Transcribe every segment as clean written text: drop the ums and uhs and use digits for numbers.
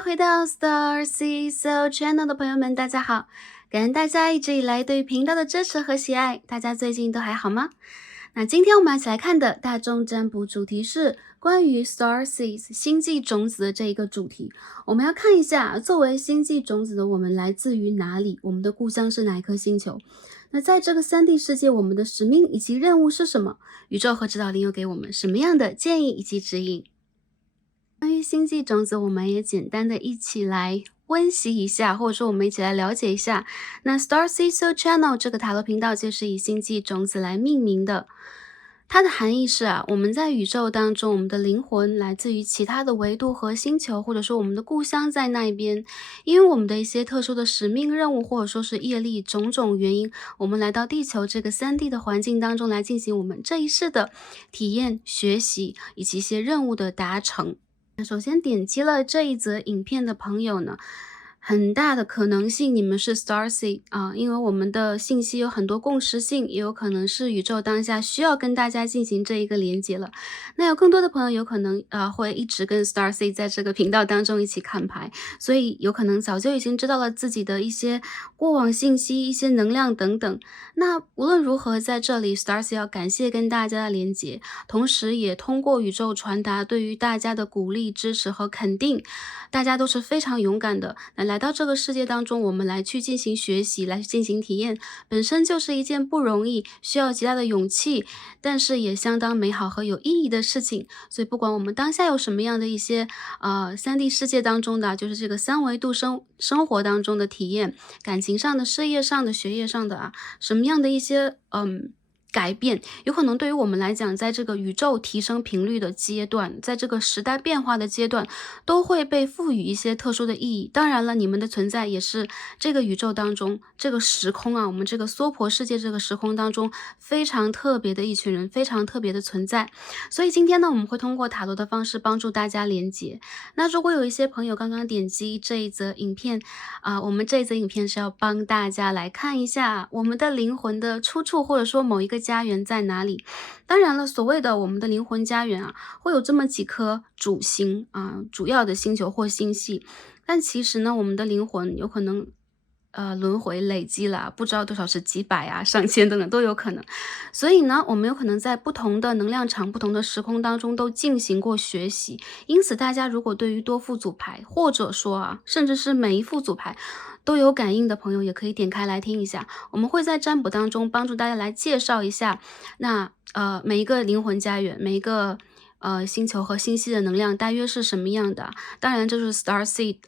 迎回到 Star C So Channel 的朋友们，大家好！感恩大家一直以来对频道的支持和喜爱，大家最近都还好吗？那今天我们一起来看的大众占卜主题是关于 Star Seeds 星际种子的这一个主题。我们要看一下，作为星际种子的我们来自于哪里？我们的故乡是哪一颗星球？那在这个3D 世界，我们的使命以及任务是什么？宇宙和指导灵又给我们什么样的建议以及指引？关于星际种子，我们也简单的一起来温习一下，或者说我们一起来了解一下。那 Star C So Channel 这个塔罗频道就是以星际种子来命名的。它的含义是我们在宇宙当中，我们的灵魂来自于其他的维度和星球，或者说我们的故乡在那一边。因为我们的一些特殊的使命任务，或者说是业力种种原因，我们来到地球这个3D 的环境当中来进行我们这一世的体验、学习以及一些任务的达成。首先点击了这一则影片的朋友呢，很大的可能性你们是 Starseed 因为我们的信息有很多共识性，也有可能是宇宙当下需要跟大家进行这一个连接了。那有更多的朋友有可能会一直跟 Starseed 在这个频道当中一起看牌，所以有可能早就已经知道了自己的一些过往信息、一些能量等等。那无论如何，在这里 Starseed 要感谢跟大家的连接，同时也通过宇宙传达对于大家的鼓励、支持和肯定。大家都是非常勇敢的，来到这个世界当中，我们来去进行学习，来进行体验，本身就是一件不容易，需要极大的勇气，但是也相当美好和有意义的事情。所以不管我们当下有什么样的一些3D 世界当中的，就是这个3维度生活当中的体验，感情上的、事业上的、学业上的什么样的一些改变，有可能对于我们来讲，在这个宇宙提升频率的阶段，在这个时代变化的阶段，都会被赋予一些特殊的意义。当然了，你们的存在也是这个宇宙当中，这个时空我们这个娑婆世界这个时空当中非常特别的一群人，非常特别的存在。所以今天呢，我们会通过塔罗的方式帮助大家连接。那如果有一些朋友刚刚点击这一则影片我们这一则影片是要帮大家来看一下我们的灵魂的出处，或者说某一个家园在哪里。当然了，所谓的我们的灵魂家园会有这么几颗主星主要的星球或星系，但其实呢，我们的灵魂有可能轮回累积了，不知道多少是几百上千等等都有可能。所以呢，我们有可能在不同的能量场、不同的时空当中都进行过学习。因此，大家如果对于多副组牌，或者说甚至是每一副组牌都有感应的朋友，也可以点开来听一下。我们会在占卜当中帮助大家来介绍一下，那每一个灵魂家园，每一个星球和星系的能量大约是什么样的。当然，这是 Starseed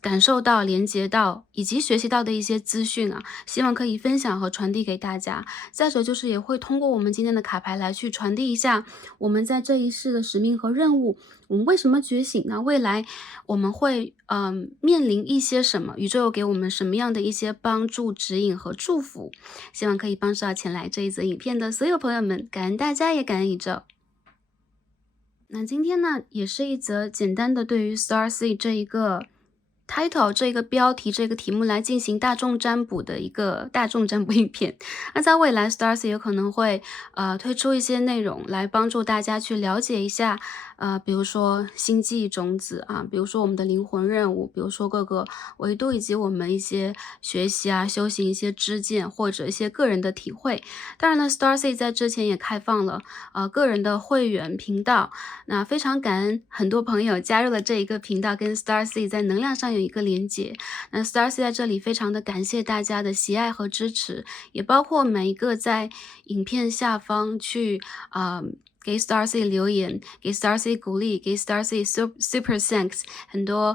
感受到、连接到以及学习到的一些资讯希望可以分享和传递给大家。再者就是也会通过我们今天的卡牌来去传递一下我们在这一世的使命和任务。我们为什么觉醒呢？未来我们会面临一些什么？宇宙又给我们什么样的一些帮助、指引和祝福？希望可以帮助到前来这一则影片的所有朋友们，感恩大家，也感恩宇宙。那今天呢，也是一则简单的对于 Starseed 这一个 title 这个标题这个题目来进行大众占卜的一个大众占卜影片。那在未来 Starseed 有可能会推出一些内容来帮助大家去了解一下比如说星际种子比如说我们的灵魂任务，比如说各个维度以及我们一些学习修行一些知见或者一些个人的体会。当然了 Starseed 在之前也开放了个人的会员频道，那非常感恩很多朋友加入了这一个频道，跟 Starseed 在能量上有一个连接。那 Starseed 在这里非常的感谢大家的喜爱和支持，也包括每一个在影片下方去给 Starseed 留言，给 Starseed 鼓励，给 Starseed super thanks 很多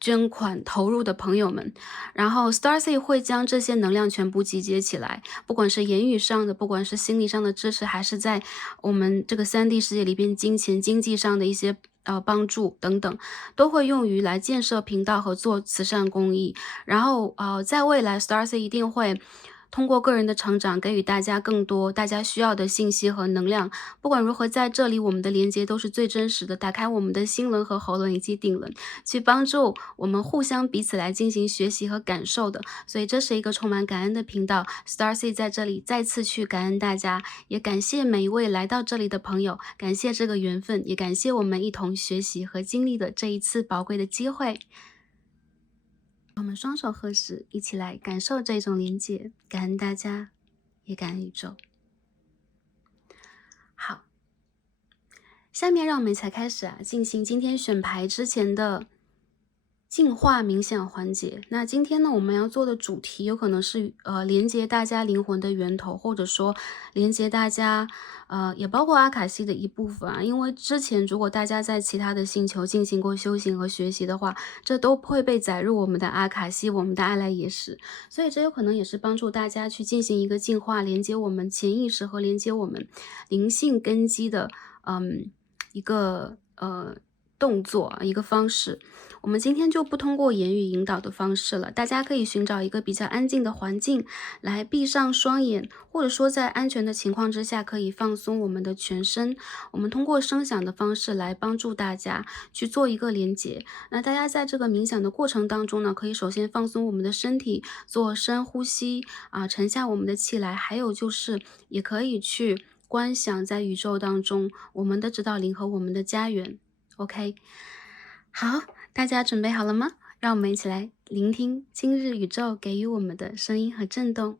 捐款投入的朋友们。然后 Starseed 会将这些能量全部集结起来，不管是言语上的，不管是心理上的支持，还是在我们这个3D 世界里边金钱经济上的一些帮助等等，都会用于来建设频道和做慈善公益。然后在未来 Starseed 一定会通过个人的成长给予大家更多大家需要的信息和能量。不管如何，在这里我们的连接都是最真实的，打开我们的心轮和喉轮以及顶轮，去帮助我们互相彼此来进行学习和感受的。所以这是一个充满感恩的频道 ，Starcy 在这里再次去感恩大家，也感谢每一位来到这里的朋友，感谢这个缘分，也感谢我们一同学习和经历的这一次宝贵的机会。我们双手合十，一起来感受这种连接，感恩大家，也感恩宇宙。好，下面让我们一起来开始进行今天选牌之前的净化冥想环节。那今天呢，我们要做的主题有可能是连接大家灵魂的源头，或者说连接大家也包括阿卡西的一部分因为之前如果大家在其他的星球进行过修行和学习的话，这都会被载入我们的阿卡西，我们的阿赖耶识，所以这有可能也是帮助大家去进行一个净化，连接我们潜意识和连接我们灵性根基的一个动作一个方式。我们今天就不通过言语引导的方式了，大家可以寻找一个比较安静的环境，来闭上双眼，或者说在安全的情况之下，可以放松我们的全身。我们通过声响的方式来帮助大家去做一个连接。那大家在这个冥想的过程当中呢，可以首先放松我们的身体，做深呼吸沉下我们的气来，还有就是也可以去观想在宇宙当中我们的指导灵和我们的家园。OK， 好，大家准备好了吗？让我们一起来聆听今日宇宙给予我们的声音和震动。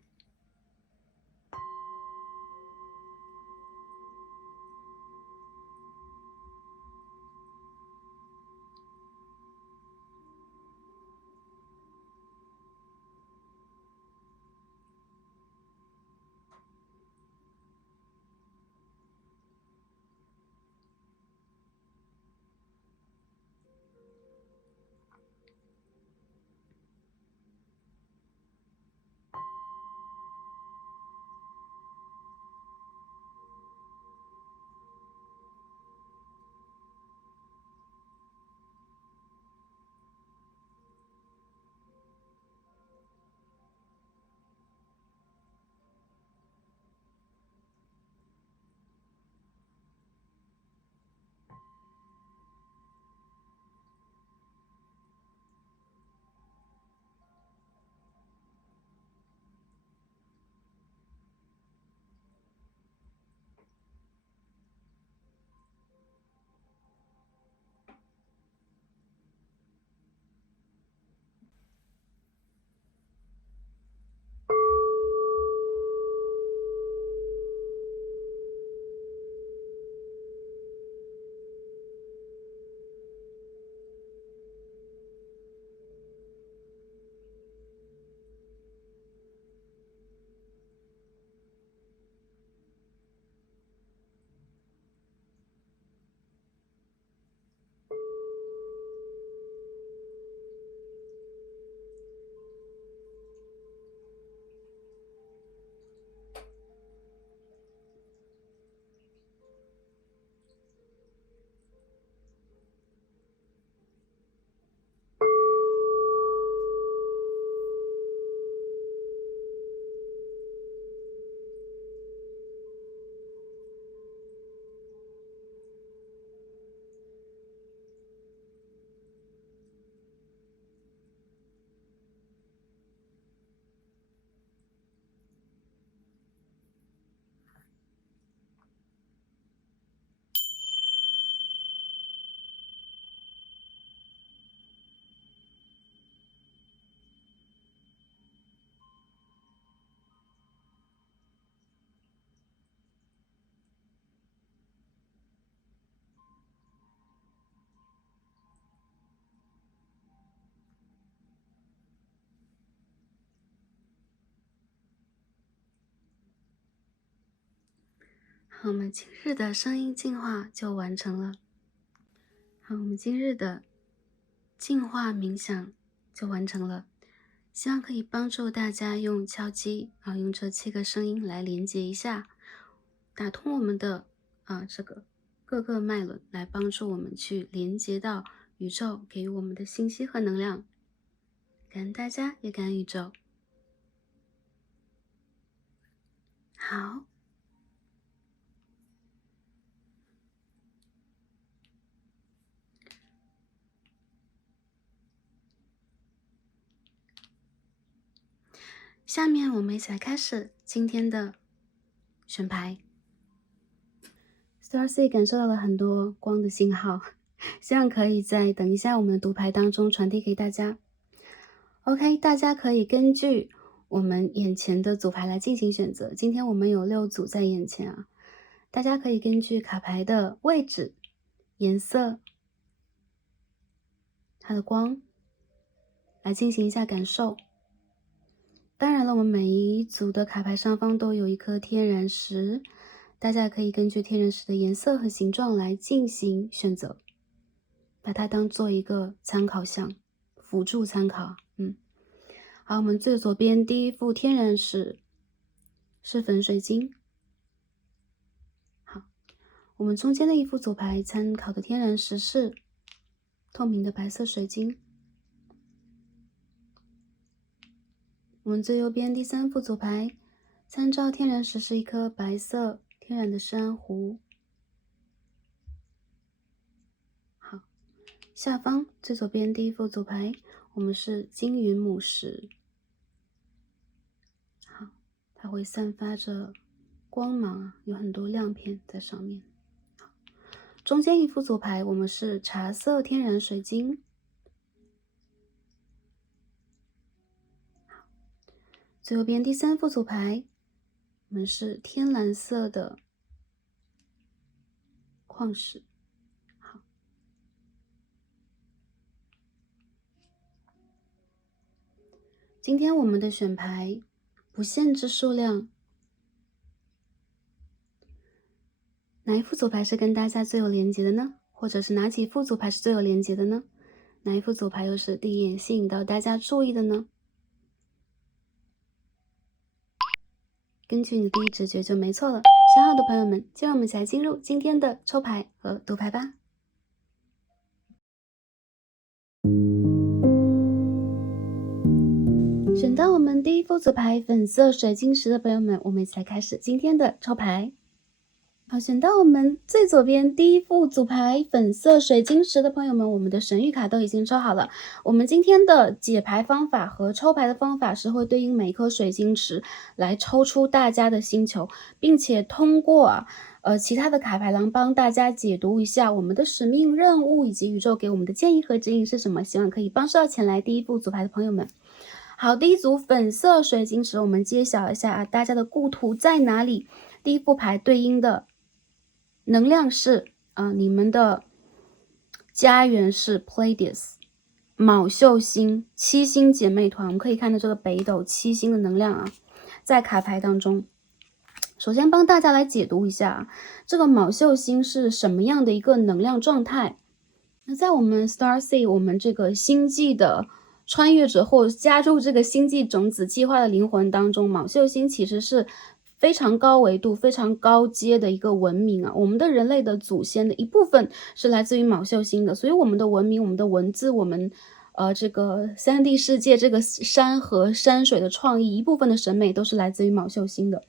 好，我们今日的声音净化就完成了。好，我们今日的净化冥想就完成了。希望可以帮助大家用敲击用这7个声音来连接一下，打通我们的这个各个脉轮，来帮助我们去连接到宇宙给予我们的信息和能量。感恩大家，也感恩宇宙。好，下面我们一起来开始今天的选牌。Starcy 感受到了很多光的信号，希望可以在等一下我们的读牌当中传递给大家。OK， 大家可以根据我们眼前的组牌来进行选择。今天我们有6组在眼前啊，大家可以根据卡牌的位置、颜色、它的光来进行一下感受。当然了，我们每一组的卡牌上方都有一颗天然石，大家可以根据天然石的颜色和形状来进行选择，把它当做一个参考项，辅助参考。好，我们最左边第一副天然石是粉水晶。好，我们中间的一副组牌参考的天然石是透明的白色水晶。我们最右边第3副组牌参照天然石是一颗白色天然的珊瑚。好，下方最左边第1副组牌我们是金云母石。好，它会散发着光芒啊，有很多亮片在上面。好，中间一副组牌我们是茶色天然水晶。最右边第3副组牌我们是天蓝色的矿石。好，今天我们的选牌不限制数量，哪一副组牌是跟大家最有连接的呢？或者是哪几副组牌是最有连接的呢？哪一副组牌又是第一眼吸引到大家注意的呢？根据你的第一直觉就没错了。选好的朋友们，就让我们一起来进入今天的抽牌和读牌吧。选到我们第1副组牌粉色水晶石的朋友们，我们一起来开始今天的抽牌。好，选到我们最左边第1副组牌粉色水晶石的朋友们，我们的神谕卡都已经抽好了。我们今天的解牌方法和抽牌的方法是会对应每颗水晶石来抽出大家的星球，并且通过其他的卡牌廊帮大家解读一下我们的使命任务以及宇宙给我们的建议和指引是什么，希望可以帮助到前来第1副组牌的朋友们。好，第1组粉色水晶石，我们揭晓一下啊，大家的故土在哪里？第1副牌对应的能量是你们的家园是 Pleiades 昴宿星7星姐妹团。我们可以看到这个北斗7星的能量啊，在卡牌当中。首先帮大家来解读一下这个昴宿星是什么样的一个能量状态。那在我们 Starseed 我们这个星际的穿越者或加入这个星际种子计划的灵魂当中，昴宿星其实是非常高维度、非常高阶的一个文明啊。我们的人类的祖先的一部分是来自于昴宿星的，所以我们的文明、我们的文字、我们这个3D 世界这个山河山水的创意，一部分的审美都是来自于昴宿星的。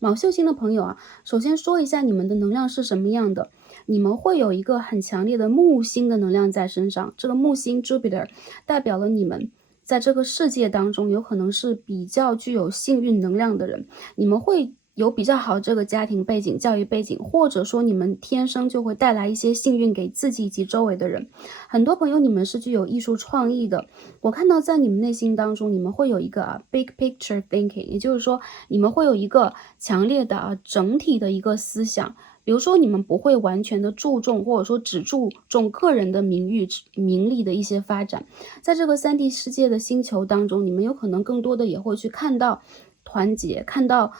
昴宿星的朋友啊，首先说一下你们的能量是什么样的。你们会有一个很强烈的木星的能量在身上，这个木星 Jupiter 代表了你们在这个世界当中有可能是比较具有幸运能量的人，你们会有比较好这个家庭背景、教育背景，或者说你们天生就会带来一些幸运给自己以及周围的人。很多朋友你们是具有艺术创意的，我看到在你们内心当中，你们会有一个big picture thinking， 也就是说你们会有一个强烈的整体的一个思想。比如说你们不会完全的注重或者说只注重个人的名誉名利的一些发展，在这个3D 世界的星球当中，你们有可能更多的也会去看到团结，看到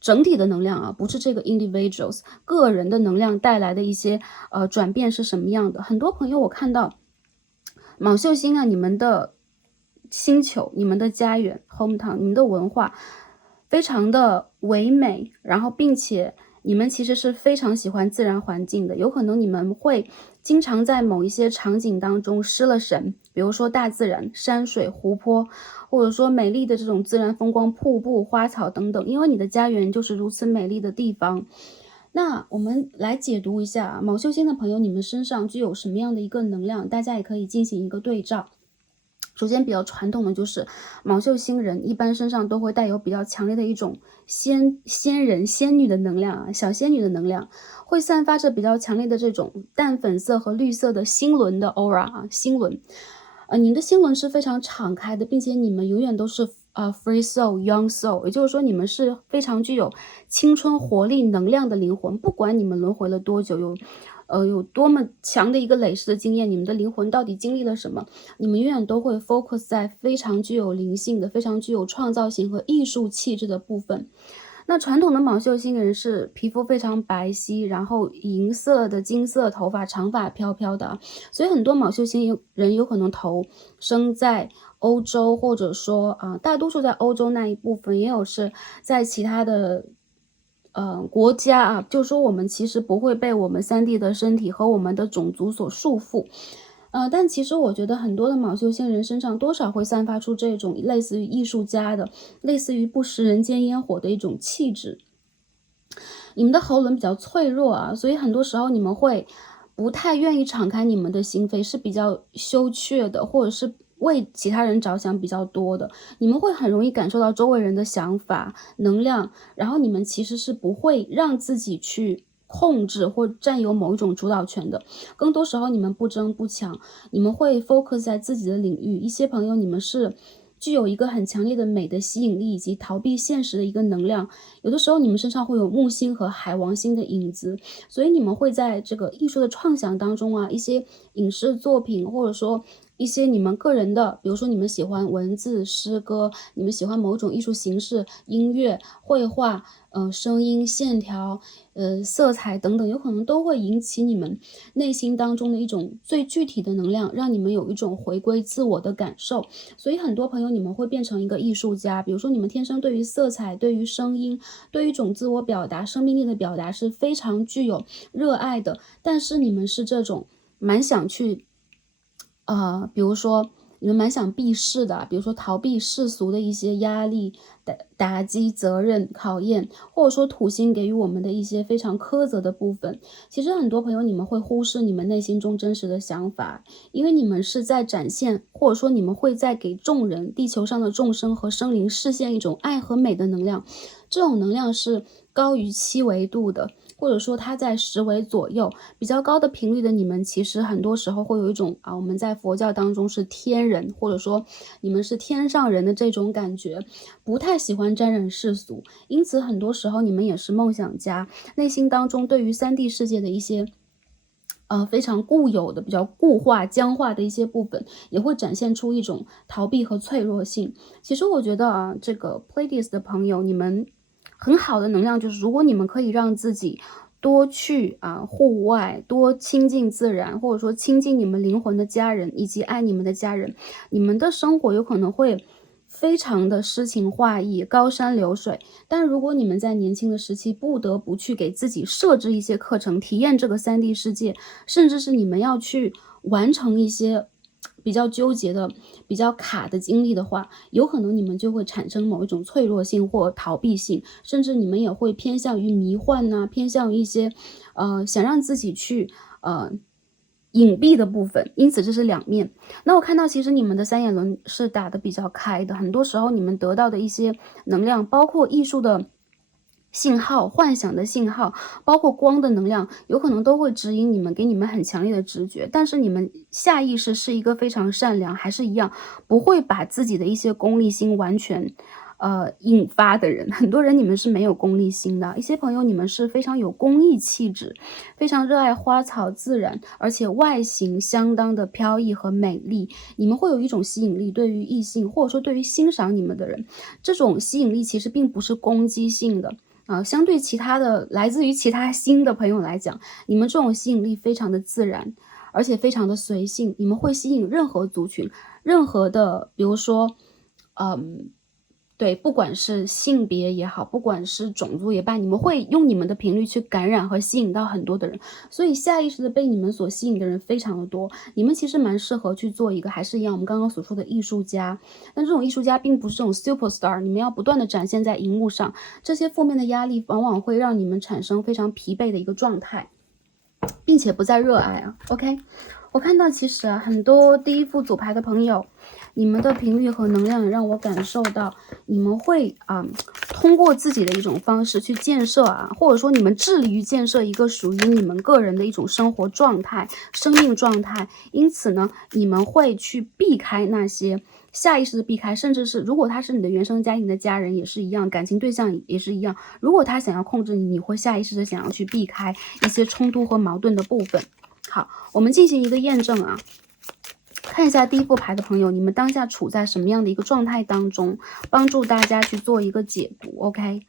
整体的能量啊，不是这个 individuals 个人的能量带来的一些转变是什么样的。很多朋友我看到昴宿星啊，你们的星球、你们的家园 hometown 你们的文化非常的唯美，然后并且你们其实是非常喜欢自然环境的，有可能你们会经常在某一些场景当中失了神，比比如说大自然、山水、湖泊，或者说美丽的这种自然风光、瀑布、花草等等，因为你的家园就是如此美丽的地方。那我们来解读一下啊，卯秀星的朋友，你们身上具有什么样的一个能量？大家也可以进行一个对照。首先比较传统的就是卯秀星人一般身上都会带有比较强烈的一种仙人仙女的能量啊，小仙女的能量，会散发着比较强烈的这种淡粉色和绿色的星轮的 aura 啊，星轮。你的星轮是非常敞开的，并且你们永远都是free soul young soul，也就是说你们是非常具有青春活力能量的灵魂，不管你们轮回了多久，有多么强的一个累世的经验，你们的灵魂到底经历了什么，你们永远都会 focus 在非常具有灵性的、非常具有创造性和艺术气质的部分。那传统的卯秀星人是皮肤非常白皙，然后银色的金色头发，长发飘飘的，所以很多卯秀星人有可能投生在欧洲，或者说大多数在欧洲那一部分，也有是在其他的国家啊，就是说我们其实不会被我们3D 的身体和我们的种族所束缚。但其实我觉得很多的卯秀星人身上多少会散发出这种类似于艺术家的、类似于不食人间烟火的一种气质。你们的喉咙比较脆弱啊，所以很多时候你们会不太愿意敞开你们的心扉，是比较羞怯的，或者是为其他人着想比较多的。你们会很容易感受到周围人的想法、能量，然后你们其实是不会让自己去控制或占有某一种主导权的，更多时候你们不争不抢，你们会 focus 在自己的领域。一些朋友你们是具有一个很强烈的美的吸引力以及逃避现实的一个能量，有的时候你们身上会有木星和海王星的影子，所以你们会在这个艺术的创想当中啊，一些影视作品，或者说一些你们个人的，比如说你们喜欢文字、诗歌，你们喜欢某种艺术形式、音乐、绘画、声音、线条、色彩等等，有可能都会引起你们内心当中的一种最具体的能量，让你们有一种回归自我的感受。所以很多朋友你们会变成一个艺术家，比如说你们天生对于色彩、对于声音、对于一种自我表达、生命力的表达是非常具有热爱的，但是你们是这种蛮想去比如说你们蛮想避世的，比如说逃避世俗的一些压力、打击、责任、考验，或者说土星给予我们的一些非常苛责的部分。其实很多朋友你们会忽视你们内心中真实的想法，因为你们是在展现，或者说你们会在给众人、地球上的众生和生灵实现一种爱和美的能量，这种能量是高于7维度的，或者说它在10维左右，比较高的频率的你们，其实很多时候会有一种我们在佛教当中是天人，或者说你们是天上人的这种感觉，不太喜欢沾染世俗，因此很多时候你们也是梦想家，内心当中对于3D 世界的一些非常固有的、比较固化、僵化的一些部分，也会展现出一种逃避和脆弱性。其实我觉得这个 Pleiades 的朋友，你们很好的能量就是，如果你们可以让自己多去户外，多亲近自然，或者说亲近你们灵魂的家人，以及爱你们的家人，你们的生活有可能会非常的诗情画意、高山流水。但如果你们在年轻的时期不得不去给自己设置一些课程，体验这个3D 世界，甚至是你们要去完成一些比较纠结的、比较卡的经历的话，有可能你们就会产生某一种脆弱性或逃避性，甚至你们也会偏向于迷幻呐，偏向于一些想让自己去隐蔽的部分，因此这是两面。那我看到其实你们的3眼轮是打得比较开的，很多时候你们得到的一些能量，包括艺术的信号、幻想的信号，包括光的能量，有可能都会指引你们，给你们很强烈的直觉。但是你们下意识是一个非常善良，还是一样不会把自己的一些功利心完全引发的人。很多人你们是没有功利心的，一些朋友你们是非常有公益气质，非常热爱花草自然，而且外形相当的飘逸和美丽。你们会有一种吸引力，对于异性或者说对于欣赏你们的人，这种吸引力其实并不是攻击性的。相对其他的来自于其他星的朋友来讲，你们这种吸引力非常的自然，而且非常的随性，你们会吸引任何族群，任何的比如说对，不管是性别也好，不管是种族也罢，你们会用你们的频率去感染和吸引到很多的人，所以下意识的被你们所吸引的人非常的多。你们其实蛮适合去做一个，还是一样我们刚刚所说的艺术家。但这种艺术家并不是这种 super star，你们要不断的展现在荧幕上，这些负面的压力往往会让你们产生非常疲惫的一个状态，并且不再热爱啊。OK，我看到其实啊，很多第一副组牌的朋友，你们的频率和能量让我感受到，你们会通过自己的一种方式去建设啊，或者说你们致力于建设一个属于你们个人的一种生活状态、生命状态。因此呢，你们会去避开那些下意识的避开，甚至是如果他是你的原生家庭的家人也是一样，感情对象也是一样。如果他想要控制你，你会下意识的想要去避开一些冲突和矛盾的部分。好，我们进行一个验证啊。看一下第一副牌的朋友，你们当下处在什么样的一个状态当中，帮助大家去做一个解读 OK。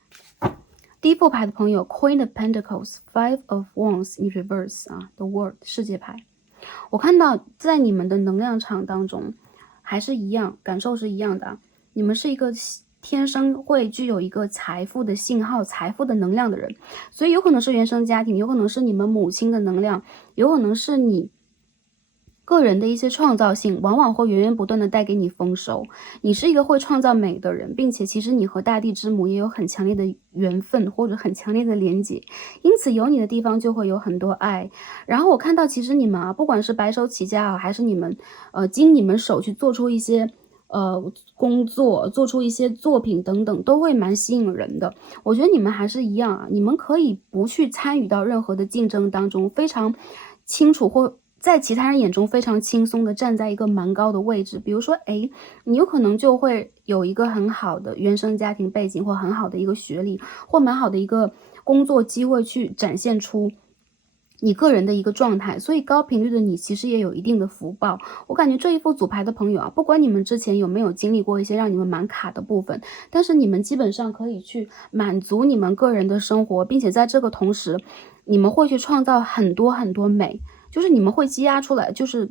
第一副牌的朋友 Queen of Pentacles Five of Wands in reverse 啊 The World 世界牌，我看到在你们的能量场当中还是一样，感受是一样的，你们是一个天生会具有一个财富的信号、财富的能量的人，所以有可能是原生家庭，有可能是你们母亲的能量，有可能是你个人的一些创造性，往往会源源不断的带给你丰收。你是一个会创造美的人，并且其实你和大地之母也有很强烈的缘分或者很强烈的连结，因此有你的地方就会有很多爱。然后我看到其实你们啊，不管是白手起家啊，还是你们经你们手去做出一些工作，做出一些作品等等，都会蛮吸引人的。我觉得你们还是一样啊，你们可以不去参与到任何的竞争当中，非常清楚或在其他人眼中非常轻松的站在一个蛮高的位置。比如说你有可能就会有一个很好的原生家庭背景，或很好的一个学历，或蛮好的一个工作机会，去展现出你个人的一个状态。所以高频率的你其实也有一定的福报。我感觉这一副组牌的朋友啊，不管你们之前有没有经历过一些让你们蛮卡的部分，但是你们基本上可以去满足你们个人的生活，并且在这个同时你们会去创造很多很多美，就是你们会积压出来，就是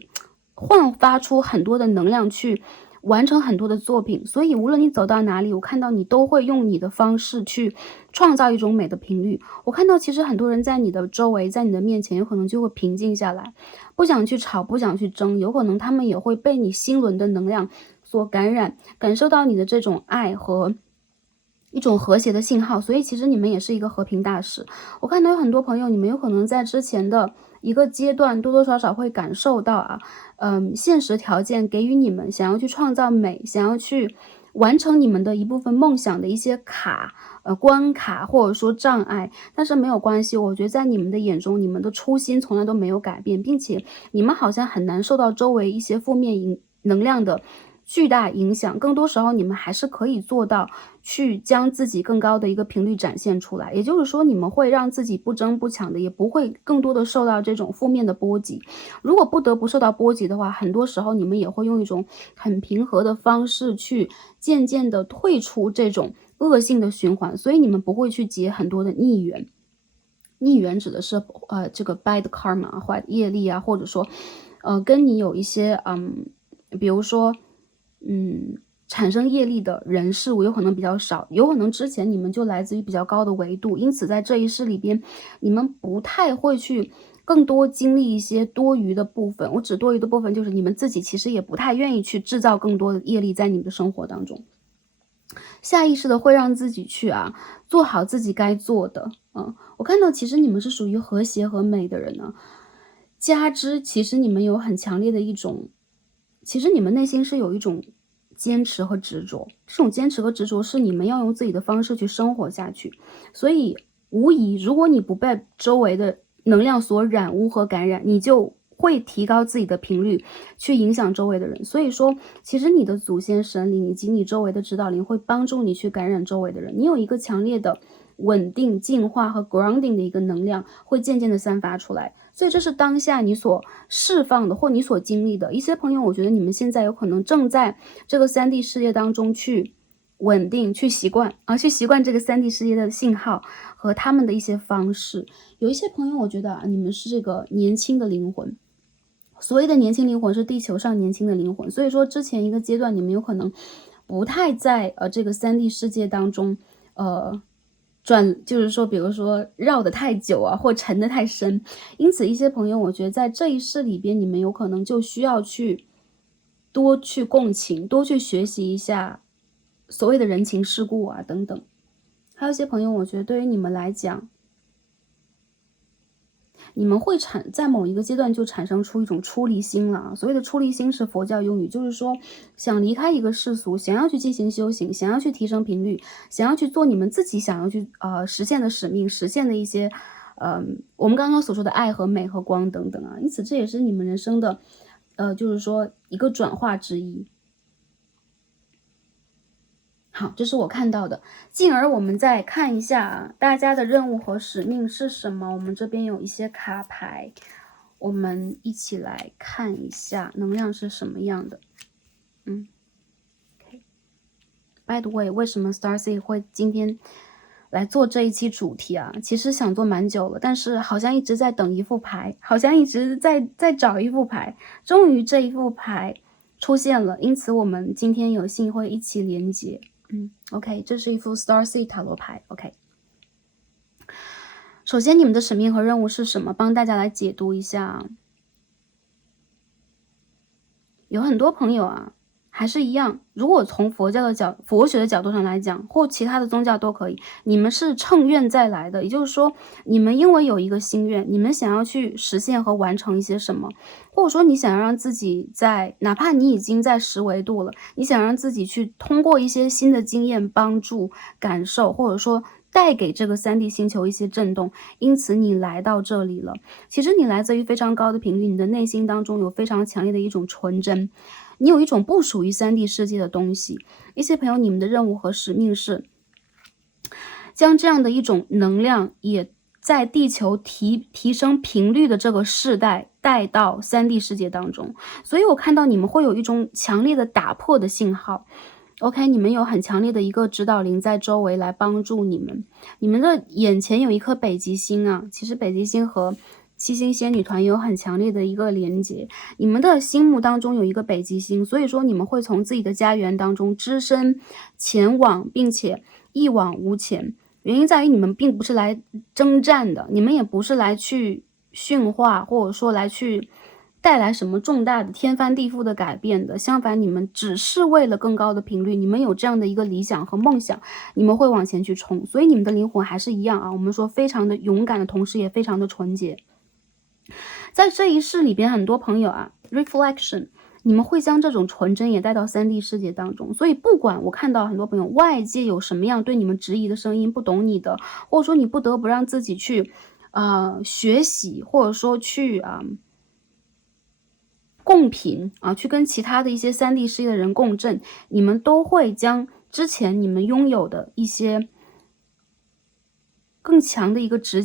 焕发出很多的能量去完成很多的作品。所以无论你走到哪里，我看到你都会用你的方式去创造一种美的频率。我看到其实很多人在你的周围，在你的面前有可能就会平静下来，不想去吵，不想去争，有可能他们也会被你心轮的能量所感染，感受到你的这种爱和一种和谐的信号。所以其实你们也是一个和平大使。我看到有很多朋友，你们有可能在之前的一个阶段多多少少会感受到啊，现实条件给予你们想要去创造美，想要去完成你们的一部分梦想的一些关卡或者说障碍。但是没有关系，我觉得在你们的眼中，你们的初心从来都没有改变，并且你们好像很难受到周围一些负面能量的巨大影响，更多时候你们还是可以做到去将自己更高的一个频率展现出来。也就是说，你们会让自己不争不抢的，也不会更多的受到这种负面的波及。如果不得不受到波及的话，很多时候你们也会用一种很平和的方式去渐渐的退出这种恶性的循环，所以你们不会去结很多的逆缘。逆缘指的是这个 bad karma 坏业力啊，或者说跟你有一些比如说产生业力的人事物有可能比较少，有可能之前你们就来自于比较高的维度，因此在这一世里边，你们不太会去更多经历一些多余的部分。我指多余的部分，就是你们自己其实也不太愿意去制造更多的业力在你们的生活当中，下意识的会让自己去做好自己该做的。我看到其实你们是属于和谐和美的人呢，加之其实你们有很强烈的一种，其实你们内心是有一种坚持和执着，这种坚持和执着是你们要用自己的方式去生活下去。所以无疑，如果你不被周围的能量所染污和感染，你就会提高自己的频率去影响周围的人。所以说其实你的祖先神灵以及你周围的指导灵会帮助你去感染周围的人，你有一个强烈的稳定净化和 grounding 的一个能量会渐渐的散发出来。所以这是当下你所释放的或你所经历的。一些朋友，我觉得你们现在有可能正在这个3D 世界当中去稳定，去习惯这个3D 世界的信号和他们的一些方式。有一些朋友，我觉得你们是这个年轻的灵魂，所谓的年轻灵魂是地球上年轻的灵魂。所以说之前一个阶段你们有可能不太在这个3D 世界当中就是说比如说绕得太久啊，或沉得太深。因此一些朋友我觉得在这一世里边，你们有可能就需要多去共情，多去学习一下所谓的人情世故啊等等。还有一些朋友我觉得对于你们来讲，你们会在某一个阶段就产生出一种出离心了。所谓的出离心是佛教用语，就是说想离开一个世俗，想要去进行修行，想要去提升频率，想要去做你们自己想要去实现的使命，实现的一些我们刚刚所说的爱和美和光等等啊。因此这也是你们人生的就是说一个转化之一。好，这是我看到的。进而我们再看一下大家的任务和使命是什么。我们这边有一些卡牌，我们一起来看一下能量是什么样的。By the way， 为什么 Starseed 会今天来做这一期主题啊？其实想做蛮久了，但是好像一直在等一副牌，好像一直在找一副牌，终于这一副牌出现了，因此我们今天有幸会一起连接。OK， 这是一副 Starseed 塔罗牌。OK， 首先你们的使命和任务是什么？帮大家来解读一下。有很多朋友啊，还是一样，如果从佛学的角度上来讲，或其他的宗教都可以，你们是乘愿再来的，也就是说，你们因为有一个心愿，你们想要去实现和完成一些什么，或者说你想要让自己哪怕你已经在10维度了，你想让自己去通过一些新的经验帮助感受，或者说带给这个3D 星球一些震动，因此你来到这里了。其实你来自于非常高的频率，你的内心当中有非常强烈的一种纯真，你有一种不属于3D 世界的东西。一些朋友，你们的任务和使命是将这样的一种能量，也在地球提升频率的这个世代带到3D 世界当中。所以我看到你们会有一种强烈的打破的信号。OK， 你们有很强烈的一个指导灵在周围来帮助你们。你们的眼前有一颗北极星啊，其实北极星和七星仙女团有很强烈的一个连接。你们的心目当中有一个北极星，所以说你们会从自己的家园当中只身前往，并且一往无前。原因在于你们并不是来征战的，你们也不是来去驯化，或者说来去带来什么重大的天翻地覆的改变的。相反，你们只是为了更高的频率，你们有这样的一个理想和梦想，你们会往前去冲。所以你们的灵魂还是一样啊，我们说非常的勇敢的同时也非常的纯洁。在这一世里边，很多朋友啊 reflection， 你们会将这种纯真也带到3D 世界当中。所以不管我看到很多朋友外界有什么样对你们质疑的声音，不懂你的，或者说你不得不让自己去学习，或者说去共频啊，去跟其他的一些3D 世界的人共振，你们都会将之前你们拥有的一些更强的一个直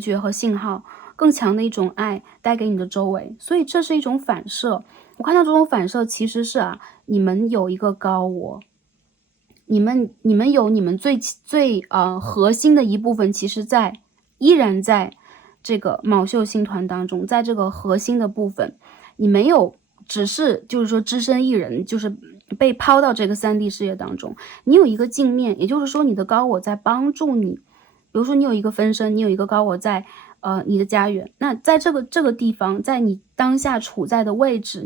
觉和信号，更强的一种爱带给你的周围。所以这是一种反射。我看到这种反射其实是你们有一个高我，你们有你们最核心的一部分，其实依然在这个卯宿星团当中，在这个核心的部分，你没有只是就是说只身一人，就是被抛到这个3D 世界当中。你有一个镜面，也就是说你的高我在帮助你。比如说你有一个分身，你有一个高我在你的家园，那在这个地方，在你当下处在的位置，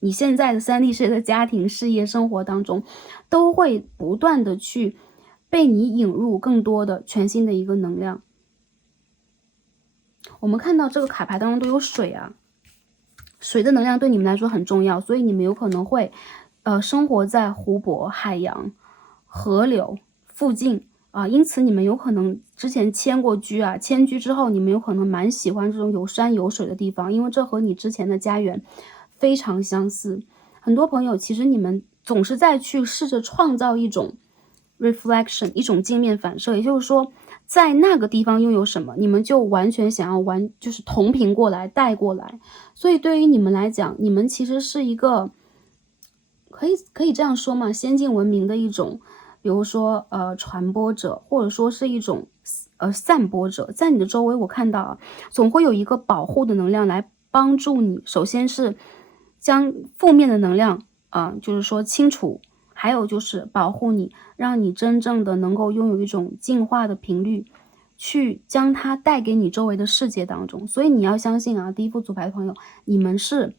你现在的3D 世界的家庭、事业、生活当中，都会不断的去被你引入更多的全新的一个能量。我们看到这个卡牌当中都有水啊，水的能量对你们来说很重要，所以你们有可能会生活在湖泊、海洋、河流附近因此你们有可能之前迁居之后，你们有可能蛮喜欢这种有山有水的地方，因为这和你之前的家园非常相似。很多朋友其实你们总是在去试着创造一种 reflection， 一种镜面反射，也就是说在那个地方拥有什么，你们就完全想要就是同频过来带过来。所以对于你们来讲，你们其实是一个可以这样说嘛，先进文明的一种，比如说传播者，或者说是一种散播者。在你的周围我看到总会有一个保护的能量来帮助你。首先是将负面的能量就是说清除，还有就是保护你，让你真正的能够拥有一种进化的频率，去将它带给你周围的世界当中。所以你要相信啊，第一副组牌的朋友，你们是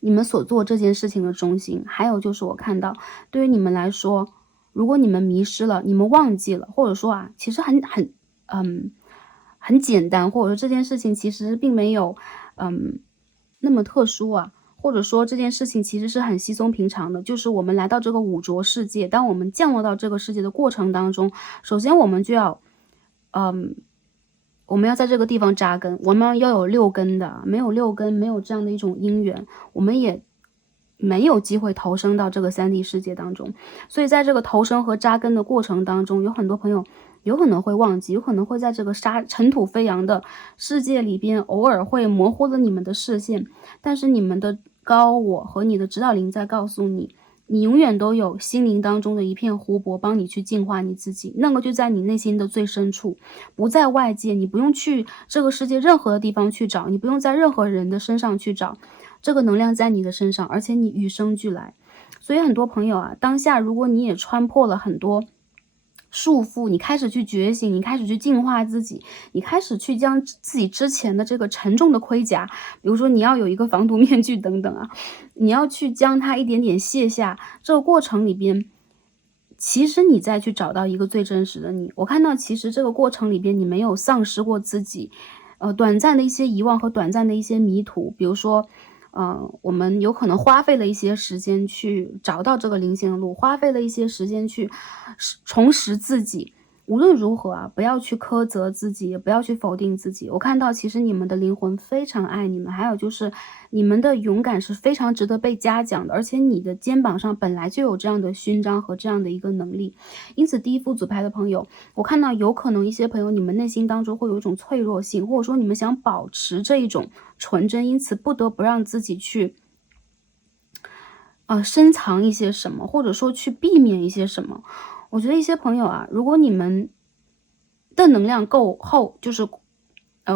你们所做这件事情的中心。还有就是我看到，对于你们来说，如果你们迷失了，你们忘记了，或者说啊，其实很简单，或者说这件事情其实并没有那么特殊啊，或者说这件事情其实是很稀松平常的。就是我们来到这个五浊世界，当我们降落到这个世界的过程当中，首先我们就要我们要在这个地方扎根，我们要有六根的，没有六根，没有这样的一种因缘，我们也没有机会投生到这个3D 世界当中。所以在这个投生和扎根的过程当中，有很多朋友有可能会忘记，有可能会在这个尘土飞扬的世界里边，偶尔会模糊了你们的视线，但是你们的高我和你的指导灵在告诉你，你永远都有心灵当中的一片湖泊，帮你去净化你自己，那个就在你内心的最深处，不在外界，你不用去这个世界任何的地方去找，你不用在任何人的身上去找，这个能量在你的身上，而且你与生俱来。所以很多朋友啊，当下如果你也穿破了很多束缚，你开始去觉醒，你开始去净化自己，你开始去将自己之前的这个沉重的盔甲，比如说你要有一个防毒面具等等啊，你要去将它一点点卸下，这个过程里边，其实你再去找到一个最真实的你。我看到其实这个过程里边你没有丧失过自己，短暂的一些遗忘和短暂的一些迷途，比如说我们有可能花费了一些时间去找到这个灵性的路，花费了一些时间去重拾自己。无论如何啊，不要去苛责自己，也不要去否定自己。我看到其实你们的灵魂非常爱你们，还有就是你们的勇敢是非常值得被嘉奖的，而且你的肩膀上本来就有这样的勋章和这样的一个能力。因此第一副组牌的朋友，我看到有可能一些朋友你们内心当中会有一种脆弱性，或者说你们想保持这一种纯真，因此不得不让自己去深藏一些什么，或者说去避免一些什么。我觉得一些朋友啊，如果你们的能量够厚，就是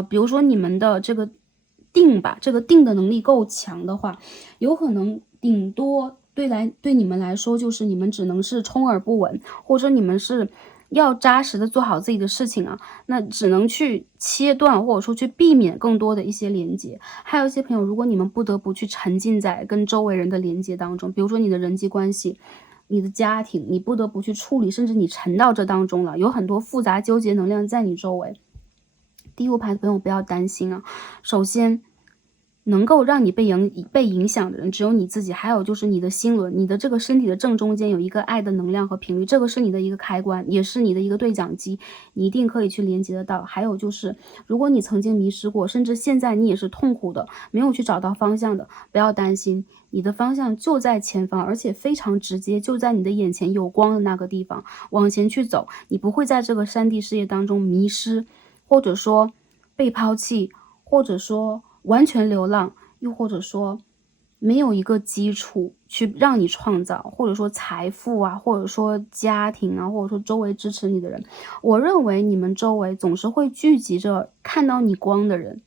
比如说你们的这个这个定的能力够强的话，有可能顶多对你们来说，就是你们只能是充耳不闻，或者说你们是要扎实的做好自己的事情啊，那只能去切断，或者说去避免更多的一些连接。还有一些朋友，如果你们不得不去沉浸在跟周围人的连接当中，比如说你的人际关系，你的家庭，你不得不去处理，甚至你沉到这当中了，有很多复杂纠结能量在你周围。第五排的朋友不要担心啊，首先能够让你被影响的人只有你自己，还有就是你的心轮，你的这个身体的正中间有一个爱的能量和频率，这个是你的一个开关，也是你的一个对讲机，你一定可以去连接得到。还有就是如果你曾经迷失过，甚至现在你也是痛苦的，没有去找到方向的，不要担心，你的方向就在前方，而且非常直接，就在你的眼前有光的那个地方，往前去走，你不会在这个3D 世界当中迷失，或者说被抛弃，或者说完全流浪，又或者说没有一个基础去让你创造，或者说财富啊，或者说家庭啊，或者说周围支持你的人。我认为你们周围总是会聚集着看到你光的人，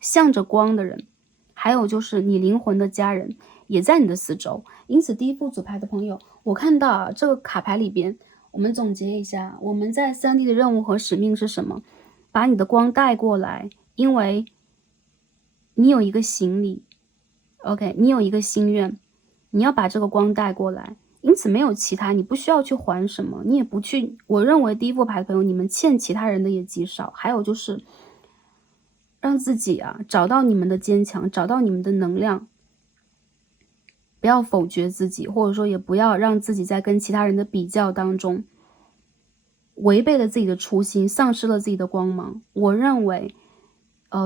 向着光的人，还有就是你灵魂的家人也在你的四周。因此第一副组牌的朋友，我看到啊，这个卡牌里边，我们总结一下，我们在3D 的任务和使命是什么？把你的光带过来，因为你有一个行李 OK， 你有一个心愿，你要把这个光带过来，因此没有其他，你不需要去还什么，你也不去，我认为第一副牌的朋友，你们欠其他人的也极少。还有就是让自己啊找到你们的坚强，找到你们的能量，不要否决自己，或者说也不要让自己在跟其他人的比较当中违背了自己的初心，丧失了自己的光芒。我认为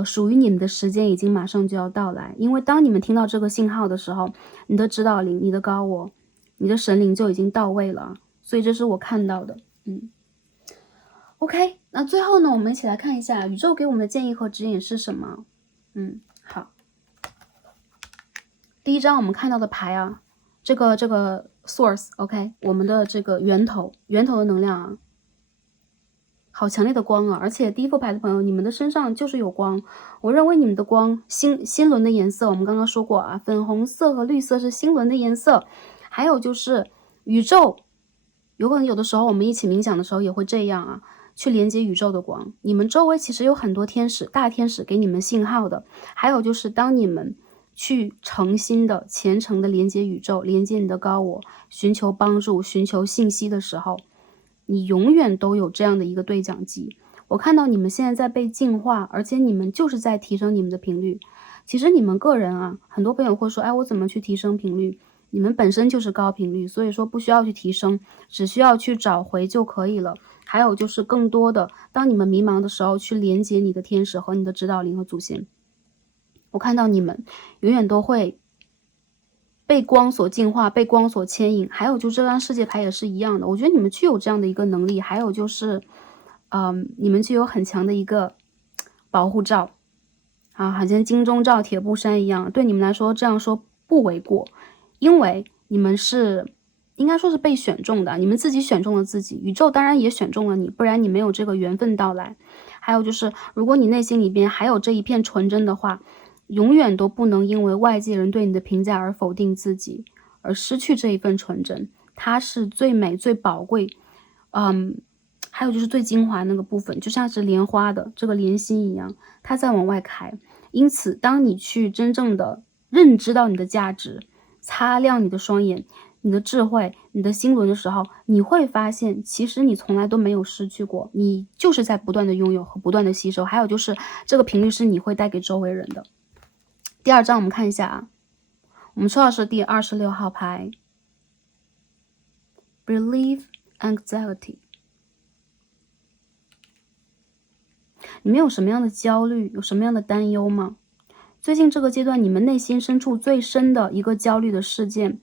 属于你们的时间已经马上就要到来，因为当你们听到这个信号的时候，你的指导灵、你的高我、你的神灵就已经到位了，所以这是我看到的。OK， 那最后呢，我们一起来看一下宇宙给我们的建议和指引是什么。好，第一张我们看到的牌啊，这个 source OK， 我们的这个源头的能量啊，好强烈的光啊！而且第一副牌的朋友，你们的身上就是有光。我认为你们的光，心轮的颜色，我们刚刚说过啊，粉红色和绿色是心轮的颜色。还有就是，宇宙有可能有的时候我们一起冥想的时候也会这样啊，去连接宇宙的光。你们周围其实有很多天使，大天使给你们信号的。还有就是当你们去诚心的、虔诚的连接宇宙，连接你的高我，寻求帮助、寻求信息的时候，你永远都有这样的一个对讲机。我看到你们现在在被净化，而且你们就是在提升你们的频率。其实你们个人啊，很多朋友会说，哎，我怎么去提升频率？你们本身就是高频率，所以说不需要去提升，只需要去找回就可以了。还有就是更多的，当你们迷茫的时候，去连接你的天使和你的指导灵和祖先。我看到你们永远都会被光所净化，被光所牵引。还有就这张世界牌也是一样的，我觉得你们具有这样的一个能力。还有就是，你们具有很强的一个保护罩啊，好像金钟罩铁布衫一样，对你们来说这样说不为过，因为你们是应该说是被选中的，你们自己选中了自己，宇宙当然也选中了你，不然你没有这个缘分到来。还有就是，如果你内心里边还有这一片纯真的话，永远都不能因为外界人对你的评价而否定自己，而失去这一份纯真。它是最美、最宝贵，还有就是最精华那个部分，就像是莲花的这个莲心一样，它在往外开。因此，当你去真正的认知到你的价值，擦亮你的双眼、你的智慧、你的心轮的时候，你会发现，其实你从来都没有失去过，你就是在不断的拥有和不断的吸收。还有就是这个频率是你会带给周围人的。第二张我们看一下啊，我们抽到是第26号牌 Belief Anxiety。 你们有什么样的焦虑，有什么样的担忧吗？最近这个阶段，你们内心深处最深的一个焦虑的事件、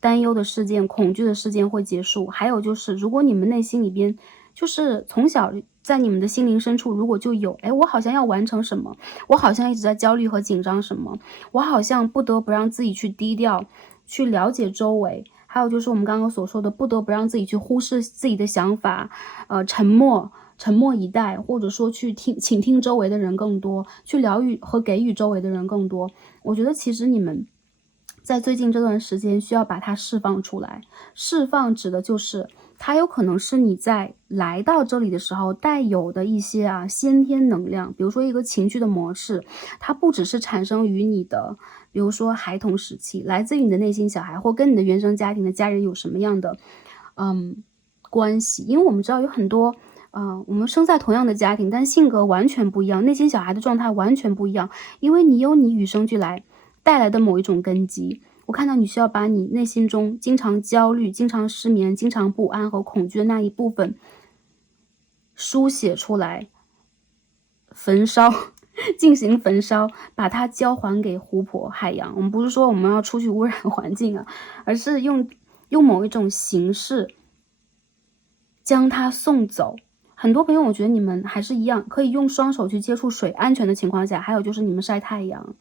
担忧的事件、恐惧的事件会结束。还有就是，如果你们内心里边就是从小在你们的心灵深处，如果就有，哎，我好像要完成什么，我好像一直在焦虑和紧张什么，我好像不得不让自己去低调，去了解周围。还有就是我们刚刚所说的，不得不让自己去忽视自己的想法，沉默以待，或者说去倾听周围的人更多，去疗愈和给予周围的人更多。我觉得其实你们在最近这段时间需要把它释放出来。释放指的就是它有可能是你在来到这里的时候带有的一些先天能量，比如说一个情绪的模式，它不只是产生于你的比如说孩童时期，来自于你的内心小孩，或跟你的原生家庭的家人有什么样的关系。因为我们知道有很多我们生在同样的家庭，但性格完全不一样，内心小孩的状态完全不一样，因为你有你与生俱来带来的某一种根基。我看到你需要把你内心中经常焦虑、经常失眠、经常不安和恐惧的那一部分书写出来，焚烧进行焚烧，把它交还给湖泊、海洋。我们不是说我们要出去污染环境啊，而是用某一种形式将它送走。很多朋友我觉得你们还是一样，可以用双手去接触水，安全的情况下，还有就是你们晒太阳，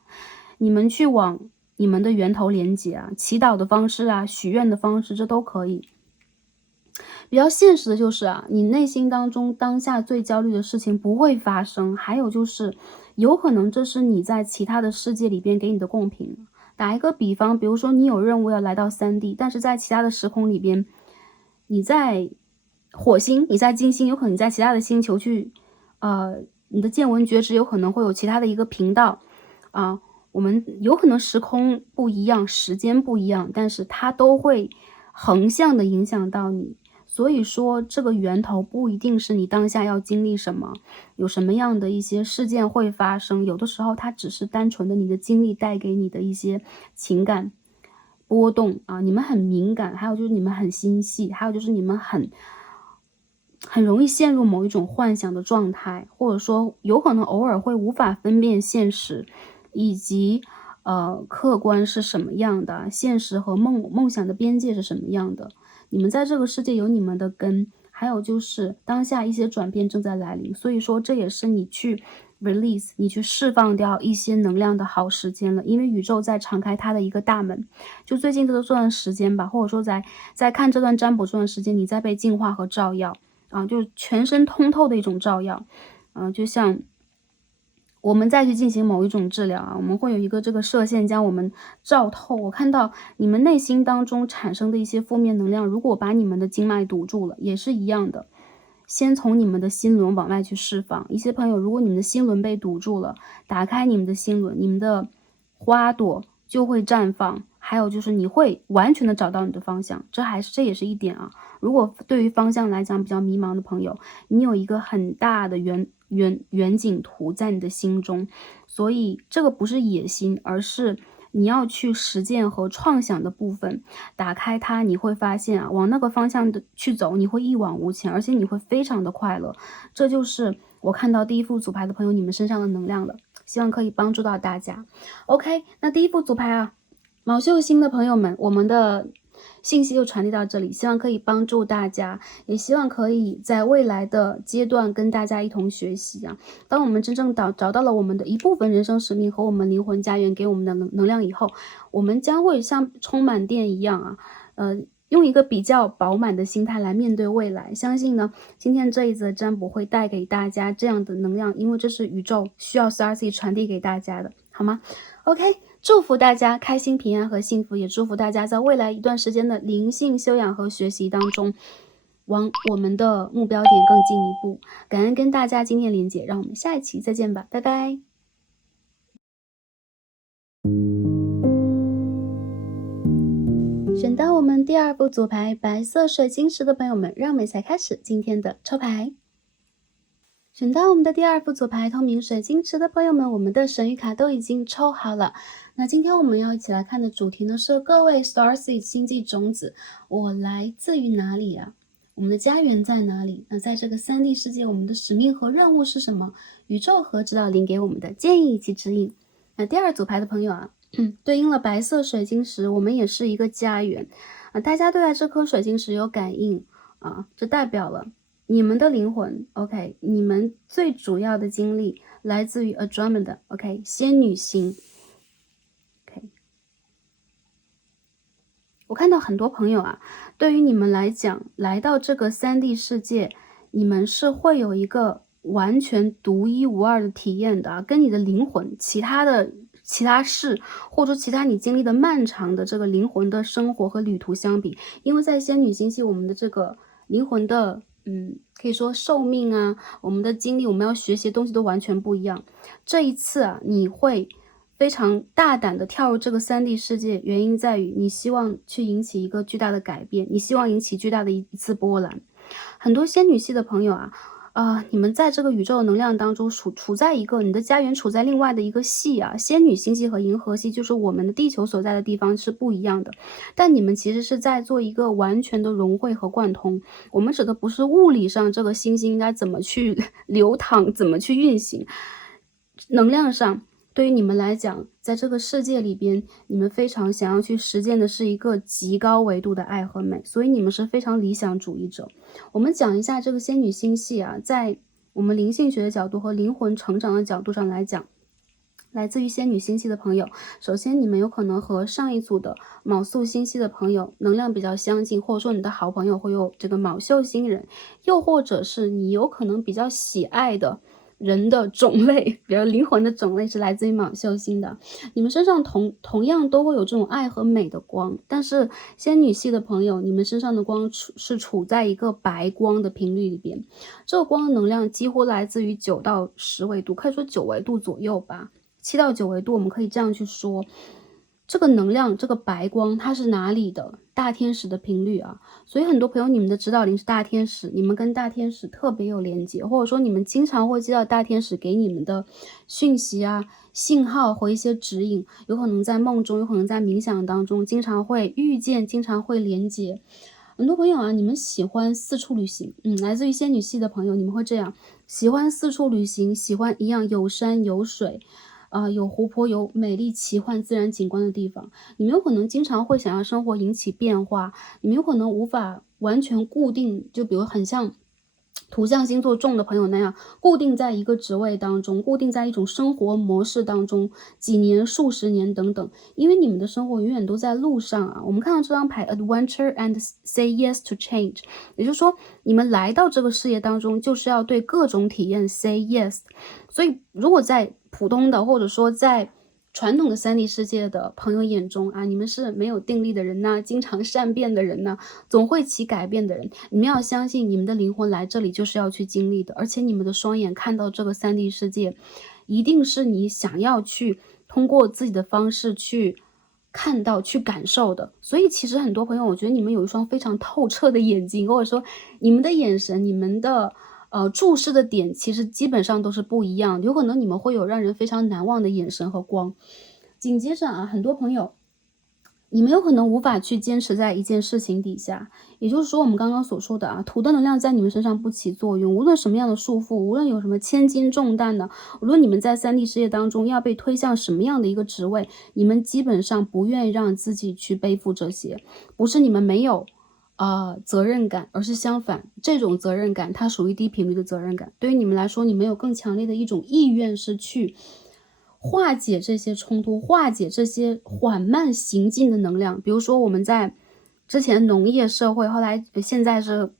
你们去往你们的源头连接祈祷的方式许愿的方式，这都可以。比较现实的就是你内心当中当下最焦虑的事情不会发生，还有就是有可能这是你在其他的世界里边给你的贡品。打一个比方，比如说你有任务要来到3D，但是在其他的时空里边，你在火星，你在金星，有可能你在其他的星球去你的见闻觉知有可能会有其他的一个频道我们有可能时空不一样，时间不一样，但是它都会横向的影响到你。所以说这个源头不一定是你当下要经历什么，有什么样的一些事件会发生，有的时候它只是单纯的你的经历带给你的一些情感波动你们很敏感，还有就是你们很心细，还有就是你们很容易陷入某一种幻想的状态，或者说有可能偶尔会无法分辨现实以及客观是什么样的，现实和梦想的边界是什么样的。你们在这个世界有你们的根，还有就是当下一些转变正在来临，所以说这也是你去 release， 你去释放掉一些能量的好时间了，因为宇宙在敞开它的一个大门。就最近这段时间吧，或者说在看这段占卜这段时间，你在被净化和照耀就是全身通透的一种照耀就像我们再去进行某一种治疗啊，我们会有一个这个射线将我们照透。我看到你们内心当中产生的一些负面能量，如果把你们的经脉堵住了，也是一样的。先从你们的心轮往外去释放。一些朋友，如果你们的心轮被堵住了，打开你们的心轮，你们的花朵就会绽放。还有就是你会完全的找到你的方向，这也是一点啊。如果对于方向来讲比较迷茫的朋友，你有一个很大的远景图在你的心中，所以这个不是野心，而是你要去实践和创想的部分。打开它，你会发现啊，往那个方向的去走，你会一往无前，而且你会非常的快乐。这就是我看到第一副组牌的朋友你们身上的能量了，希望可以帮助到大家。OK， 那第一副组牌啊，卯秀星的朋友们，我们的信息就传递到这里，希望可以帮助大家，也希望可以在未来的阶段跟大家一同学习啊。当我们真正找到了我们的一部分人生使命和我们灵魂家园给我们的能量以后，我们将会像充满电一样啊，用一个比较饱满的心态来面对未来。相信呢，今天这一则占卜会带给大家这样的能量，因为这是宇宙需要 Starseed 传递给大家的，好吗？ OK， 祝福大家开心平安和幸福，也祝福大家在未来一段时间的灵性修养和学习当中往我们的目标点更进一步。感恩跟大家今天连结，让我们下一期再见吧，拜拜。选到我们第二副组牌白色水晶石的朋友们，让我们一起来开始今天的抽牌。选到我们的第二副组牌透明水晶池的朋友们，我们的神谕卡都已经抽好了。那今天我们要一起来看的主题呢是各位 Starseed 星际种子，我来自于哪里啊？我们的家园在哪里？那在这个3D 世界，我们的使命和任务是什么？宇宙和指导灵给我们的建议以及指引。那第二组牌的朋友啊，对应了白色水晶石，我们也是一个家园啊。大家对待这颗水晶石有感应啊，这代表了你们的灵魂 ，OK， 你们最主要的精力来自于 Andromeda，OK， 仙女星 ，OK。我看到很多朋友啊，对于你们来讲，来到这个3D 世界，你们是会有一个完全独一无二的体验的啊，跟你的灵魂、其他事，或者说其他你经历的漫长的这个灵魂的生活和旅途相比，因为在仙女星系，我们的这个灵魂的可以说寿命啊，我们的经历，我们要学习的东西都完全不一样。这一次啊，你会非常大胆的跳入这个3D 世界，原因在于你希望去引起一个巨大的改变，你希望引起巨大的一次波澜。很多仙女系的朋友啊，你们在这个宇宙能量当中处在一个你的家园处在另外的一个系啊，仙女星系和银河系就是我们的地球所在的地方是不一样的，但你们其实是在做一个完全的融汇和贯通。我们指的不是物理上这个星星应该怎么去流淌，怎么去运行，能量上对于你们来讲，在这个世界里边，你们非常想要去实践的是一个极高维度的爱和美，所以你们是非常理想主义者。我们讲一下这个仙女星系啊，在我们灵性学的角度和灵魂成长的角度上来讲，来自于仙女星系的朋友，首先你们有可能和上一组的卯宿星系的朋友能量比较相近，或者说你的好朋友会有这个卯秀星人，又或者是你有可能比较喜爱的人的种类，比如灵魂的种类是来自于卯秀星的，你们身上同样都会有这种爱和美的光，但是仙女系的朋友，你们身上的光是处在一个白光的频率里边，这个光的能量几乎来自于9到10维度，可以说9维度左右吧，7到9维度，我们可以这样去说。这个能量，这个白光，它是哪里的？大天使的频率啊，所以很多朋友，你们的指导灵是大天使，你们跟大天使特别有连接，或者说你们经常会接到大天使给你们的讯息啊、信号和一些指引，有可能在梦中，有可能在冥想当中，经常会遇见，经常会连接。很多朋友啊，你们喜欢四处旅行，来自于仙女系的朋友，你们会这样，喜欢四处旅行，喜欢一样有山有水。有湖泊，有美丽奇幻自然景观的地方，你们有可能经常会想要生活引起变化，你们有可能无法完全固定，就比如很像土象星座重的朋友那样，固定在一个职位当中，固定在一种生活模式当中，几年、数十年等等。因为你们的生活永远都在路上啊。我们看到这张牌 Adventure and say yes to change， 也就是说你们来到这个事业当中，就是要对各种体验 say yes。 所以如果在普通的或者说在传统的3D 世界的朋友眼中啊，你们是没有定力的人呐，经常善变的人呐，总会起改变的人。你们要相信，你们的灵魂来这里就是要去经历的，而且你们的双眼看到这个3D 世界，一定是你想要去通过自己的方式去看到、去感受的。所以其实很多朋友，我觉得你们有一双非常透彻的眼睛，或者说你们的眼神、你们的注视的点其实基本上都是不一样的，有可能你们会有让人非常难忘的眼神和光。紧接着啊，很多朋友你们有可能无法去坚持在一件事情底下，也就是说我们刚刚所说的啊，土的能量在你们身上不起作用，无论什么样的束缚，无论有什么千斤重担的，无论你们在3D 世界当中要被推向什么样的一个职位，你们基本上不愿意让自己去背负这些。不是你们没有责任感，而是相反，这种责任感它属于低频率的责任感。对于你们来说，你们有更强烈的一种意愿是去化解这些冲突，化解这些缓慢行进的能量。比如说我们在之前农业社会，后来现在是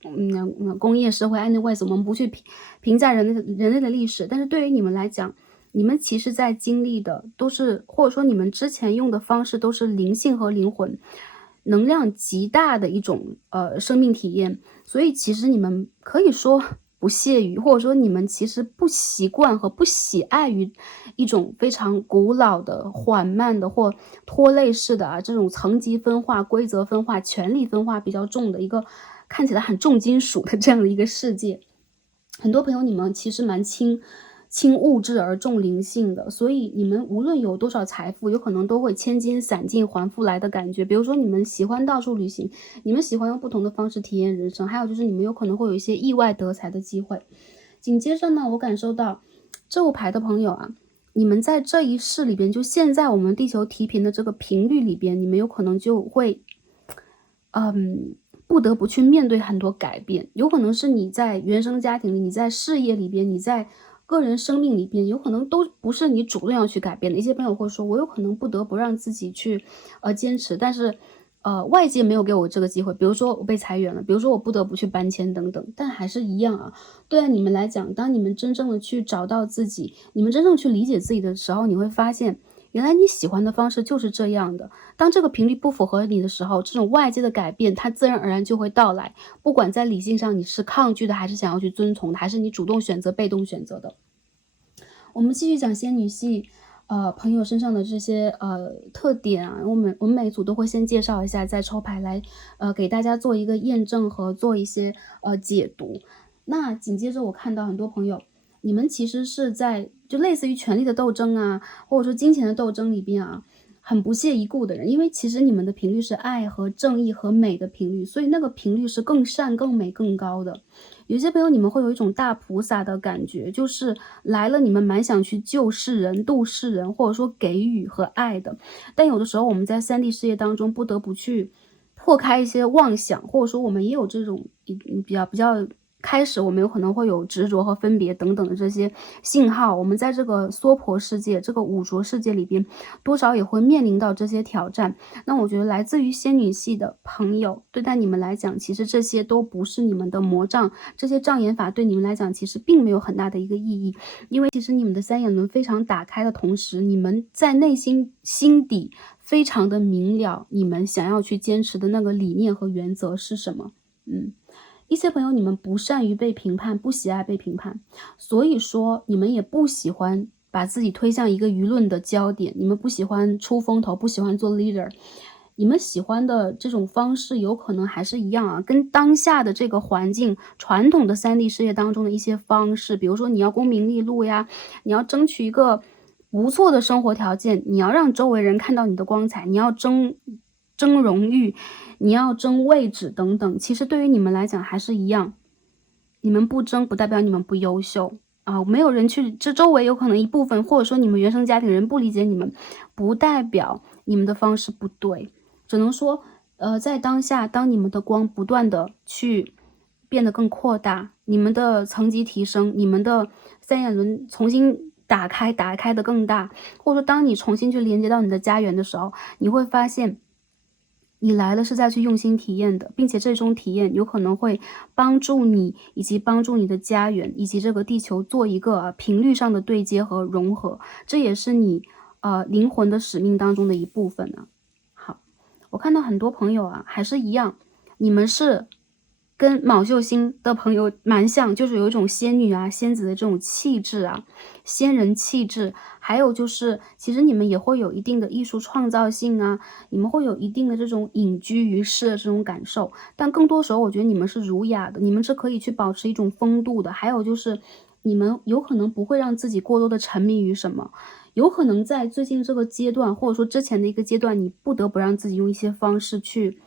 工业社会 anyways， 我们不去评价人类的历史，但是对于你们来讲，你们其实在经历的都是，或者说你们之前用的方式都是灵性和灵魂能量极大的一种生命体验。所以其实你们可以说不屑于，或者说你们其实不习惯和不喜爱于一种非常古老的、缓慢的或拖累式的这种层级分化、规则分化、权力分化比较重的一个看起来很重金属的这样的一个世界。很多朋友你们其实蛮轻物质而重灵性的，所以你们无论有多少财富，有可能都会千金散尽还复来的感觉。比如说你们喜欢到处旅行，你们喜欢用不同的方式体验人生，还有就是你们有可能会有一些意外得财的机会。紧接着呢，我感受到这副牌的朋友啊，你们在这一世里边，就现在我们地球提频的这个频率里边，你们有可能就会不得不去面对很多改变。有可能是你在原生家庭里，你在事业里边，你在个人生命里边，有可能都不是你主动要去改变的。一些朋友会说，我有可能不得不让自己去坚持，但是外界没有给我这个机会，比如说我被裁员了，比如说我不得不去搬迁等等。但还是一样啊，对你们来讲，当你们真正的去找到自己，你们真正去理解自己的时候，你会发现原来你喜欢的方式就是这样的。当这个频率不符合你的时候，这种外界的改变它自然而然就会到来，不管在理性上你是抗拒的，还是想要去遵从的，还是你主动选择被动选择的。我们继续讲仙女系朋友身上的这些特点啊，我们每一组都会先介绍一下，再抽牌来给大家做一个验证和做一些解读。那紧接着我看到很多朋友，你们其实是在就类似于权力的斗争啊，或者说金钱的斗争里边啊，很不屑一顾的人。因为其实你们的频率是爱和正义和美的频率，所以那个频率是更善、更美、更高的。有些朋友你们会有一种大菩萨的感觉，就是来了你们蛮想去救世人、度世人，或者说给予和爱的。但有的时候我们在3D 世界当中不得不去破开一些妄想，或者说我们也有这种比较开始我们有可能会有执着和分别等等的这些信号。我们在这个娑婆世界、这个五浊世界里边，多少也会面临到这些挑战。那我觉得来自于仙女系的朋友，对待你们来讲，其实这些都不是你们的魔障，这些障眼法对你们来讲其实并没有很大的一个意义。因为其实你们的3眼轮非常打开的同时，你们在内心心底非常的明了，你们想要去坚持的那个理念和原则是什么。一些朋友你们不善于被评判，不喜爱被评判，所以说你们也不喜欢把自己推向一个舆论的焦点，你们不喜欢出风头，不喜欢做 leader。你们喜欢的这种方式有可能还是一样啊，跟当下的这个环境，传统的3D 事业当中的一些方式，比如说你要功名利禄呀，你要争取一个不错的生活条件，你要让周围人看到你的光彩，你要争荣誉，你要争位置等等。其实对于你们来讲还是一样，你们不争不代表你们不优秀啊，没有人去，这周围有可能一部分，或者说你们原生家庭人不理解你们，不代表你们的方式不对。只能说在当下，当你们的光不断的去变得更扩大，你们的层级提升，你们的三眼轮重新打开的更大，或者说当你重新去连接到你的家园的时候，你会发现你来了是在去用心体验的，并且这种体验有可能会帮助你，以及帮助你的家园，以及这个地球做一个频率上的对接和融合，这也是你灵魂的使命当中的一部分呢。好，我看到很多朋友啊，还是一样，你们是跟卯秀星的朋友蛮像，就是有一种仙女啊、仙子的这种气质啊，仙人气质。还有就是，其实你们也会有一定的艺术创造性啊，你们会有一定的这种隐居于世的这种感受。但更多时候，我觉得你们是儒雅的，你们是可以去保持一种风度的。还有就是，你们有可能不会让自己过多的沉迷于什么。有可能在最近这个阶段，或者说之前的一个阶段，你不得不让自己用一些方式去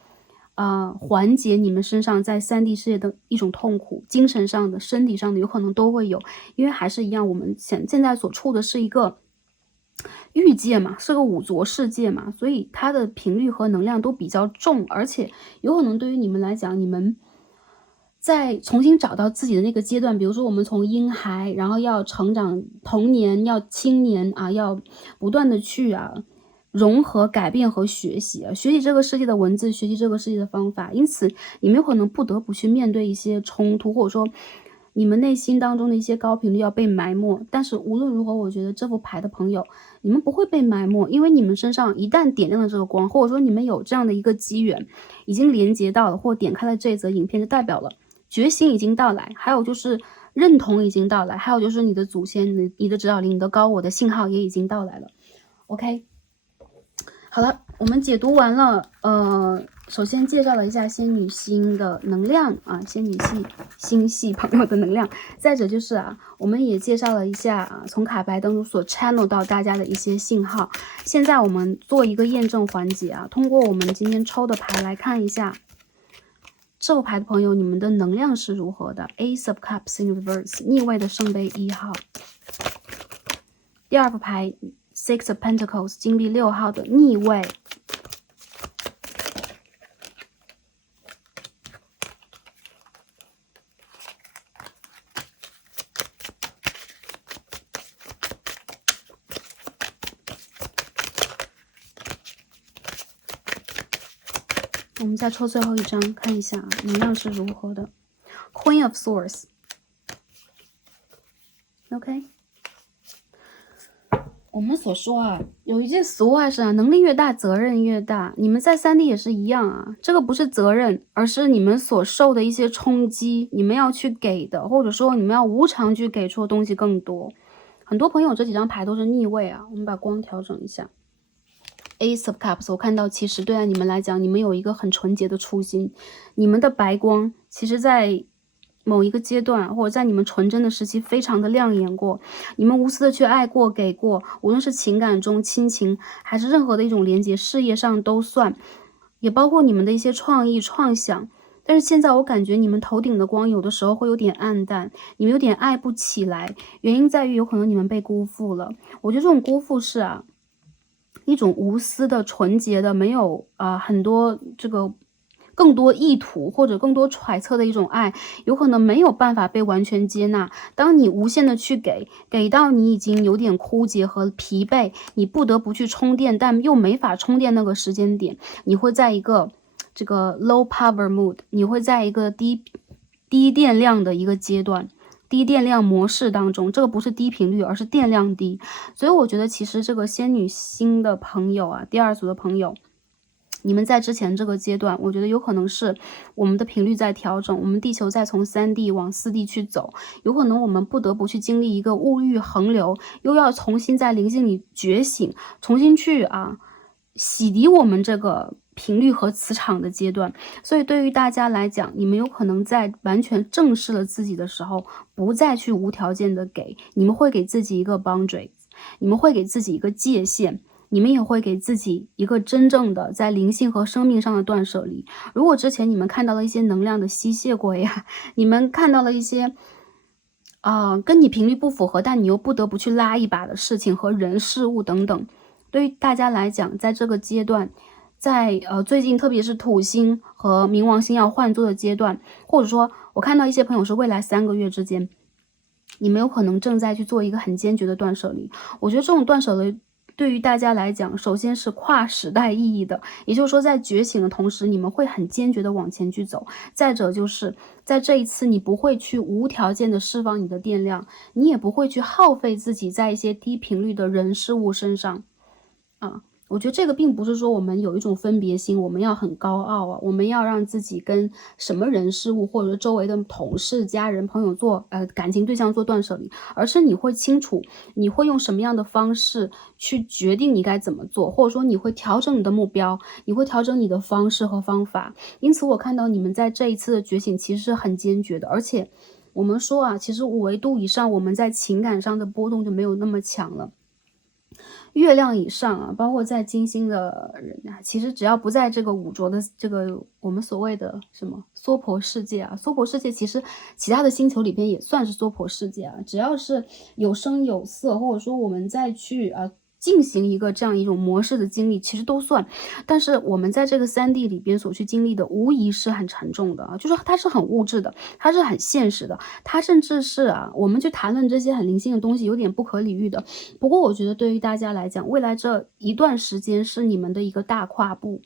缓解你们身上在3D 世界的一种痛苦，精神上的、身体上的有可能都会有。因为还是一样，我们现在所处的是一个欲界嘛，是个五浊世界嘛，所以它的频率和能量都比较重，而且有可能对于你们来讲，你们再重新找到自己的那个阶段，比如说我们从婴孩，然后要成长童年，要青年啊，要不断的去融合、改变和学习学习这个世界的文字，学习这个世界的方法。因此，你们有可能不得不去面对一些冲突，或者说你们内心当中的一些高频率要被埋没。但是无论如何，我觉得这副牌的朋友，你们不会被埋没，因为你们身上一旦点亮了这个光，或者说你们有这样的一个机缘，已经连接到了，或点开了这则影片，就代表了觉醒已经到来，还有就是认同已经到来，还有就是你的祖先、你的指导灵、你的高我的信号也已经到来了。OK。好了，我们解读完了。首先介绍了一下仙女星的能量啊，仙女星系朋友的能量。再者就是我们也介绍了一下从卡牌当中所 channel 到大家的一些信号。现在我们做一个验证环节通过我们今天抽的牌来看一下，这副牌的朋友，你们的能量是如何的 ？Ace of Cups in Reverse 逆位的圣杯1号。第二副牌。Six of Pentacles 金币6号的逆位，我们再抽最后一张，看一下能量是如何的。Queen of Swords。OK。我们所说有一句俗话是能力越大，责任越大。你们在3D 也是一样这个不是责任，而是你们所受的一些冲击，你们要去给的，或者说你们要无偿去给出的东西更多。很多朋友这几张牌都是逆位我们把光调整一下。Ace of Cups 我看到其实对你们来讲，你们有一个很纯洁的初心，你们的白光其实在某一个阶段，或者在你们纯真的时期非常的亮眼过，你们无私的去爱过给过，无论是情感中亲情还是任何的一种连接，事业上都算，也包括你们的一些创意创想。但是现在我感觉你们头顶的光有的时候会有点暗淡，你们有点爱不起来，原因在于有可能你们被辜负了。我觉得这种辜负是一种无私的纯洁的，没有很多这个更多意图或者更多揣测的一种爱，有可能没有办法被完全接纳。当你无限的去给到你已经有点枯竭和疲惫，你不得不去充电，但又没法充电那个时间点，你会在一个这个 low power mood， 你会在一个低电量的一个阶段，低电量模式当中，这个不是低频率，而是电量低。所以我觉得其实这个仙女星的朋友第二组的朋友，你们在之前这个阶段，我觉得有可能是我们的频率在调整，我们地球在从3D 往4D 去走，有可能我们不得不去经历一个物欲横流，又要重新在灵性里觉醒，重新去洗涤我们这个频率和磁场的阶段。所以对于大家来讲，你们有可能在完全正视了自己的时候，不再去无条件的给，你们会给自己一个 boundaries， 你们会给自己一个界限，你们也会给自己一个真正的在灵性和生命上的断舍离。如果之前你们看到了一些能量的吸血鬼你们看到了一些跟你频率不符合，但你又不得不去拉一把的事情和人事物等等，对于大家来讲，在这个阶段，在最近特别是土星和冥王星要换座的阶段，或者说我看到一些朋友是未来3个月之间，你们有可能正在去做一个很坚决的断舍离。我觉得这种断舍离对于大家来讲，首先是跨时代意义的，也就是说在觉醒的同时，你们会很坚决的往前去走。再者就是在这一次，你不会去无条件的释放你的电量，你也不会去耗费自己在一些低频率的人事物身上。我觉得这个并不是说我们有一种分别心，我们要很高傲啊，我们要让自己跟什么人事物或者周围的同事、家人、朋友做感情对象做断舍离，而是你会清楚你会用什么样的方式去决定你该怎么做，或者说你会调整你的目标，你会调整你的方式和方法。因此我看到你们在这一次的觉醒其实是很坚决的，而且我们说啊，其实5维度以上我们在情感上的波动就没有那么强了。月亮以上啊，包括在金星的人啊，其实只要不在这个五浊的这个我们所谓的什么娑婆世界啊，娑婆世界其实其他的星球里边也算是娑婆世界啊，只要是有声有色，或者说我们再去进行一个这样一种模式的经历，其实都算。但是我们在这个3D 里边所去经历的，无疑是很沉重的啊，就是它是很物质的，它是很现实的，它甚至是我们去谈论这些很灵性的东西，有点不可理喻的。不过我觉得对于大家来讲，未来这一段时间是你们的一个大跨步。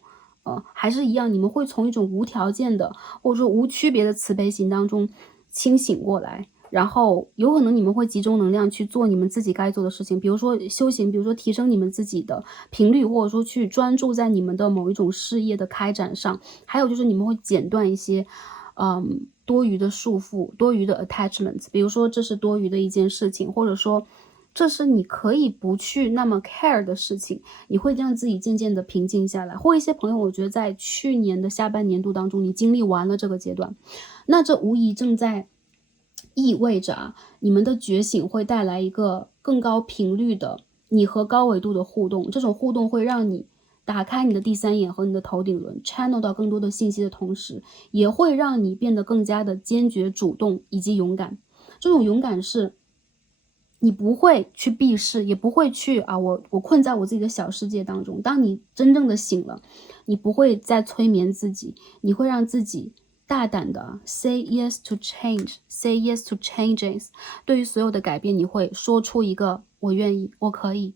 还是一样，你们会从一种无条件的，或者说无区别的慈悲心当中清醒过来。然后有可能你们会集中能量去做你们自己该做的事情，比如说修行，比如说提升你们自己的频率，或者说去专注在你们的某一种事业的开展上。还有就是你们会剪断一些多余的束缚，多余的 attachments， 比如说这是多余的一件事情，或者说这是你可以不去那么 care 的事情，你会让自己渐渐的平静下来。或一些朋友，我觉得在去年的下半年度当中，你经历完了这个阶段，那这无疑正在意味着你们的觉醒会带来一个更高频率的你和高维度的互动，这种互动会让你打开你的第3眼和你的头顶轮 channel 到更多的信息的同时，也会让你变得更加的坚决、主动以及勇敢。这种勇敢是你不会去避世，也不会去我困在我自己的小世界当中。当你真正的醒了，你不会再催眠自己，你会让自己大胆的 say yes to change, say yes to changes。 对于所有的改变，你会说出一个我愿意，我可以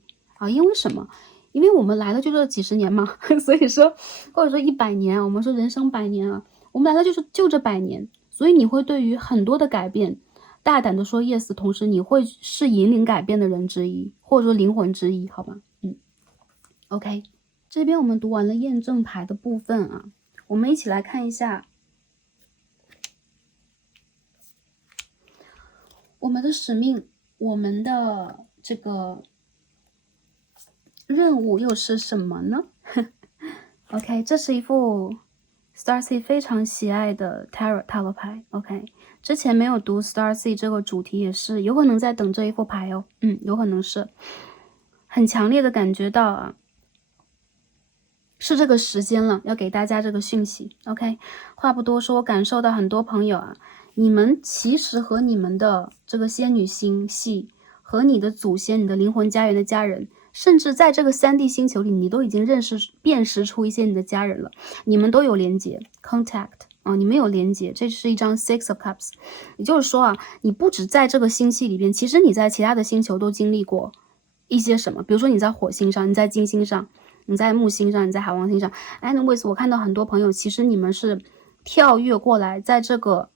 因为什么？因为我们来了就这几十年嘛，所以说或者说100年，我们说人生100年我们来了就这100年，所以你会对于很多的改变大胆的说 yes， 同时你会是引领改变的人之一，或者说灵魂之一，好吧？OK， 这边我们读完了验证牌的部分我们一起来看一下我们的使命，我们的这个任务又是什么呢？OK， 这是一副 Starseed 非常喜爱的 Tarot 塔罗牌。OK， 之前没有读 Starseed 这个主题，也是有可能在等这一副牌有可能是很强烈的感觉到是这个时间了，要给大家这个讯息。OK， 话不多说，我感受到很多朋友你们其实和你们的这个仙女星系，和你的祖先、你的灵魂家园的家人，甚至在这个3D 星球里，你都已经辨识出一些你的家人了，你们都有连接 contact你们有连接。这是一张 Six of Cups， 也就是说你不止在这个星系里边，其实你在其他的星球都经历过一些什么，比如说你在火星上，你在金星上，你在木星上，你在海王星上。anyways， 我看到很多朋友其实你们是跳跃过来，在这个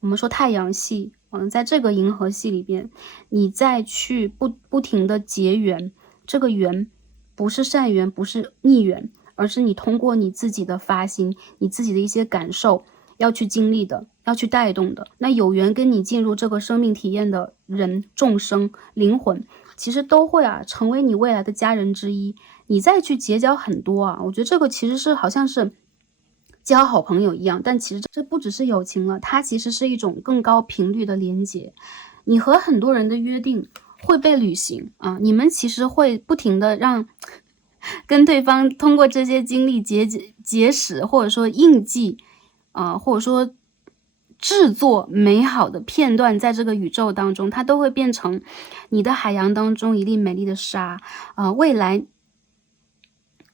我们说太阳系在这个银河系里边，你再去不停的结缘，这个缘不是善缘，不是逆缘，而是你通过你自己的发心，你自己的一些感受要去经历的，要去带动的。那有缘跟你进入这个生命体验的人、众生、灵魂，其实都会成为你未来的家人之一。你再去结交很多我觉得这个其实是好像是交好朋友一样，但其实这不只是友情了，它其实是一种更高频率的连接。你和很多人的约定会被履行你们其实会不停的让跟对方通过这些经历结识，或者说印记或者说制作美好的片段，在这个宇宙当中，它都会变成你的海洋当中一粒美丽的沙未来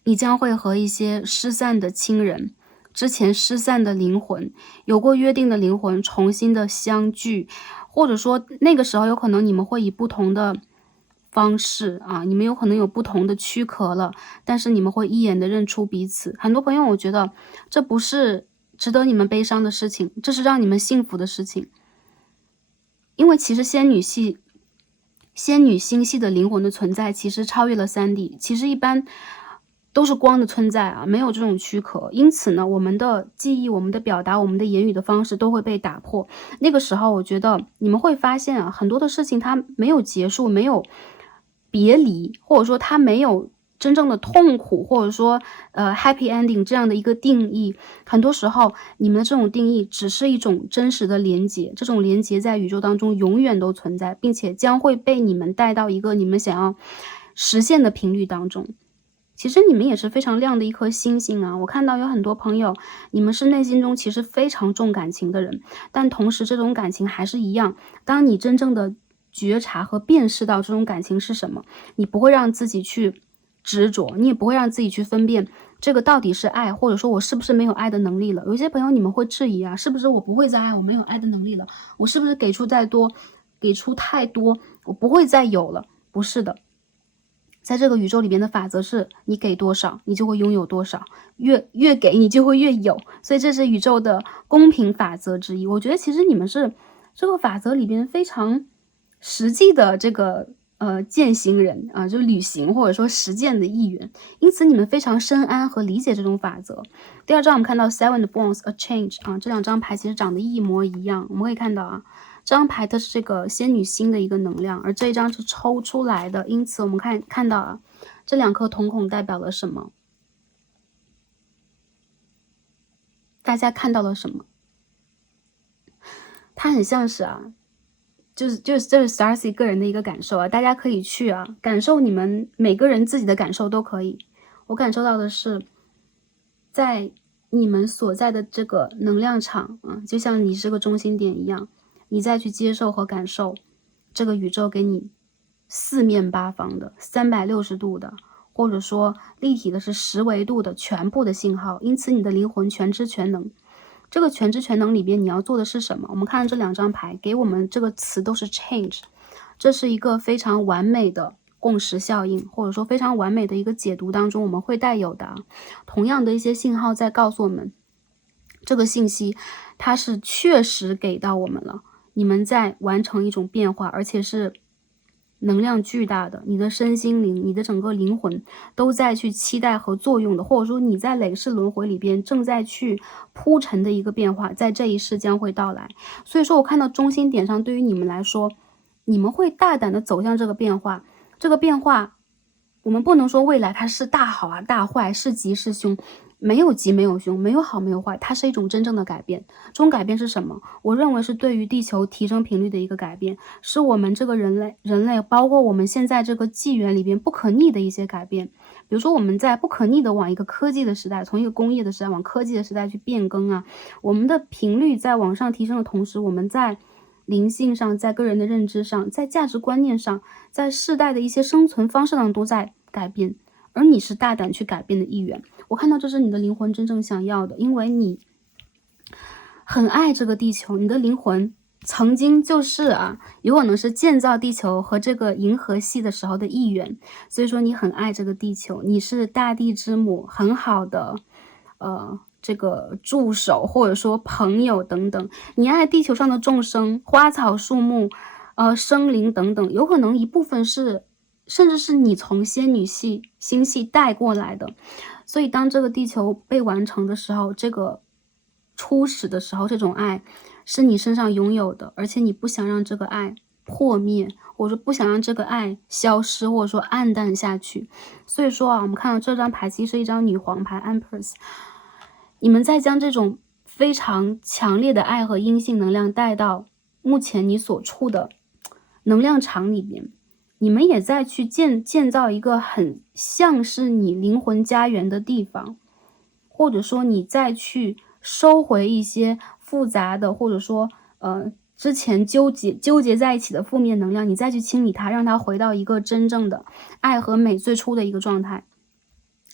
你将会和一些失散的亲人之前失散的灵魂，有过约定的灵魂重新的相聚，或者说那个时候有可能你们会以不同的方式啊，你们有可能有不同的躯壳了，但是你们会一眼的认出彼此。很多朋友我觉得这不是值得你们悲伤的事情，这是让你们幸福的事情。因为其实仙女星系的灵魂的存在其实超越了3D，其实一般都是光的存在啊，没有这种躯壳。因此呢，我们的记忆、我们的表达、我们的言语的方式都会被打破。那个时候我觉得你们会发现啊，很多的事情它没有结束，没有别离，或者说它没有真正的痛苦，或者说happy ending 这样的一个定义。很多时候你们的这种定义只是一种真实的连结，这种连结在宇宙当中永远都存在，并且将会被你们带到一个你们想要实现的频率当中。其实你们也是非常亮的一颗星星啊！我看到有很多朋友，你们是内心中其实非常重感情的人，但同时这种感情还是一样，当你真正的觉察和辨识到这种感情是什么，你不会让自己去执着，你也不会让自己去分辨这个到底是爱，或者说我是不是没有爱的能力了。有些朋友你们会质疑啊，是不是我不会再爱，我没有爱的能力了，我是不是给出太多，我不会再有了。不是的，在这个宇宙里边的法则是你给多少你就会拥有多少，越给你就会越有，所以这是宇宙的公平法则之一。我觉得其实你们是这个法则里边非常实际的这个践行人啊，就履行或者说实践的一员，因此你们非常深谙和理解这种法则。第二张我们看到 Seven of Wands a Change 啊，这两张牌其实长得一模一样，我们可以看到啊，这张牌它是这个仙女星的一个能量，而这一张是抽出来的，因此我们看到啊，这两颗瞳孔代表了什么？大家看到了什么？它很像是啊，这是 Starcy 个人的一个感受啊，大家可以去啊感受，你们每个人自己的感受都可以。我感受到的是，在你们所在的这个能量场啊，就像你是个中心点一样，你再去接受和感受这个宇宙给你四面八方的360度的，或者说立体的是10维度的全部的信号，因此你的灵魂全知全能。这个全知全能里边你要做的是什么？我们看这两张牌给我们这个词都是 change， 这是一个非常完美的共识效应，或者说非常完美的一个解读当中我们会带有的同样的一些信号在告诉我们，这个信息它是确实给到我们了，你们在完成一种变化，而且是能量巨大的，你的身心灵，你的整个灵魂都在去期待和作用的，或者说你在累世轮回里边正在去铺陈的一个变化，在这一世将会到来。所以说我看到中心点上，对于你们来说，你们会大胆的走向这个变化。这个变化我们不能说未来它是大好啊大坏，是吉是凶，没有吉没有凶，没有好没有坏，它是一种真正的改变。这种改变是什么？我认为是对于地球提升频率的一个改变，是我们这个人类包括我们现在这个纪元里边不可逆的一些改变。比如说我们在不可逆的往一个科技的时代，从一个工业的时代往科技的时代去变更啊，我们的频率在往上提升的同时，我们在灵性上，在个人的认知上，在价值观念上，在世代的一些生存方式上都在改变，而你是大胆去改变的一员。我看到这是你的灵魂真正想要的，因为你很爱这个地球，你的灵魂曾经就是啊，有可能是建造地球和这个银河系的时候的一员，所以说你很爱这个地球，你是大地之母，很好的这个助手或者说朋友等等，你爱地球上的众生、花草树木、生灵等等，有可能一部分是，甚至是你从仙女系星系带过来的。所以当这个地球被完成的时候，这个初始的时候，这种爱是你身上拥有的，而且你不想让这个爱破灭，或者说不想让这个爱消失，或者说暗淡下去。所以说啊，我们看到这张牌其实是一张女皇牌 Empress，你们在将这种非常强烈的爱和阴性能量带到目前你所处的能量场里边，你们也在去建造一个很像是你灵魂家园的地方，或者说你再去收回一些复杂的，或者说之前纠结在一起的负面能量，你再去清理它，让它回到一个真正的爱和美最初的一个状态。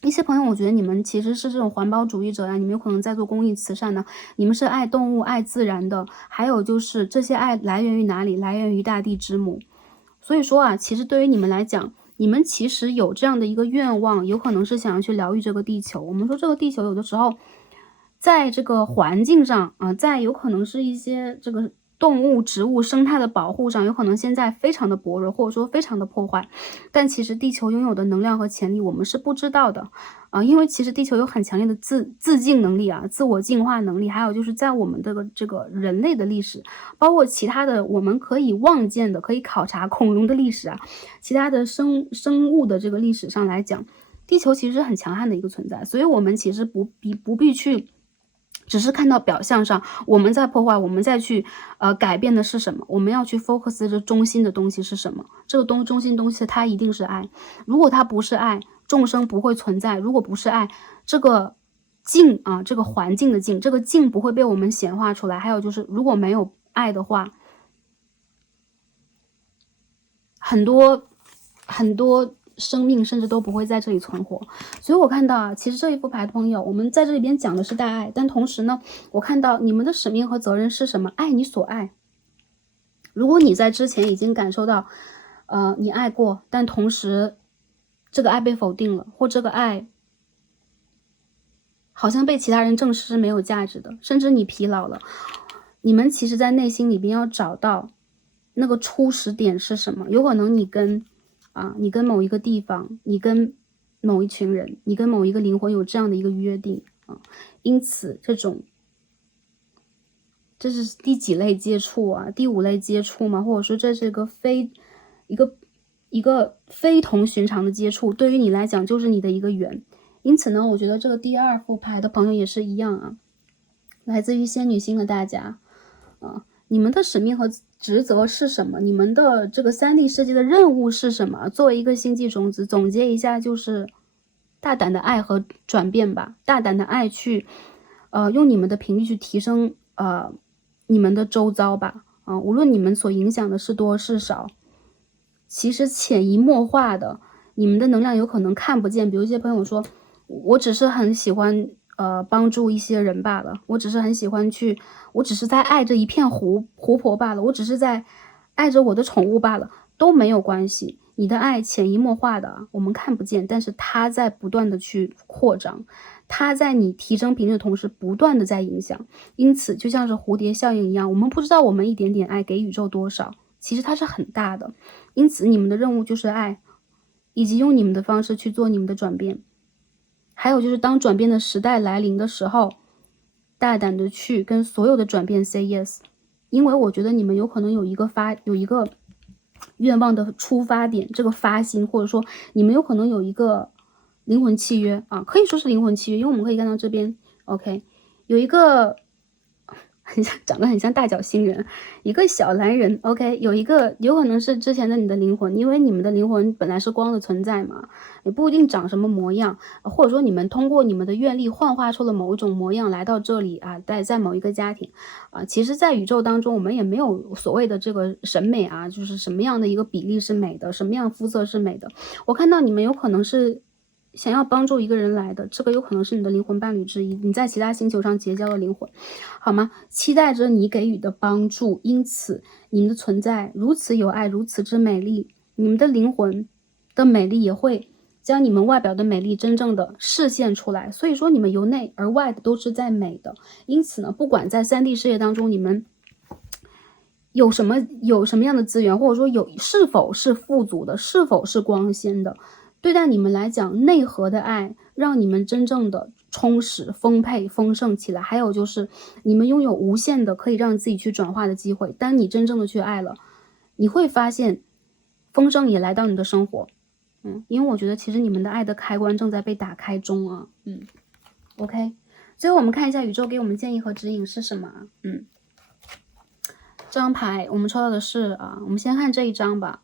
一些朋友，我觉得你们其实是这种环保主义者呀，你们有可能在做公益慈善的，你们是爱动物、爱自然的，还有就是这些爱来源于哪里？来源于大地之母。所以说啊，其实对于你们来讲，你们其实有这样的一个愿望，有可能是想要去疗愈这个地球。我们说这个地球有的时候，在这个环境上啊，在有可能是一些这个动物、植物、生态的保护上，有可能现在非常的薄弱，或者说非常的破坏。但其实地球拥有的能量和潜力，我们是不知道的啊，因为其实地球有很强烈的自净能力啊，自我净化能力，还有就是在我们这个人类的历史，包括其他的我们可以望见的、可以考察恐龙的历史啊，其他的生物的这个历史上来讲，地球其实是很强悍的一个存在，所以我们其实不必去。只是看到表象上我们在破坏，我们再去改变的是什么？我们要去 focus 这中心的东西是什么？这个中心东西它一定是爱。如果它不是爱，众生不会存在。如果不是爱，这个境啊，这个环境的境，这个境不会被我们显化出来。还有就是，如果没有爱的话，很多生命甚至都不会在这里存活。所以我看到啊，其实这一副牌的朋友，我们在这里边讲的是大爱，但同时呢，我看到你们的使命和责任是什么？爱你所爱。如果你在之前已经感受到你爱过，但同时这个爱被否定了，或这个爱好像被其他人证实是没有价值的，甚至你疲劳了，你们其实在内心里边要找到那个初始点是什么。有可能你跟某一个地方，你跟某一群人，你跟某一个灵魂有这样的一个约定啊，因此这是第几类接触啊？第5类接触吗？或者说这是一个非同寻常的接触，对于你来讲就是你的一个缘。因此呢，我觉得这个第2副牌的朋友也是一样啊，来自于仙女星的大家你们的使命和职责是什么？你们的这个3D 世界的任务是什么？作为一个星际种子，总结一下就是大胆的爱和转变吧，大胆的爱去用你们的频率去提升你们的周遭吧无论你们所影响的是多是少，其实潜移默化的，你们的能量有可能看不见。比如一些朋友说，我只是很喜欢帮助一些人罢了，我只是很喜欢去，我只是在爱这一片湖泊罢了，我只是在爱着我的宠物罢了，都没有关系。你的爱潜移默化的我们看不见，但是它在不断的去扩张，它在你提升频率的同时不断的在影响。因此就像是蝴蝶效应一样，我们不知道我们一点点爱给宇宙多少，其实它是很大的。因此你们的任务就是爱，以及用你们的方式去做你们的转变。还有就是当转变的时代来临的时候，大胆的去跟所有的转变 say yes。 因为我觉得你们有可能有一个愿望的出发点，这个发心，或者说你们有可能有一个灵魂契约可以说是灵魂契约，因为我们可以看到这边 OK 有一个长得很像大脚星人，一个小蓝人 OK 有可能是之前的你的灵魂，因为你们的灵魂本来是光的存在嘛，也不一定长什么模样，或者说你们通过你们的愿力幻化出了某一种模样来到这里在某一个家庭其实在宇宙当中我们也没有所谓的这个审美就是什么样的一个比例是美的，什么样肤色是美的。我看到你们有可能是想要帮助一个人来的，这个有可能是你的灵魂伴侣之一，你在其他星球上结交的灵魂，好吗？期待着你给予的帮助，因此你们的存在如此有爱，如此之美丽，你们的灵魂的美丽也会将你们外表的美丽真正的示现出来。所以说你们由内而外的都是在美的。因此呢，不管在3D 世界当中你们有什么样的资源，或者说是否是富足的，是否是光鲜的，对待你们来讲，内核的爱让你们真正的充实、丰沛、丰盛起来。还有就是你们拥有无限的可以让自己去转化的机会。当你真正的去爱了，你会发现丰盛也来到你的生活。因为我觉得其实你们的爱的开关正在被打开中OK， 最后我们看一下宇宙给我们建议和指引是什么这张牌我们抽到的是我们先看这一张吧，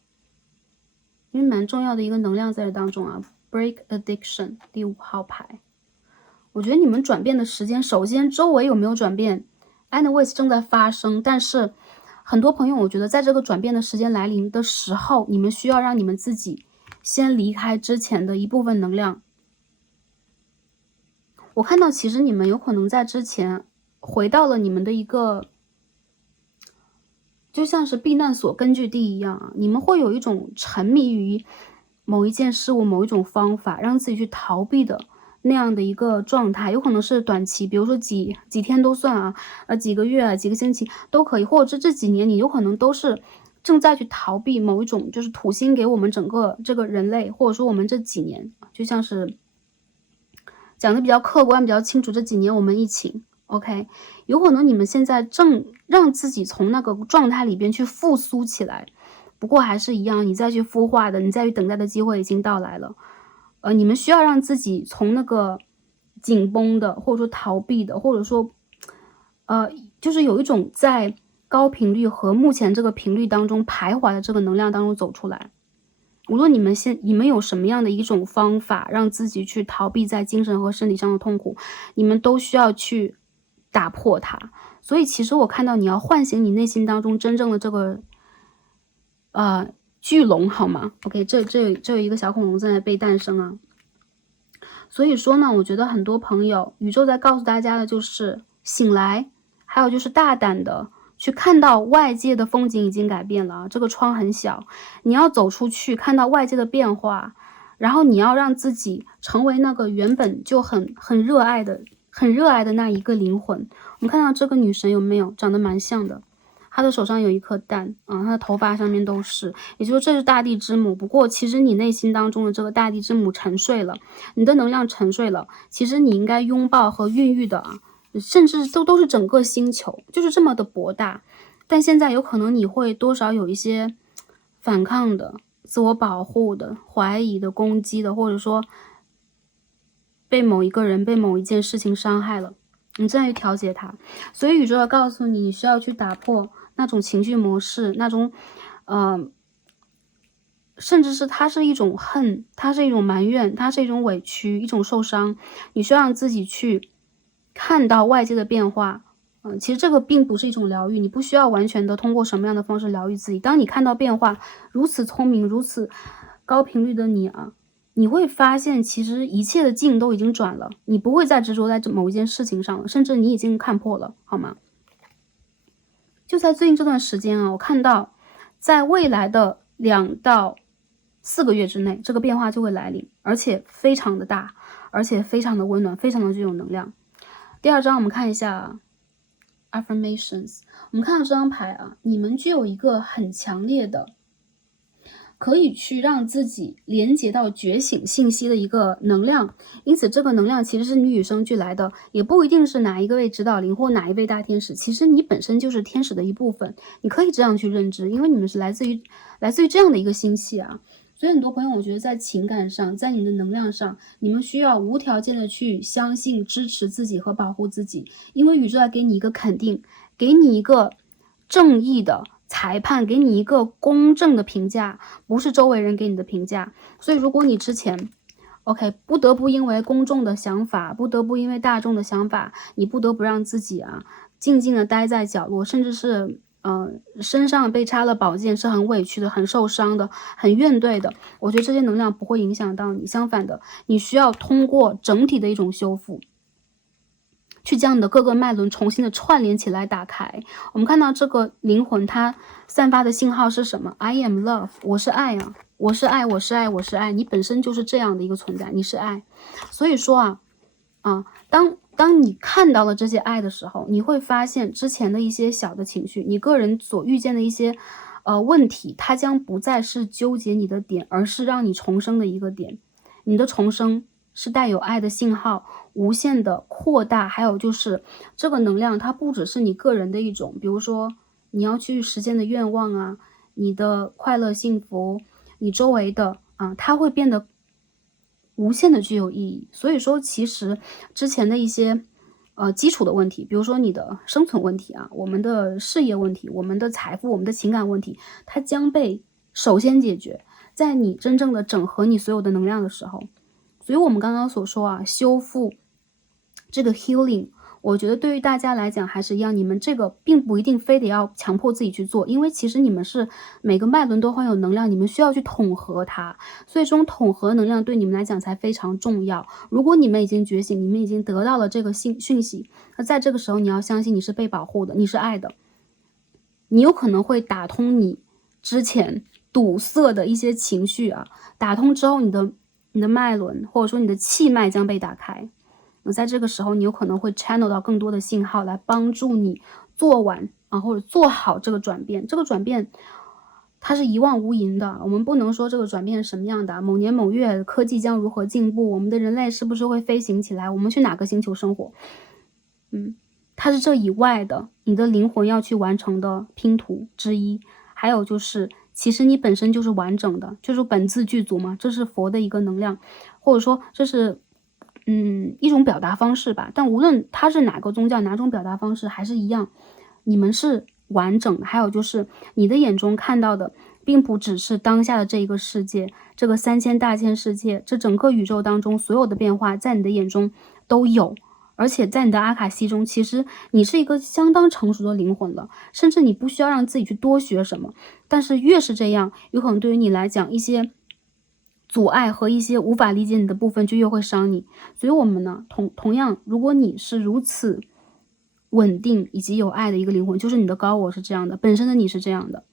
因为蛮重要的一个能量在这当中Break Addiction 第5号牌。我觉得你们转变的时间，首先周围有没有转变 anyways 正在发生，但是很多朋友我觉得在这个转变的时间来临的时候，你们需要让你们自己先离开之前的一部分能量，我看到其实你们有可能在之前回到了你们的一个就像是避难所根据地一样啊，你们会有一种沉迷于某一件事物、某一种方法，让自己去逃避的那样的一个状态，有可能是短期，比如说几天都算啊，几个月啊、几个星期都可以，或者是这几年你有可能都是正在去逃避某一种，就是土星给我们整个这个人类，或者说我们这几年，就像是讲的比较客观、比较清楚，这几年我们疫情。OK，有可能你们现在正让自己从那个状态里边去复苏起来，不过还是一样，你再去孵化的，你再去等待的机会已经到来了。你们需要让自己从那个紧绷的，或者说逃避的，或者说，就是有一种在高频率和目前这个频率当中徘徊的这个能量当中走出来。无论你们有什么样的一种方法，让自己去逃避在精神和身体上的痛苦，你们都需要去打破它。所以其实我看到你要唤醒你内心当中真正的这个巨龙，好吗 ？OK， 这有一个小恐龙正在被诞生啊。所以说呢，我觉得很多朋友，宇宙在告诉大家的就是醒来，还有就是大胆的去看到外界的风景已经改变了啊，这个窗很小，你要走出去，看到外界的变化，然后你要让自己成为那个原本就很热爱的那一个灵魂。我们看到这个女神有没有长得蛮像的？她的手上有一颗蛋啊，她的头发上面都是，也就是说这是大地之母。不过其实你内心当中的这个大地之母沉睡了，你的能量沉睡了，其实你应该拥抱和孕育的啊，甚至都是整个星球，就是这么的博大。但现在有可能你会多少有一些反抗的、自我保护的、怀疑的、攻击的，或者说被某一个人、被某一件事情伤害了，你正在去调节它。所以宇宙要告诉你，你需要去打破那种情绪模式，那种甚至是它是一种恨，它是一种埋怨，它是一种委屈，一种受伤。你需要让自己去看到外界的变化。其实这个并不是一种疗愈，你不需要完全的通过什么样的方式疗愈自己。当你看到变化，如此聪明、如此高频率的你啊，你会发现其实一切的境都已经转了，你不会再执着在某一件事情上了，甚至你已经看破了，好吗？就在最近这段时间啊，我看到在未来的2到4个月之内，这个变化就会来临，而且非常的大，而且非常的温暖，非常的具有能量。第二张我们看一下 affirmations， 我们看到这张牌啊，你们具有一个很强烈的可以去让自己连接到觉醒信息的一个能量，因此这个能量其实是你与生俱来的，也不一定是哪一个位指导灵或哪一位大天使，其实你本身就是天使的一部分，你可以这样去认知，因为你们是来自于这样的一个星系啊。所以很多朋友，我觉得在情感上，在你的能量上，你们需要无条件的去相信、支持自己和保护自己，因为宇宙要给你一个肯定，给你一个正义的裁判，给你一个公正的评价，不是周围人给你的评价。所以如果你之前 OK 不得不因为公众的想法，不得不因为大众的想法，你不得不让自己啊静静的待在角落，甚至是身上被插了宝剑，是很委屈的，很受伤的，很怨怼的。我觉得这些能量不会影响到你，相反的，你需要通过整体的一种修复，去将你的各个脉轮重新的串联起来打开。我们看到这个灵魂它散发的信号是什么？ I am love， 我是爱啊，我是爱，我是爱，我是爱，你本身就是这样的一个存在，你是爱。所以说当你看到了这些爱的时候，你会发现之前的一些小的情绪，你个人所遇见的一些问题，它将不再是纠结你的点，而是让你重生的一个点。你的重生是带有爱的信号，无限的扩大，还有就是这个能量它不只是你个人的一种，比如说你要去实现的愿望啊，你的快乐幸福，你周围的它会变得无限的具有意义。所以说其实之前的一些基础的问题，比如说你的生存问题啊，我们的事业问题，我们的财富，我们的情感问题，它将被首先解决，在你真正的整合你所有的能量的时候。所以我们刚刚所说啊，修复这个 healing 我觉得对于大家来讲还是一样，你们这个并不一定非得要强迫自己去做，因为其实你们是每个脉轮都会有能量，你们需要去统合它，所以这种统合能量对你们来讲才非常重要。如果你们已经觉醒，你们已经得到了这个讯息，那在这个时候你要相信你是被保护的，你是爱的，你有可能会打通你之前堵塞的一些情绪啊，打通之后你的脉轮或者说你的气脉将被打开。那在这个时候你有可能会 channel 到更多的信号来帮助你做完啊或者做好这个转变。这个转变它是一望无垠的，我们不能说这个转变是什么样的，某年某月科技将如何进步，我们的人类是不是会飞行起来，我们去哪个星球生活，它是这以外的你的灵魂要去完成的拼图之一。还有就是其实你本身就是完整的，就是本自具足嘛，这是佛的一个能量，或者说这是一种表达方式吧。但无论它是哪个宗教哪种表达方式还是一样，你们是完整的。还有就是你的眼中看到的并不只是当下的这一个世界，这个3000大千世界，这整个宇宙当中所有的变化在你的眼中都有。而且在你的阿卡西中，其实你是一个相当成熟的灵魂了，甚至你不需要让自己去多学什么。但是越是这样，有可能对于你来讲，一些阻碍和一些无法理解你的部分就越会伤你。所以我们呢，同样，如果你是如此稳定以及有爱的一个灵魂，就是你的高我是这样的，本身的你是这样的，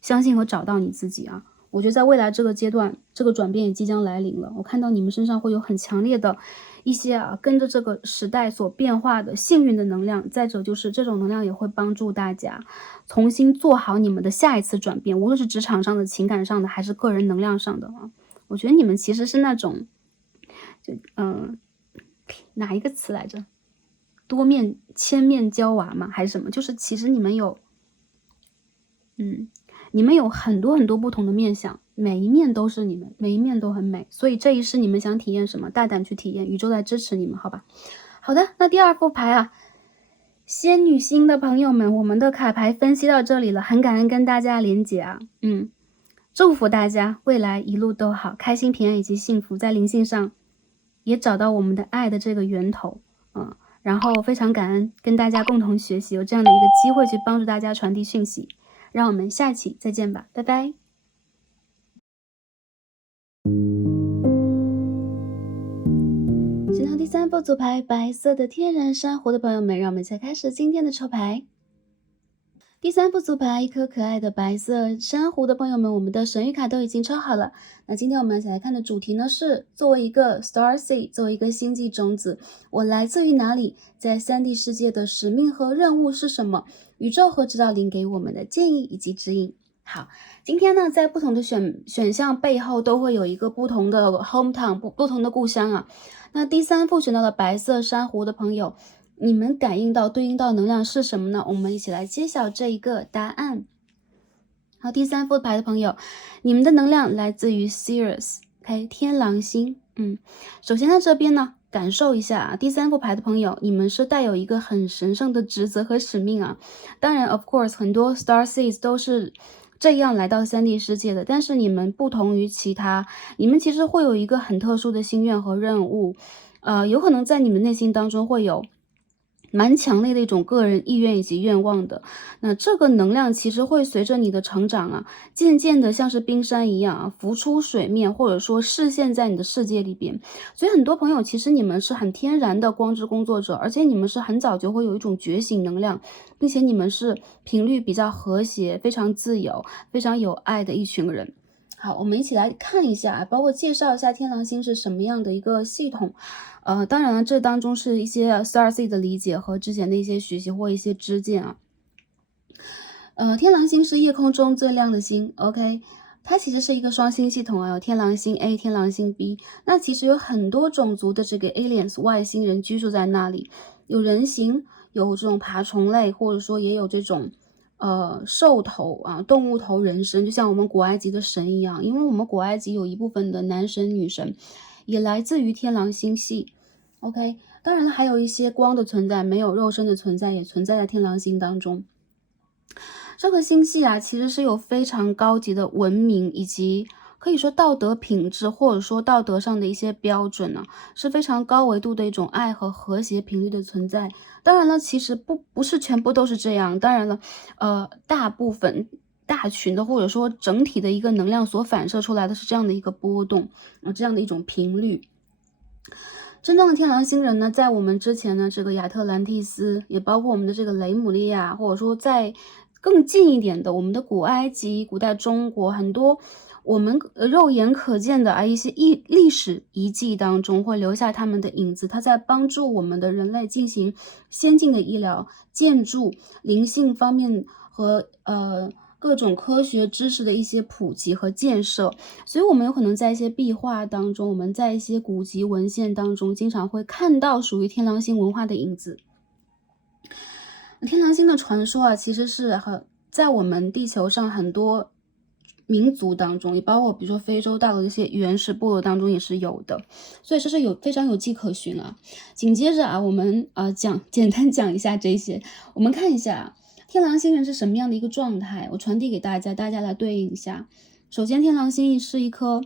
相信和找到你自己啊。我觉得在未来这个阶段，这个转变也即将来临了。我看到你们身上会有很强烈的一些跟着这个时代所变化的幸运的能量。再者就是这种能量也会帮助大家重新做好你们的下一次转变，无论是职场上的、情感上的，还是个人能量上的啊。我觉得你们其实是那种，哪一个词来着？多面千面娇娃嘛，还是什么？就是其实你们有，你们有很多很多不同的面相，每一面都是你们，每一面都很美。所以这一世你们想体验什么，大胆去体验，宇宙在支持你们，好吧？好的，那第二副牌啊，仙女星的朋友们，我们的卡牌分析到这里了，很感恩跟大家连结啊，祝福大家未来一路都好，开心平安以及幸福，在灵性上也找到我们的爱的这个源头，然后非常感恩跟大家共同学习，有这样的一个机会去帮助大家传递讯息。让我们下期再见吧，拜拜。选到第3副组牌，白色的天然珊瑚的朋友们，让我们一起开始今天的抽牌。第3副组牌，一颗可爱的白色珊瑚的朋友们，我们的神谕卡都已经抽好了。那今天我们一起来看的主题呢是，作为一个 Star Seed， 作为一个星际种子，我来自于哪里？在3D 世界的使命和任务是什么？宇宙和指导灵给我们的建议以及指引。好，今天呢，在不同的选项背后都会有一个不同的 hometown， 不同的故乡啊。那第3副选到了白色珊瑚的朋友，你们感应到对应到能量是什么呢？我们一起来揭晓这一个答案。好，第3副牌的朋友，你们的能量来自于 Sirius， 天狼星。首先在这边呢，感受一下啊，第3副牌的朋友，你们是带有一个很神圣的职责和使命啊。当然 of course 很多 Star Seeds 都是这样来到3D 世界的，但是你们不同于其他，你们其实会有一个很特殊的心愿和任务，有可能在你们内心当中会有蛮强烈的一种个人意愿以及愿望的。那这个能量其实会随着你的成长啊，渐渐的像是冰山一样啊，浮出水面，或者说视现在你的世界里边。所以很多朋友其实你们是很天然的光之工作者，而且你们是很早就会有一种觉醒能量，并且你们是频率比较和谐、非常自由、非常有爱的一群人。好，我们一起来看一下，包括介绍一下天狼星是什么样的一个系统。当然了，这当中是一些 Star Seed 的理解和之前的一些学习或一些知见啊。天狼星是夜空中最亮的星 ，OK， 它其实是一个双星系统啊，有天狼星 A、天狼星 B。那其实有很多种族的这个 aliens 外星人居住在那里，有人形，有这种爬虫类，或者说也有这种兽头啊，动物头人身，就像我们古埃及的神一样。因为我们古埃及有一部分的男神女神也来自于天狼星系。OK， 当然了，还有一些光的存在，没有肉身的存在，也存在在天狼星当中。这个星系啊，其实是有非常高级的文明以及可以说道德品质或者说道德上的一些标准呢，是非常高维度的一种爱和和谐频率的存在。当然了，其实不是全部都是这样，当然了，大部分大群的或者说整体的一个能量所反射出来的是这样的一个波动，这样的一种频率。真正的天狼星人呢，在我们之前呢，这个亚特兰蒂斯，也包括我们的这个雷姆利亚，或者说在更近一点的我们的古埃及、古代中国，很多我们肉眼可见的一些历史遗迹当中会留下他们的影子，它在帮助我们的人类进行先进的医疗、建筑、灵性方面和各种科学知识的一些普及和建设。所以我们有可能在一些壁画当中，我们在一些古籍文献当中，经常会看到属于天狼星文化的影子。天狼星的传说啊，其实是在我们地球上很多民族当中，也包括比如说非洲大陆的一些原始部落当中也是有的，所以这是非常有迹可循啊。紧接着啊，我们简单讲一下这些，我们看一下天狼星人是什么样的一个状态，我传递给大家，大家来对应一下。首先，天狼星是一颗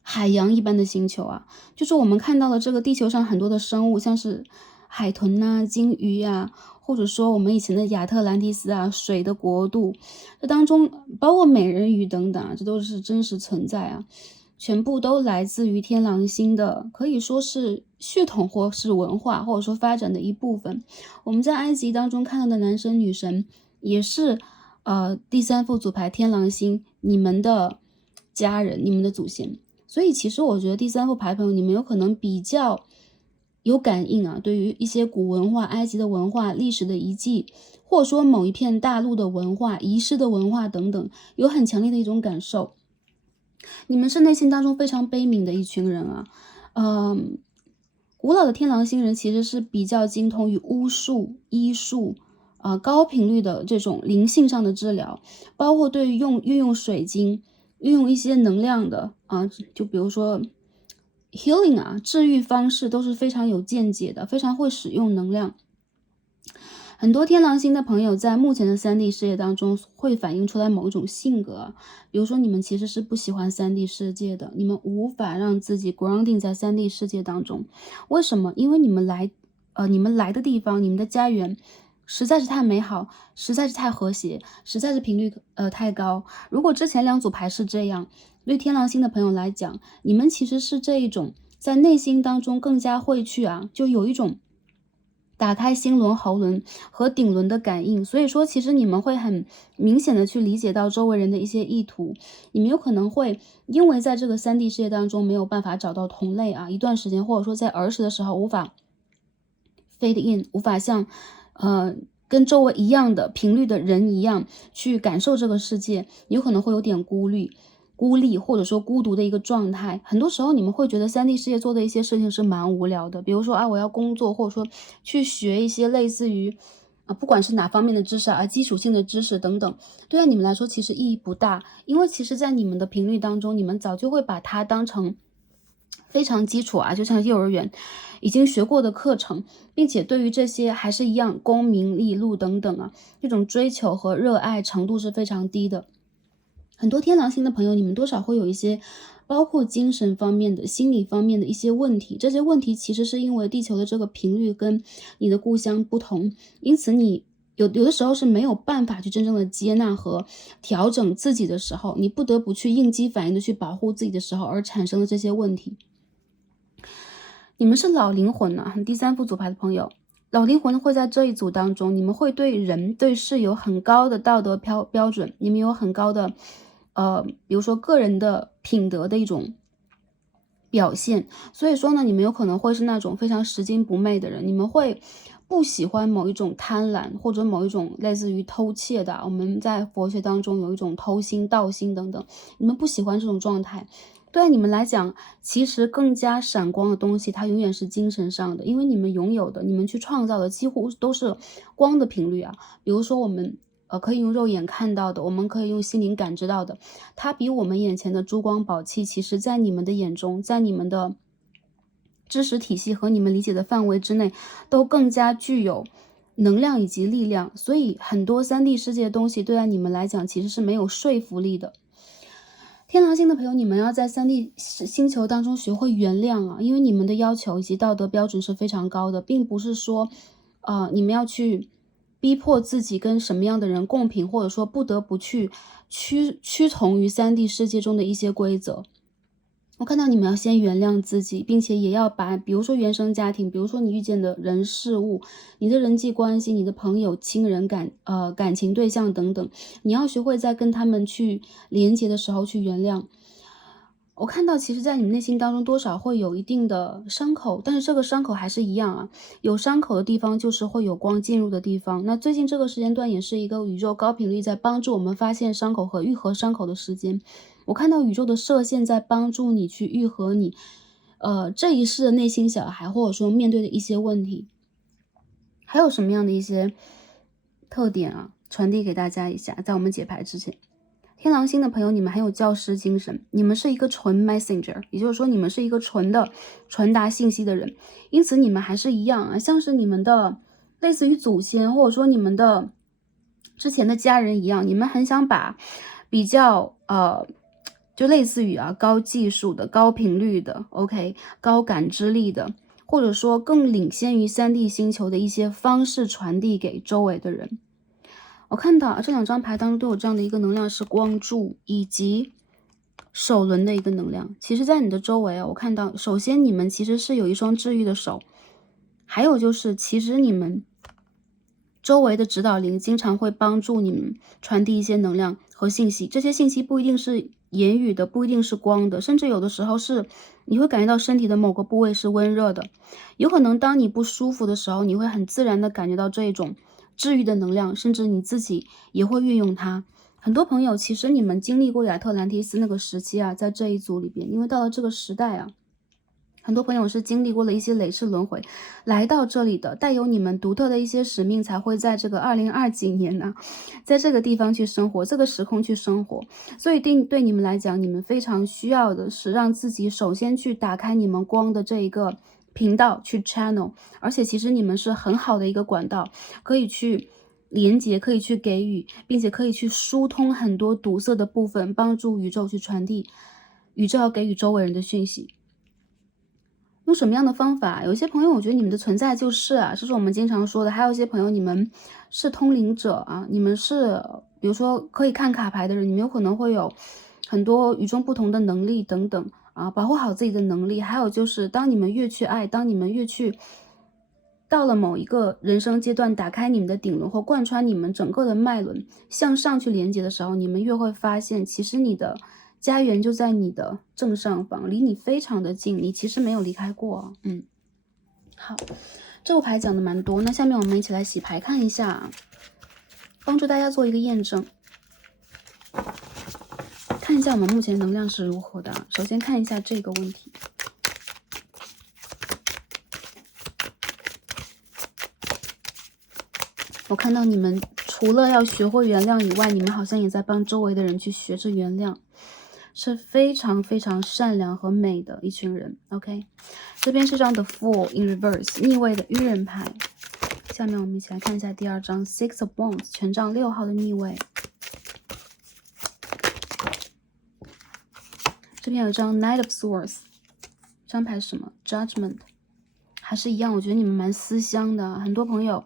海洋一般的星球啊，就是我们看到了这个地球上很多的生物，像是海豚啊、鲸鱼啊，或者说我们以前的亚特兰蒂斯啊、水的国度，这当中包括美人鱼等等啊，这都是真实存在啊，全部都来自于天狼星的，可以说是血统或是文化，或者说发展的一部分。我们在埃及当中看到的男神女神，也是第三副组牌天狼星，你们的家人、你们的祖先。所以其实我觉得第三副牌朋友，你们有可能比较有感应啊，对于一些古文化、埃及的文化、历史的遗迹，或者说某一片大陆的文化、仪式的文化等等，有很强烈的一种感受。你们是内心当中非常悲悯的一群人啊，古老的天狼星人其实是比较精通于巫术、医术，高频率的这种灵性上的治疗，包括对于运用水晶、运用一些能量的就比如说 healing 治愈方式都是非常有见解的，非常会使用能量。很多天狼星的朋友在目前的3D 世界当中会反映出来某一种性格，比如说你们其实是不喜欢3D 世界的，你们无法让自己 grounding 在3D 世界当中。为什么？因为你们来的地方，你们的家园实在是太美好，实在是太和谐，实在是频率太高。如果之前2组牌是这样，对天狼星的朋友来讲，你们其实是这一种在内心当中更加会去就有一种打开心轮、喉轮和顶轮的感应，所以说其实你们会很明显的去理解到周围人的一些意图，你们有可能会因为在这个3D 世界当中没有办法找到同类一段时间，或者说在儿时的时候无法 fade in， 无法像跟周围一样的频率的人一样去感受这个世界，有可能会有点孤立或者说孤独的一个状态。很多时候你们会觉得3D 世界做的一些事情是蛮无聊的，比如说我要工作，或者说去学一些类似于不管是哪方面的知识基础性的知识等等，对你们来说其实意义不大，因为其实在你们的频率当中，你们早就会把它当成非常基础就像幼儿园已经学过的课程，并且对于这些还是一样功名利禄等等这种追求和热爱程度是非常低的。很多天狼星的朋友，你们多少会有一些包括精神方面的、心理方面的一些问题，这些问题其实是因为地球的这个频率跟你的故乡不同，因此你有的时候是没有办法去真正的接纳和调整自己的时候，你不得不去应激反应的去保护自己的时候而产生的这些问题。你们是老灵魂第三副组牌的朋友，老灵魂会在这一组当中，你们会对人对事有很高的道德标准，你们有很高的比如说个人的品德的一种表现，所以说呢，你们有可能会是那种非常拾金不昧的人，你们会不喜欢某一种贪婪或者某一种类似于偷窃的，我们在佛学当中有一种偷心、盗心等等，你们不喜欢这种状态。对你们来讲，其实更加闪光的东西，它永远是精神上的，因为你们拥有的、你们去创造的几乎都是光的频率比如说我们可以用肉眼看到的，我们可以用心灵感知到的，它比我们眼前的珠光宝气，其实在你们的眼中，在你们的知识体系和你们理解的范围之内，都更加具有能量以及力量。所以很多3D 世界的东西对你们来讲其实是没有说服力的。天狼星的朋友，你们要在3D 星球当中学会原谅啊，因为你们的要求以及道德标准是非常高的，并不是说，你们要去逼迫自己跟什么样的人共频，或者说不得不去屈从于3D 世界中的一些规则。我看到你们要先原谅自己，并且也要把比如说原生家庭，比如说你遇见的人事物，你的人际关系，你的朋友、亲人、感情对象等等，你要学会在跟他们去连接的时候去原谅。我看到其实在你们内心当中多少会有一定的伤口，但是这个伤口还是一样啊，有伤口的地方就是会有光进入的地方。那最近这个时间段也是一个宇宙高频率在帮助我们发现伤口和愈合伤口的时间。我看到宇宙的射线在帮助你去愈合你，这一世的内心小孩，或者说面对的一些问题。还有什么样的一些特点啊，传递给大家一下，在我们解牌之前。天狼星的朋友，你们很有教师精神，你们是一个纯 messenger， 也就是说你们是一个纯的传达信息的人，因此你们还是一样啊，像是你们的类似于祖先，或者说你们的之前的家人一样，你们很想把比较就类似于高技术的、高频率的 OK 高感知力的，或者说更领先于3D 星球的一些方式传递给周围的人。我看到这2张牌当中都有这样的一个能量，是光柱以及手轮的一个能量。其实在你的周围我看到首先你们其实是有一双治愈的手，还有就是其实你们周围的指导灵经常会帮助你们传递一些能量和信息，这些信息不一定是言语的，不一定是光的，甚至有的时候是你会感觉到身体的某个部位是温热的，有可能当你不舒服的时候，你会很自然的感觉到这种治愈的能量，甚至你自己也会运用它。很多朋友其实你们经历过亚特兰蒂斯那个时期在这一组里边，因为到了这个时代很多朋友是经历过了一些累世轮回来到这里的，带有你们独特的一些使命，才会在这个2020几年在这个地方去生活，这个时空去生活。所以对你们来讲，你们非常需要的是让自己首先去打开你们光的这一个频道去 channel， 而且其实你们是很好的一个管道，可以去连接，可以去给予，并且可以去疏通很多堵塞的部分，帮助宇宙去传递宇宙要给予周围人的讯息。用什么样的方法？有一些朋友我觉得你们的存在就是这是我们经常说的，还有一些朋友你们是通灵者你们是比如说可以看卡牌的人，你们有可能会有很多与众不同的能力等等保护好自己的能力。还有就是当你们越去爱，当你们越去到了某一个人生阶段，打开你们的顶轮或贯穿你们整个的脉轮向上去连接的时候，你们越会发现其实你的家园就在你的正上方，离你非常的近，你其实没有离开过好，这副牌讲的蛮多，那下面我们一起来洗牌看一下帮助大家做一个验证，看一下我们目前能量是如何的。首先看一下这个问题，我看到你们除了要学会原谅以外，你们好像也在帮周围的人去学着原谅，是非常非常善良和美的一群人。 OK， 这边是张的 Fool in Reverse 逆位的愚人牌。下面我们一起来看一下第2张 Six of Wands 权杖6号的逆位。这边有一张 Knight of Swords， 这张牌是什么？ Judgment。 还是一样，我觉得你们蛮思乡的很多朋友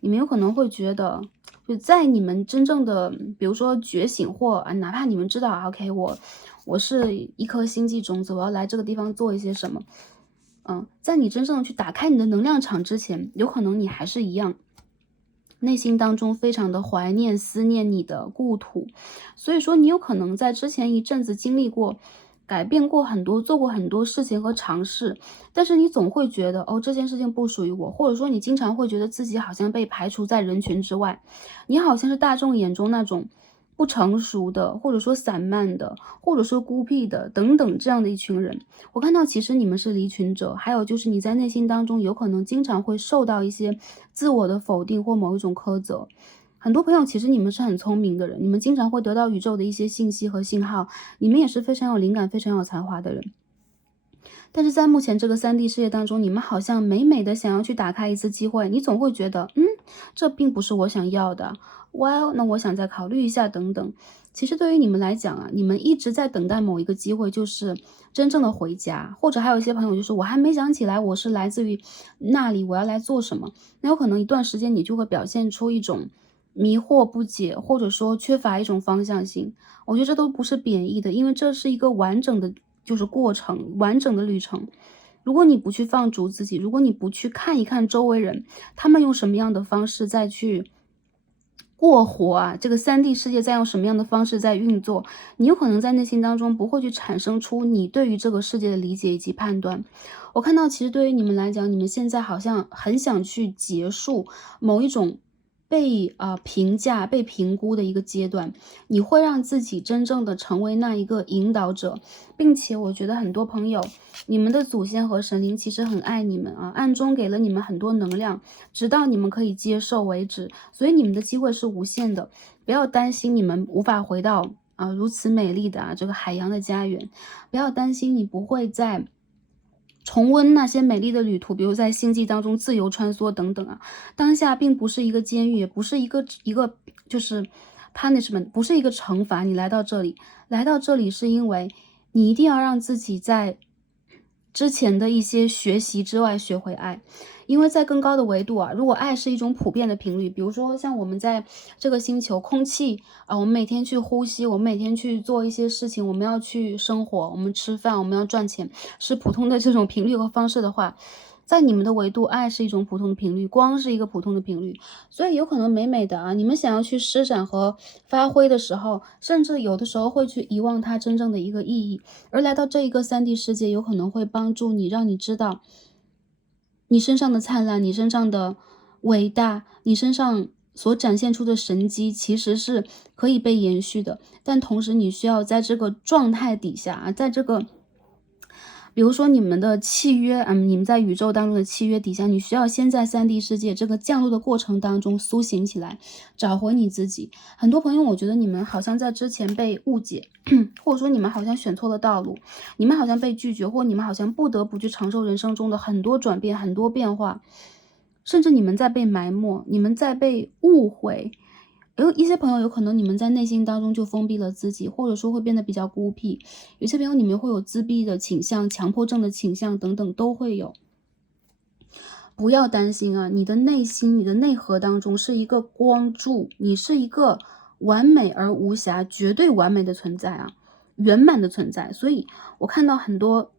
你们有可能会觉得就在你们真正的比如说觉醒或哪怕你们知道OK 我是一颗星际种子，我要来这个地方做一些什么在你真正的去打开你的能量场之前，有可能你还是一样内心当中非常的怀念思念你的故土。所以说你有可能在之前一阵子经历过改变过很多，做过很多事情和尝试，但是你总会觉得这件事情不属于我，或者说你经常会觉得自己好像被排除在人群之外，你好像是大众眼中那种不成熟的，或者说散漫的，或者说孤僻的等等这样的一群人。我看到其实你们是离群者，还有就是你在内心当中有可能经常会受到一些自我的否定或某一种苛责。很多朋友其实你们是很聪明的人，你们经常会得到宇宙的一些信息和信号，你们也是非常有灵感非常有才华的人。但是在目前这个3D 世界当中，你们好像美美的想要去打开一次机会，你总会觉得这并不是我想要的，well，那我想再考虑一下等等。其实对于你们来讲啊，你们一直在等待某一个机会，就是真正的回家，或者还有一些朋友就是我还没想起来我是来自于那里，我要来做什么。那有可能一段时间你就会表现出一种迷惑不解，或者说缺乏一种方向性。我觉得这都不是贬义的，因为这是一个完整的就是过程，完整的旅程。如果你不去放逐自己，如果你不去看一看周围人，他们用什么样的方式再去过活啊，这个3D 世界在用什么样的方式在运作，你有可能在内心当中不会去产生出你对于这个世界的理解以及判断。我看到其实对于你们来讲，你们现在好像很想去结束某一种被评价、被评估的一个阶段，你会让自己真正的成为那一个引导者，并且我觉得很多朋友，你们的祖先和神灵其实很爱你们啊，暗中给了你们很多能量，直到你们可以接受为止，所以你们的机会是无限的，不要担心你们无法回到如此美丽的这个海洋的家园，不要担心你不会再重温那些美丽的旅途，比如在星际当中自由穿梭等等啊。当下并不是一个监狱，也不是一个就是 punishment， 不是一个惩罚。你来到这里，来到这里是因为你一定要让自己在之前的一些学习之外学会爱。因为在更高的维度啊，如果爱是一种普遍的频率，比如说像我们在这个星球，空气我们每天去呼吸，我们每天去做一些事情，我们要去生活，我们吃饭，我们要赚钱，是普通的这种频率和方式的话，在你们的维度，爱是一种普通的频率，光是一个普通的频率，所以有可能美美的你们想要去施展和发挥的时候，甚至有的时候会去遗忘它真正的一个意义，而来到这一个3D 世界，有可能会帮助你，让你知道你身上的灿烂，你身上的伟大，你身上所展现出的神迹，其实是可以被延续的。但同时你需要在这个状态底下在这个比如说你们的契约，你们在宇宙当中的契约底下，你需要先在3D 世界这个降落的过程当中苏醒起来，找回你自己。很多朋友，我觉得你们好像在之前被误解，或者说你们好像选错了道路，你们好像被拒绝，或你们好像不得不去承受人生中的很多转变、很多变化，甚至你们在被埋没，你们在被误会。有一些朋友有可能你们在内心当中就封闭了自己，或者说会变得比较孤僻。有些朋友你们会有自闭的倾向、强迫症的倾向等等都会有。不要担心你的内心、你的内核当中是一个光柱，你是一个完美而无瑕、绝对完美的存在圆满的存在。所以我看到很多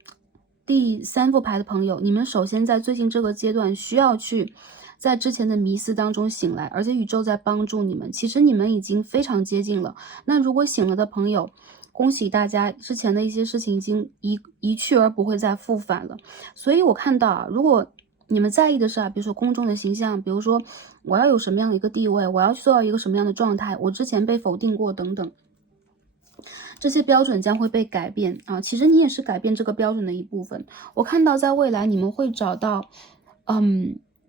第3副牌的朋友，你们首先在最近这个阶段需要去在之前的迷思当中醒来，而且宇宙在帮助你们，其实你们已经非常接近了。那如果醒了的朋友，恭喜大家，之前的一些事情已经一去而不会再复返了。所以我看到如果你们在意的是比如说公众的形象，比如说我要有什么样的一个地位，我要去做到一个什么样的状态，我之前被否定过等等，这些标准将会被改变其实你也是改变这个标准的一部分。我看到在未来你们会找到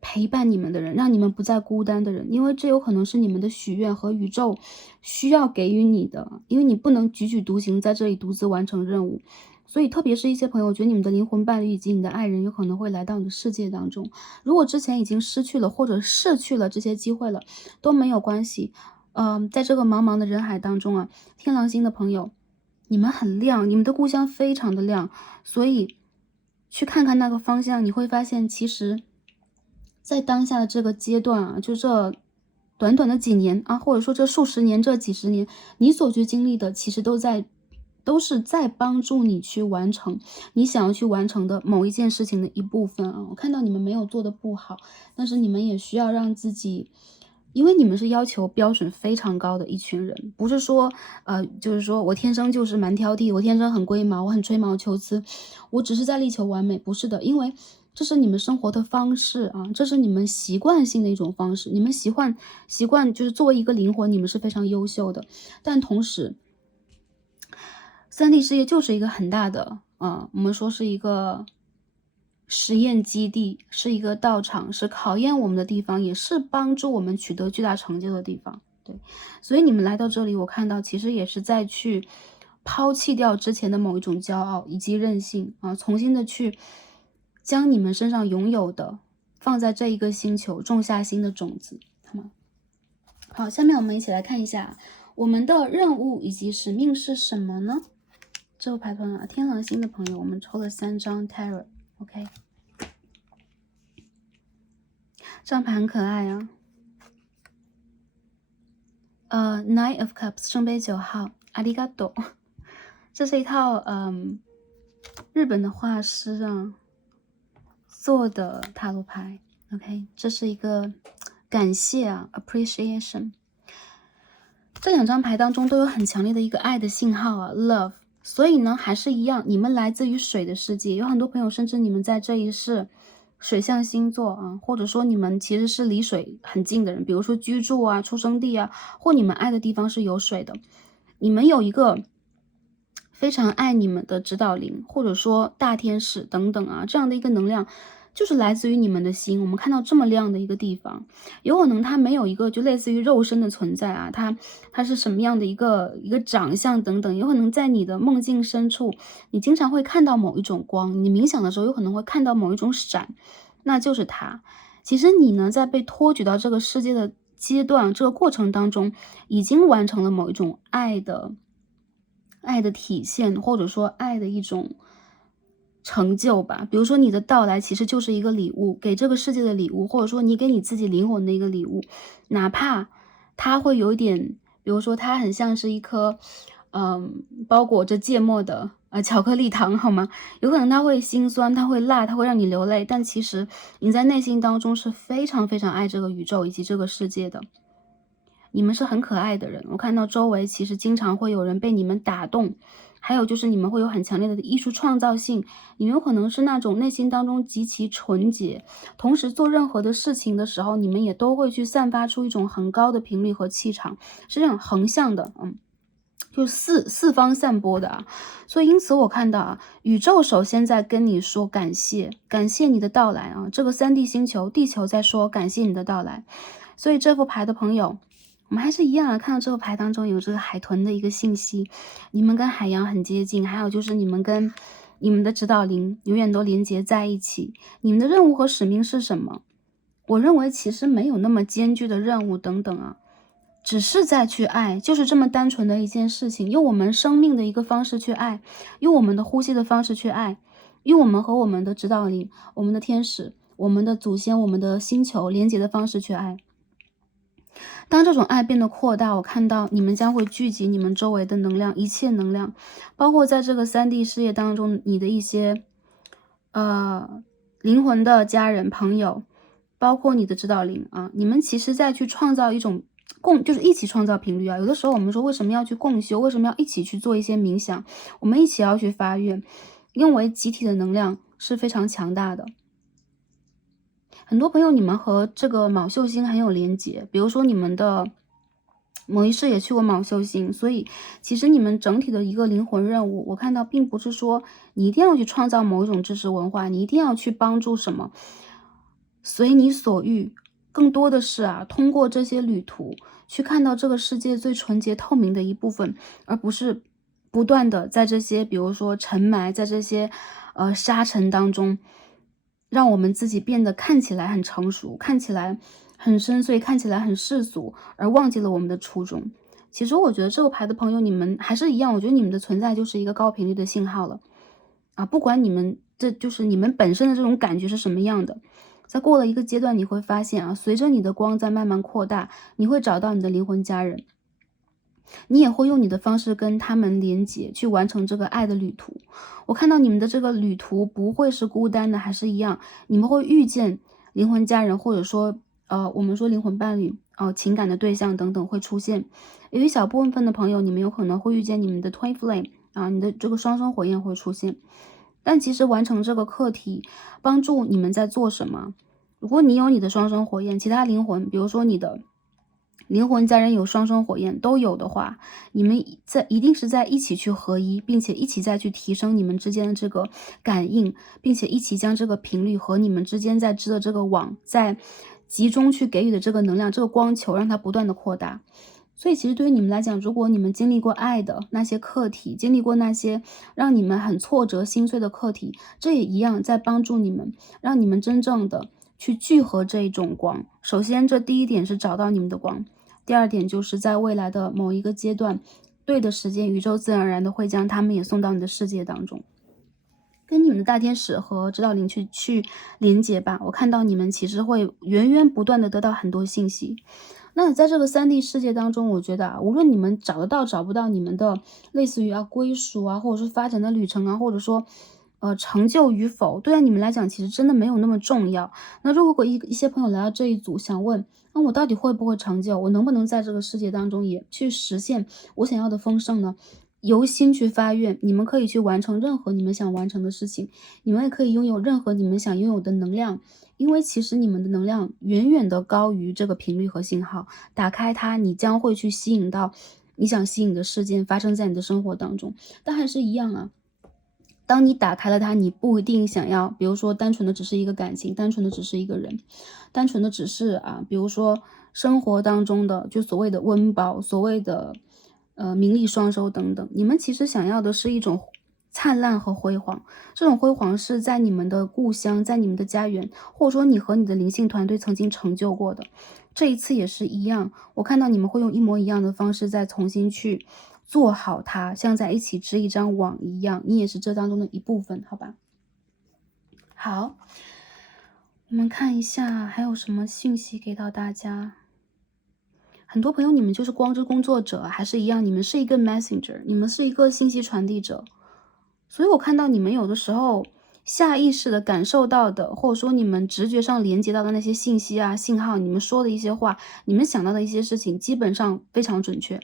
陪伴你们的人，让你们不再孤单的人，因为这有可能是你们的许愿和宇宙需要给予你的，因为你不能踽踽独行，在这里独自完成任务。所以特别是一些朋友，我觉得你们的灵魂伴侣以及你的爱人有可能会来到你的世界当中。如果之前已经失去了或者逝去了这些机会了，都没有关系。在这个茫茫的人海当中天狼星的朋友，你们很亮，你们的故乡非常的亮，所以去看看那个方向，你会发现其实在当下的这个阶段就这短短的几年或者说这数十年、这几十年，你所去经历的其实都是在帮助你去完成你想要去完成的某一件事情的一部分我看到你们没有做的不好，但是你们也需要让自己，因为你们是要求标准非常高的一群人，不是说就是说我天生就是蛮挑剔，我天生很龟毛，我很吹毛求疵，我只是在力求完美，不是的，因为这是你们生活的方式这是你们习惯性的一种方式，你们习惯就是作为一个灵魂，你们是非常优秀的，但同时3D 世界就是一个很大的我们说是一个实验基地，是一个道场，是考验我们的地方，也是帮助我们取得巨大成就的地方。对，所以你们来到这里，我看到其实也是在去抛弃掉之前的某一种骄傲以及任性重新的去将你们身上拥有的放在这一个星球，种下新的种子，好吗？好，下面我们一起来看一下我们的任务以及使命是什么呢？这个牌团啊，天狼星的朋友，我们抽了3张 Tarot，OK，这张牌很可爱啊。Knight of Cups 圣杯9号，阿里嘎多，这是一套日本的画师啊做的塔罗牌 ，OK， 这是一个感谢啊 ，appreciation。这2张牌当中都有很强烈的一个爱的信号啊 ，love。所以呢，还是一样，你们来自于水的世界，有很多朋友甚至你们在这一世水象星座啊，或者说你们其实是离水很近的人，比如说居住啊、出生地啊，或你们爱的地方是有水的，你们有一个非常爱你们的指导灵，或者说大天使等等啊，这样的一个能量就是来自于你们的心。我们看到这么亮的一个地方，有可能它没有一个就类似于肉身的存在啊，它是什么样的一个长相等等，有可能在你的梦境深处，你经常会看到某一种光，你冥想的时候有可能会看到某一种闪，那就是它。其实你呢，在被托举到这个世界的阶段，这个过程当中，已经完成了某一种爱的体现，或者说爱的一种成就吧。比如说你的到来其实就是一个礼物，给这个世界的礼物，或者说你给你自己灵魂的一个礼物，哪怕它会有一点，比如说它很像是一颗包裹着芥末的巧克力糖，好吗？有可能它会心酸，它会辣，它会让你流泪，但其实你在内心当中是非常非常爱这个宇宙以及这个世界的。你们是很可爱的人，我看到周围其实经常会有人被你们打动，还有就是你们会有很强烈的艺术创造性，你们有可能是那种内心当中极其纯洁，同时做任何的事情的时候，你们也都会去散发出一种很高的频率和气场，是这样横向的，就四方散播的啊。所以因此我看到啊，宇宙首先在跟你说感谢，感谢你的到来啊，这个3D 星球地球在说感谢你的到来。所以这副牌的朋友，我们还是一样啊，看到这个牌当中有这个海豚的一个信息，你们跟海洋很接近，还有就是你们跟你们的指导灵永远都连接在一起。你们的任务和使命是什么？我认为其实没有那么艰巨的任务等等啊，只是在去爱，就是这么单纯的一件事情，用我们生命的一个方式去爱，用我们的呼吸的方式去爱，用我们和我们的指导灵、我们的天使、我们的祖先、我们的星球连接的方式去爱。当这种爱变得扩大，我看到你们将会聚集你们周围的能量，一切能量，包括在这个3D 事业当中，你的一些灵魂的家人朋友，包括你的指导灵啊，你们其实在去创造一种就是一起创造频率啊。有的时候我们说为什么要去共修，为什么要一起去做一些冥想，我们一起要去发愿，因为集体的能量是非常强大的。很多朋友，你们和这个卯宿星很有连结，比如说你们的某一世也去过卯宿星，所以其实你们整体的一个灵魂任务，我看到并不是说你一定要去创造某一种知识文化，你一定要去帮助什么，随你所欲，更多的是啊，通过这些旅途去看到这个世界最纯洁透明的一部分，而不是不断的在这些比如说尘霾，在这些沙尘当中，让我们自己变得看起来很成熟，看起来很深邃，看起来很世俗，而忘记了我们的初衷。其实我觉得这个牌的朋友，你们还是一样，我觉得你们的存在就是一个高频率的信号了啊！不管你们这就是你们本身的这种感觉是什么样的，在过了一个阶段，你会发现啊，随着你的光在慢慢扩大，你会找到你的灵魂家人。你也会用你的方式跟他们连接，去完成这个爱的旅途。我看到你们的这个旅途不会是孤单的，还是一样，你们会遇见灵魂家人，或者说我们说灵魂伴侣情感的对象等等会出现。有一小部分的朋友，你们有可能会遇见你们的 twin flame 啊，你的这个双生火焰会出现。但其实完成这个课题，帮助你们在做什么？如果你有你的双生火焰，其他灵魂，比如说你的灵魂家人有双生火焰都有的话，你们一定是在一起去合一，并且一起再去提升你们之间的这个感应，并且一起将这个频率和你们之间在织的这个网，在集中去给予的这个能量，这个光球让它不断的扩大。所以其实对于你们来讲，如果你们经历过爱的那些课题，经历过那些让你们很挫折心碎的课题，这也一样在帮助你们，让你们真正的去聚合这一种光。首先这第一点是找到你们的光，第二点就是在未来的某一个阶段，对的时间，宇宙自然而然的会将他们也送到你的世界当中。跟你们的大天使和指导灵去连接吧，我看到你们其实会源源不断的得到很多信息。那在这个3D 世界当中，我觉得啊，无论你们找得到找不到你们的类似于归属啊，或者是发展的旅程啊，或者说成就与否，对你们来讲其实真的没有那么重要。那如果一些朋友来到这一组想问，那我到底会不会成就，我能不能在这个世界当中也去实现我想要的丰盛呢？由心去发愿，你们可以去完成任何你们想完成的事情，你们也可以拥有任何你们想拥有的能量，因为其实你们的能量远远的高于这个频率和信号，打开它，你将会去吸引到你想吸引的事件发生在你的生活当中。但还是一样啊，当你打开了它，你不一定想要，比如说单纯的只是一个感情，单纯的只是一个人，单纯的只是比如说生活当中的就所谓的温饱，所谓的名利双收等等，你们其实想要的是一种灿烂和辉煌。这种辉煌是在你们的故乡，在你们的家园，或者说你和你的灵性团队曾经成就过的。这一次也是一样，我看到你们会用一模一样的方式再重新去做好它，像在一起织一张网一样，你也是这当中的一部分，好吧？好，我们看一下还有什么信息给到大家。很多朋友，你们就是光之工作者，还是一样，你们是一个 messenger， 你们是一个信息传递者。所以我看到你们有的时候下意识的感受到的，或者说你们直觉上连接到的那些信息啊、信号，你们说的一些话，你们想到的一些事情，基本上非常准确。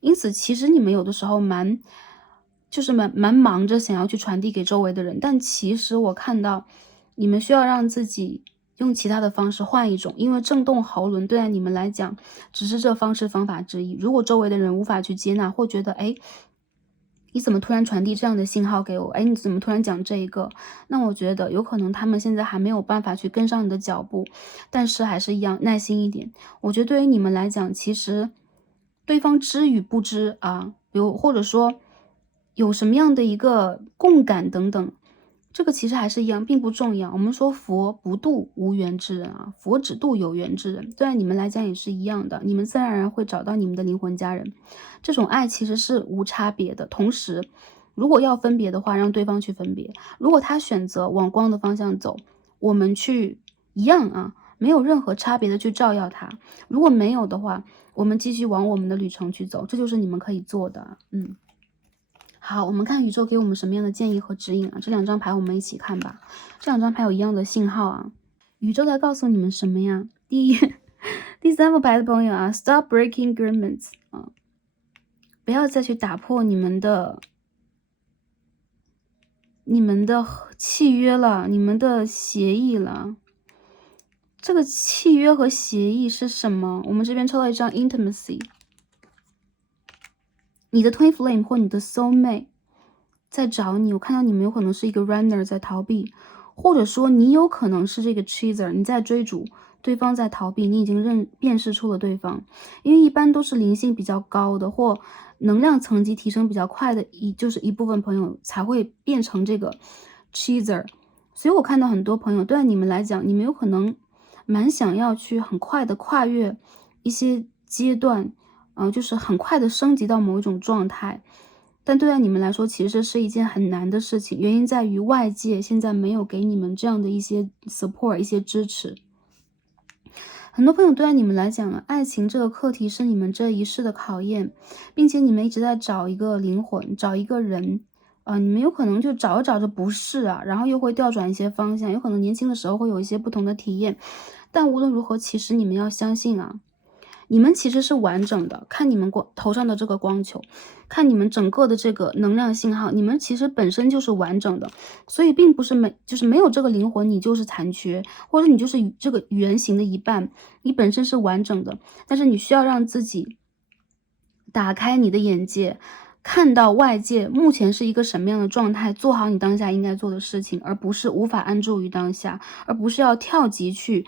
因此，其实你们有的时候蛮忙着想要去传递给周围的人，但其实我看到你们需要让自己用其他的方式换一种，因为震动喉轮对你们来讲只是这方式方法之一。如果周围的人无法去接纳，或觉得你怎么突然传递这样的信号给我？你怎么突然讲这一个？那我觉得有可能他们现在还没有办法去跟上你的脚步，但是还是一样耐心一点。我觉得对于你们来讲，其实对方知与不知啊，比如或者说有什么样的一个共感等等，这个其实还是一样，并不重要。我们说佛不渡无缘之人啊，佛只渡有缘之人。对你们来讲也是一样的，你们自然而然会找到你们的灵魂家人。这种爱其实是无差别的，同时，如果要分别的话，让对方去分别；如果他选择往光的方向走，我们去一样啊，没有任何差别的去照耀他。如果没有的话，我们继续往我们的旅程去走，这就是你们可以做的。好，我们看宇宙给我们什么样的建议和指引啊？这2张牌我们一起看吧。这2张牌有一样的信号啊，宇宙在告诉你们什么呀？第3副牌的朋友啊 ，Stop breaking agreements 啊，不要再去打破你们的契约了，你们的协议了。这个契约和协议是什么？我们这边抽到一张 Intimacy。你的 Twin Flame 或你的 Soul Mate 在找你，我看到你们有可能是一个 Runner 在逃避，或者说你有可能是这个 Chaser， 你在追逐，对方在逃避，你已经辨识出了对方。因为一般都是灵性比较高的或能量层级提升比较快的就是一部分朋友才会变成这个 Chaser。所以我看到很多朋友，对你们来讲，你们有可能蛮想要去很快的跨越一些阶段，就是很快的升级到某一种状态，但对待你们来说，其实这是一件很难的事情。原因在于外界现在没有给你们这样的一些 support， 一些支持。很多朋友对待你们来讲，爱情这个课题是你们这一世的考验，并且你们一直在找一个灵魂，找一个人。你们有可能就找着找着不是啊，然后又会调转一些方向，有可能年轻的时候会有一些不同的体验，但无论如何，其实你们要相信啊。你们其实是完整的，看你们头上的这个光球，看你们整个的这个能量信号，你们其实本身就是完整的，所以并不是没有这个灵魂，你就是残缺，或者你就是这个圆形的一半，你本身是完整的，但是你需要让自己打开你的眼界，看到外界目前是一个什么样的状态，做好你当下应该做的事情，而不是无法安住于当下，而不是要跳级去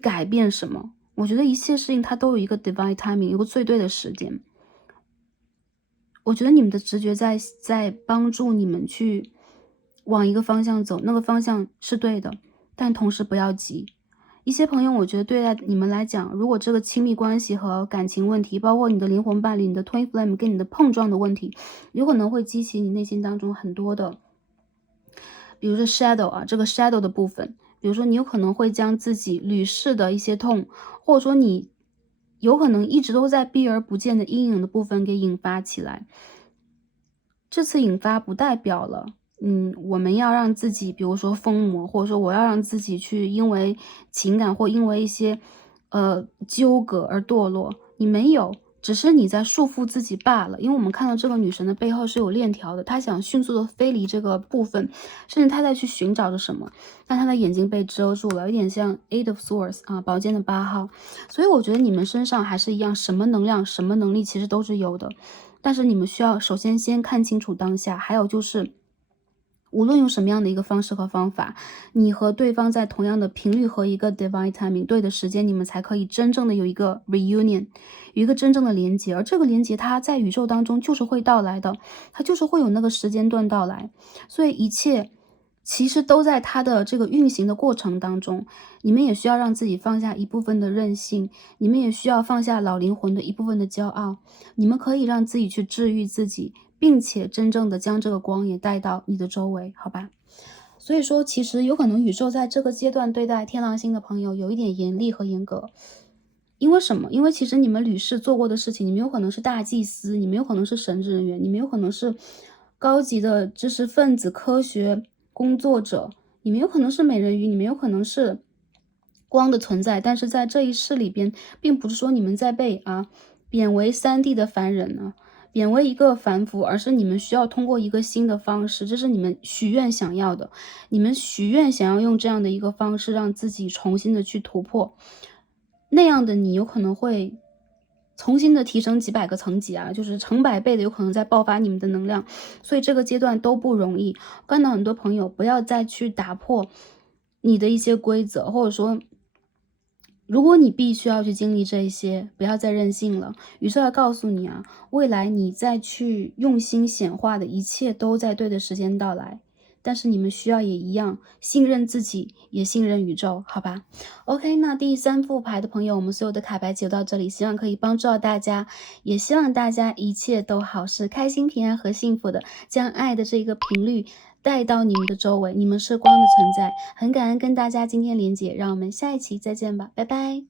改变什么。我觉得一切事情它都有一个 divine timing， 有个最对的时间。我觉得你们的直觉在帮助你们去往一个方向走，那个方向是对的，但同时不要急。一些朋友我觉得对待你们来讲，如果这个亲密关系和感情问题，包括你的灵魂伴侣、你的 twin flame 跟你的碰撞的问题，有可能会激起你内心当中很多的，比如说 shadow 啊，这个 shadow 的部分，比如说你有可能会将自己屡试的一些痛，或者说你有可能一直都在避而不见的阴影的部分给引发起来。这次引发不代表了，我们要让自己比如说疯魔，或者说我要让自己去因为情感或因为一些，纠葛而堕落，你没有，只是你在束缚自己罢了。因为我们看到这个女神的背后是有链条的，她想迅速的飞离这个部分，甚至她在去寻找着什么，但她的眼睛被遮住了，有点像 Eight of Swords 啊，宝剑的8号。所以我觉得你们身上还是一样，什么能量、什么能力其实都是有的。但是你们需要首先看清楚当下，还有就是无论用什么样的一个方式和方法，你和对方在同样的频率和一个 divine timing 对的时间，你们才可以真正的有一个 reunion， 有一个真正的连接。而这个连接它在宇宙当中就是会到来的，它就是会有那个时间段到来。所以一切其实都在它的这个运行的过程当中，你们也需要让自己放下一部分的任性，你们也需要放下老灵魂的一部分的骄傲，你们可以让自己去治愈自己，并且真正的将这个光也带到你的周围，好吧？所以说其实有可能宇宙在这个阶段对待天狼星的朋友有一点严厉和严格。因为什么？因为其实你们屡试做过的事情，你们有可能是大祭司，你们有可能是神职人员，你们有可能是高级的知识分子、科学工作者，你们有可能是美人鱼，你们有可能是光的存在。但是在这一世里边，并不是说你们在被贬为3D 的凡人呢，贬为一个凡夫，而是你们需要通过一个新的方式，这是你们许愿想要的，你们许愿想要用这样的一个方式让自己重新的去突破。那样的你有可能会重新的提升几百个层级啊，就是成百倍的有可能在爆发你们的能量，所以这个阶段都不容易。我看到很多朋友不要再去打破你的一些规则，或者说如果你必须要去经历这一些，不要再任性了。宇宙要告诉你啊，未来你再去用心显化的一切都在对的时间到来。但是你们需要也一样，信任自己，也信任宇宙，好吧 ？OK， 那第3副牌的朋友，我们所有的卡牌解到这里，希望可以帮助到大家，也希望大家一切都好，是开心、平安和幸福的，将爱的这个频率带到你们的周围，你们是光的存在。很感恩跟大家今天连结，让我们下一期再见吧，拜拜。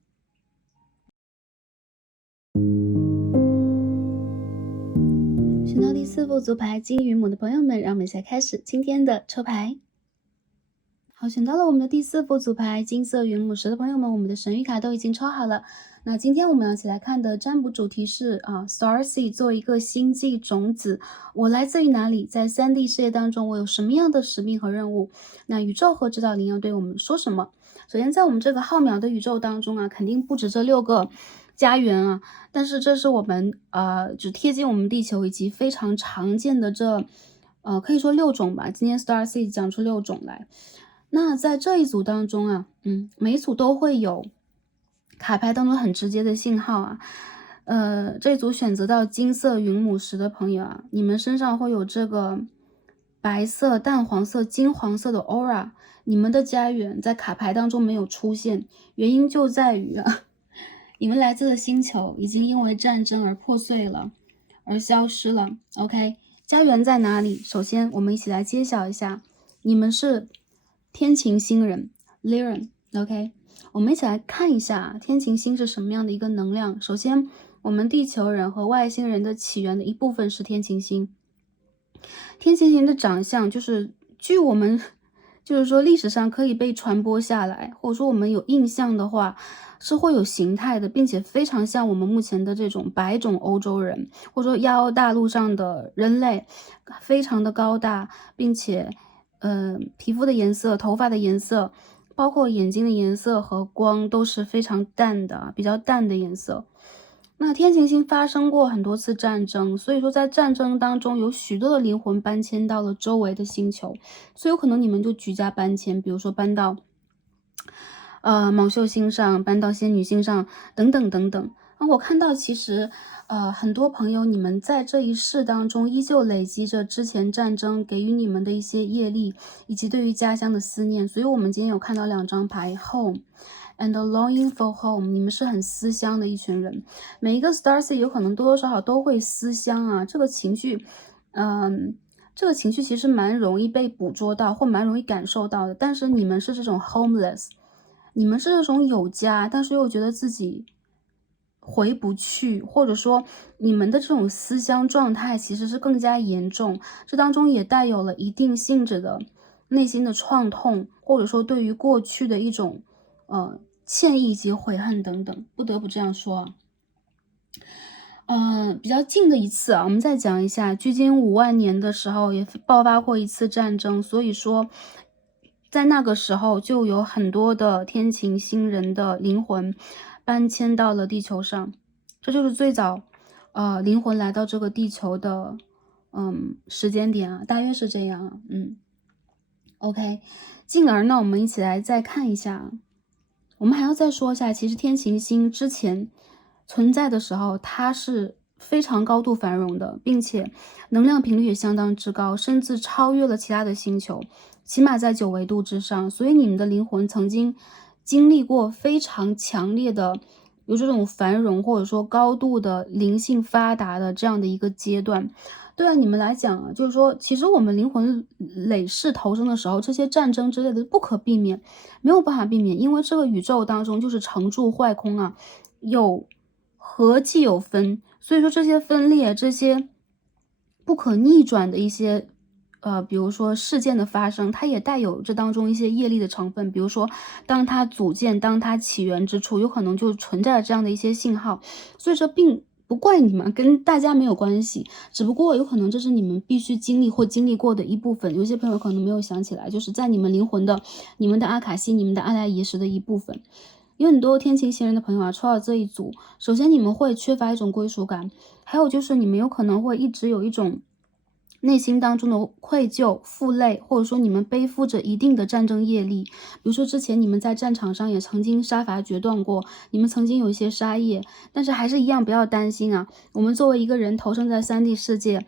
选到第4副组牌金鱼母的朋友们，让我们一起来开始今天的抽牌。好，选到了我们的第4副组牌金色云母石的朋友们，我们的神谕卡都已经抽好了。那今天我们要一起来看的占卜主题是Starseed 作为一个星际种子，我来自于哪里？在3D 世界当中，我有什么样的使命和任务？那宇宙和指导灵要对我们说什么？首先，在我们这个浩渺的宇宙当中肯定不止这6个家园但是这是我们只贴近我们地球以及非常常见的这可以说6种吧。今天 Starseed 讲出6种来。那在这一组当中每一组都会有卡牌当中很直接的信号这组选择到金色云母石的朋友你们身上会有这个白色、淡黄色、金黄色的 aura， 你们的家园在卡牌当中没有出现，原因就在于你们来自的星球已经因为战争而破碎了，而消失了。OK， 家园在哪里？首先我们一起来揭晓一下，你们是天琴星人 Lyran。OK， 我们一起来看一下天琴星是什么样的一个能量。首先，我们地球人和外星人的起源的一部分是天琴星。天琴星的长相就是据我们就是说历史上可以被传播下来，或者说我们有印象的话，是会有形态的，并且非常像我们目前的这种白种欧洲人，或者说亚欧大陆上的人类，非常的高大，并且皮肤的颜色、头发的颜色，包括眼睛的颜色和光都是非常淡的，比较淡的颜色。那天琴星发生过很多次战争，所以说在战争当中有许多的灵魂搬迁到了周围的星球，所以有可能你们就举家搬迁，比如说搬到昴宿星上，搬到仙女星上等等等等。我看到其实，很多朋友你们在这一世当中依旧累积着之前战争给予你们的一些业力，以及对于家乡的思念。所以我们今天有看到两张牌 Home and Longing for Home，你们是很思乡的一群人。每一个 Starseed 有可能多多少少都会思乡啊，这个情绪，这个情绪其实蛮容易被捕捉到，或蛮容易感受到的。但是你们是这种 homeless，你们是这种有家，但是又觉得自己回不去，或者说你们的这种思乡状态其实是更加严重，这当中也带有了一定性质的内心的创痛，或者说对于过去的一种歉意及悔恨等等，不得不这样说啊。比较近的一次啊，我们再讲一下，距今5万年的时候也爆发过一次战争，所以说在那个时候就有很多的天琴星人的灵魂搬迁到了地球上，这就是最早灵魂来到这个地球的时间点啊，大约是这样啊。OK，进而呢，我们一起来再看一下，我们还要再说一下，其实天琴星之前存在的时候，它是非常高度繁荣的，并且能量频率也相当之高，甚至超越了其他的星球，起码在9维度之上。所以你们的灵魂曾经经历过非常强烈的有这种繁荣，或者说高度的灵性发达的这样的一个阶段。对啊，你们来讲啊，就是说，其实我们灵魂累世投生的时候，这些战争之类的不可避免，没有办法避免，因为这个宇宙当中就是成住坏空啊，有合即有分，所以说这些分裂，这些不可逆转的一些比如说事件的发生，它也带有这当中一些业力的成分。比如说，当它组建、当它起源之处，有可能就存在着这样的一些信号。所以说，并不怪你们，跟大家没有关系，只不过有可能这是你们必须经历或经历过的一部分。有些朋友可能没有想起来，就是在你们灵魂的、你们的阿卡西、你们的阿赖耶识的一部分。有很多天琴星人的朋友啊，抽到这一组，首先你们会缺乏一种归属感，还有就是你们有可能会一直有一种内心当中的愧疚、负累，或者说你们背负着一定的战争业力。比如说之前你们在战场上也曾经杀伐决断过，你们曾经有一些杀业，但是还是一样不要担心啊。我们作为一个人投生在3D 世界，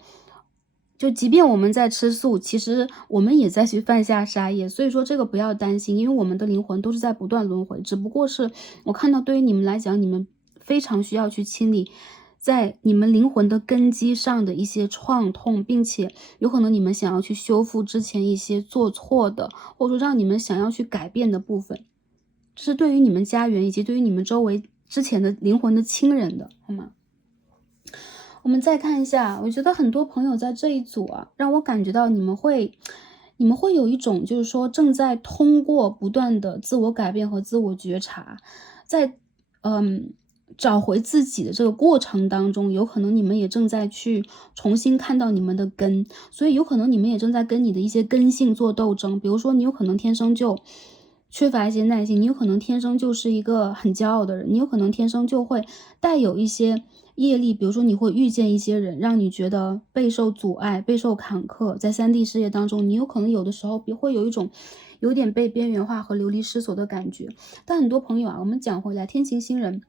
就即便我们在吃素，其实我们也在去犯下杀业，所以说这个不要担心，因为我们的灵魂都是在不断轮回，只不过是我看到对于你们来讲，你们非常需要去清理在你们灵魂的根基上的一些创痛，并且有可能你们想要去修复之前一些做错的，或者说让你们想要去改变的部分，这是对于你们家园以及对于你们周围之前的灵魂的亲人的，好吗？我们再看一下，我觉得很多朋友在这一组啊，让我感觉到你们会有一种就是说正在通过不断的自我改变和自我觉察，在找回自己的这个过程当中，有可能你们也正在去重新看到你们的根，所以有可能你们也正在跟你的一些根性做斗争。比如说，你有可能天生就缺乏一些耐心，你有可能天生就是一个很骄傲的人，你有可能天生就会带有一些业力，比如说你会遇见一些人，让你觉得备受阻碍、备受坎坷。在3D 世界当中，你有可能有的时候会有一种有点被边缘化和流离失所的感觉。但很多朋友啊，我们讲回来，天琴星人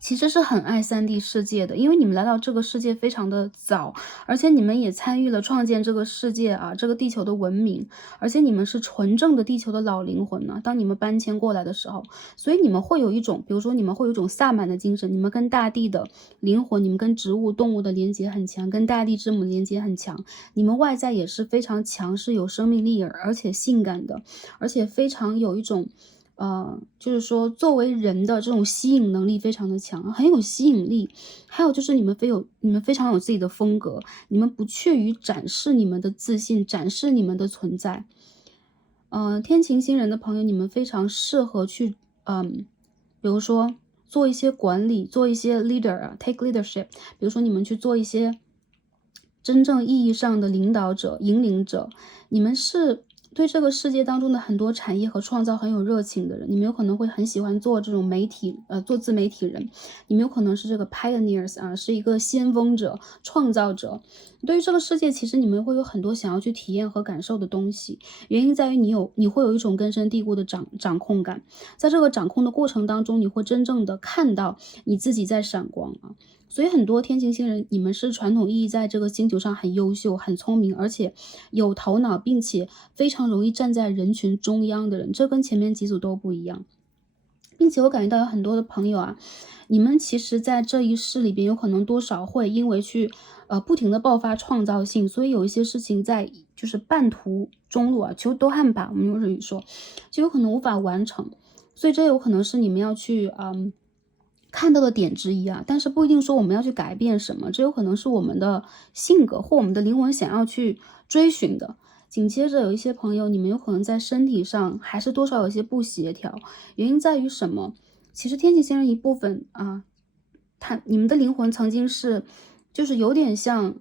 其实是很爱3D 世界的，因为你们来到这个世界非常的早，而且你们也参与了创建这个世界啊，这个地球的文明，而且你们是纯正的地球的老灵魂呢。当你们搬迁过来的时候，所以你们会有一种，比如说你们会有一种萨满的精神，你们跟大地的灵魂，你们跟植物、动物的连接很强，跟大地之母的连接很强，你们外在也是非常强势、有生命力而且性感的，而且非常有一种就是说作为人的这种吸引能力非常的强，很有吸引力。还有就是你们非常有自己的风格，你们不怯于展示你们的自信，展示你们的存在。天琴星人的朋友，你们非常适合去比如说做一些管理，做一些 leader 啊 ，take leadership。比如说你们去做一些真正意义上的领导者、引领者，你们是对这个世界当中的很多产业和创造很有热情的人，你们有可能会很喜欢做这种媒体，做自媒体人，你们有可能是这个 pioneers 啊，是一个先锋者、创造者，对于这个世界，其实你们会有很多想要去体验和感受的东西，原因在于你会有一种根深蒂固的掌控感，在这个掌控的过程当中，你会真正的看到你自己在闪光啊。所以很多天琴星人，你们是传统意义在这个星球上很优秀、很聪明，而且有头脑，并且非常容易站在人群中央的人，这跟前面几组都不一样。并且我感觉到有很多的朋友啊，你们其实在这一世里边有可能多少会因为去不停的爆发创造性，所以有一些事情在就是半途中路啊，求多汉吧，我们用日语说，就有可能无法完成，所以这有可能是你们要去看到的点之一啊，但是不一定说我们要去改变什么，这有可能是我们的性格或我们的灵魂想要去追寻的。紧接着有一些朋友，你们有可能在身体上还是多少有些不协调，原因在于什么？其实天琴星人一部分啊，你们的灵魂曾经是，就是有点像，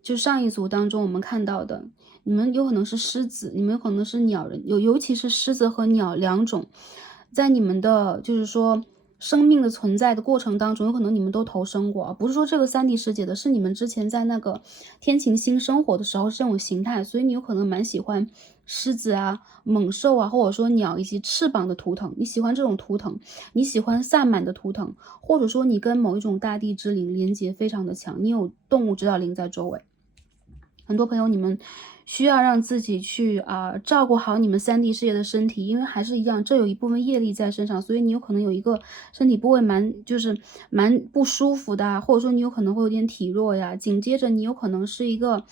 就上一组当中我们看到的，你们有可能是狮子，你们有可能是鸟人，尤其是狮子和鸟两种，在你们的就是说生命的存在的过程当中，有可能你们都投生过，不是说这个3D 世界的，是你们之前在那个天琴星生活的时候是这种形态，所以你有可能蛮喜欢狮子啊、猛兽啊，或者说鸟以及翅膀的图腾，你喜欢这种图腾，你喜欢萨满的图腾，或者说你跟某一种大地之灵连接非常的强，你有动物指导灵在周围。很多朋友你们需要让自己去照顾好你们3D 世界的身体，因为还是一样，这有一部分业力在身上，所以你有可能有一个身体部位就是蛮不舒服的或者说你有可能会有点体弱呀。紧接着你有可能是一个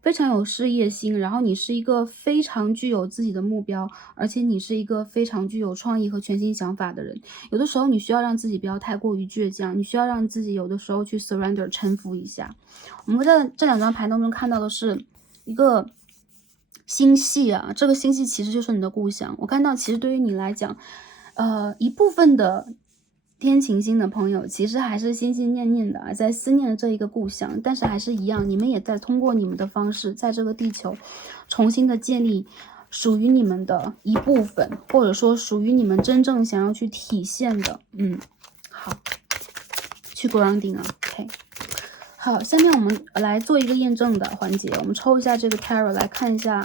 非常有事业心，然后你是一个非常具有自己的目标，而且你是一个非常具有创意和全新想法的人。有的时候你需要让自己不要太过于倔强，你需要让自己有的时候去 surrender 臣服一下。我们在这2张牌当中看到的是一个星系啊，这个星系其实就是你的故乡。我看到其实对于你来讲，一部分的天琴星的朋友其实还是心心念念的在思念这一个故乡，但是还是一样，你们也在通过你们的方式，在这个地球重新的建立属于你们的一部分，或者说属于你们真正想要去体现的。好，去 grounding 啊 ，OK。好，下面我们来做一个验证的环节，我们抽一下这个 tarot 来看一下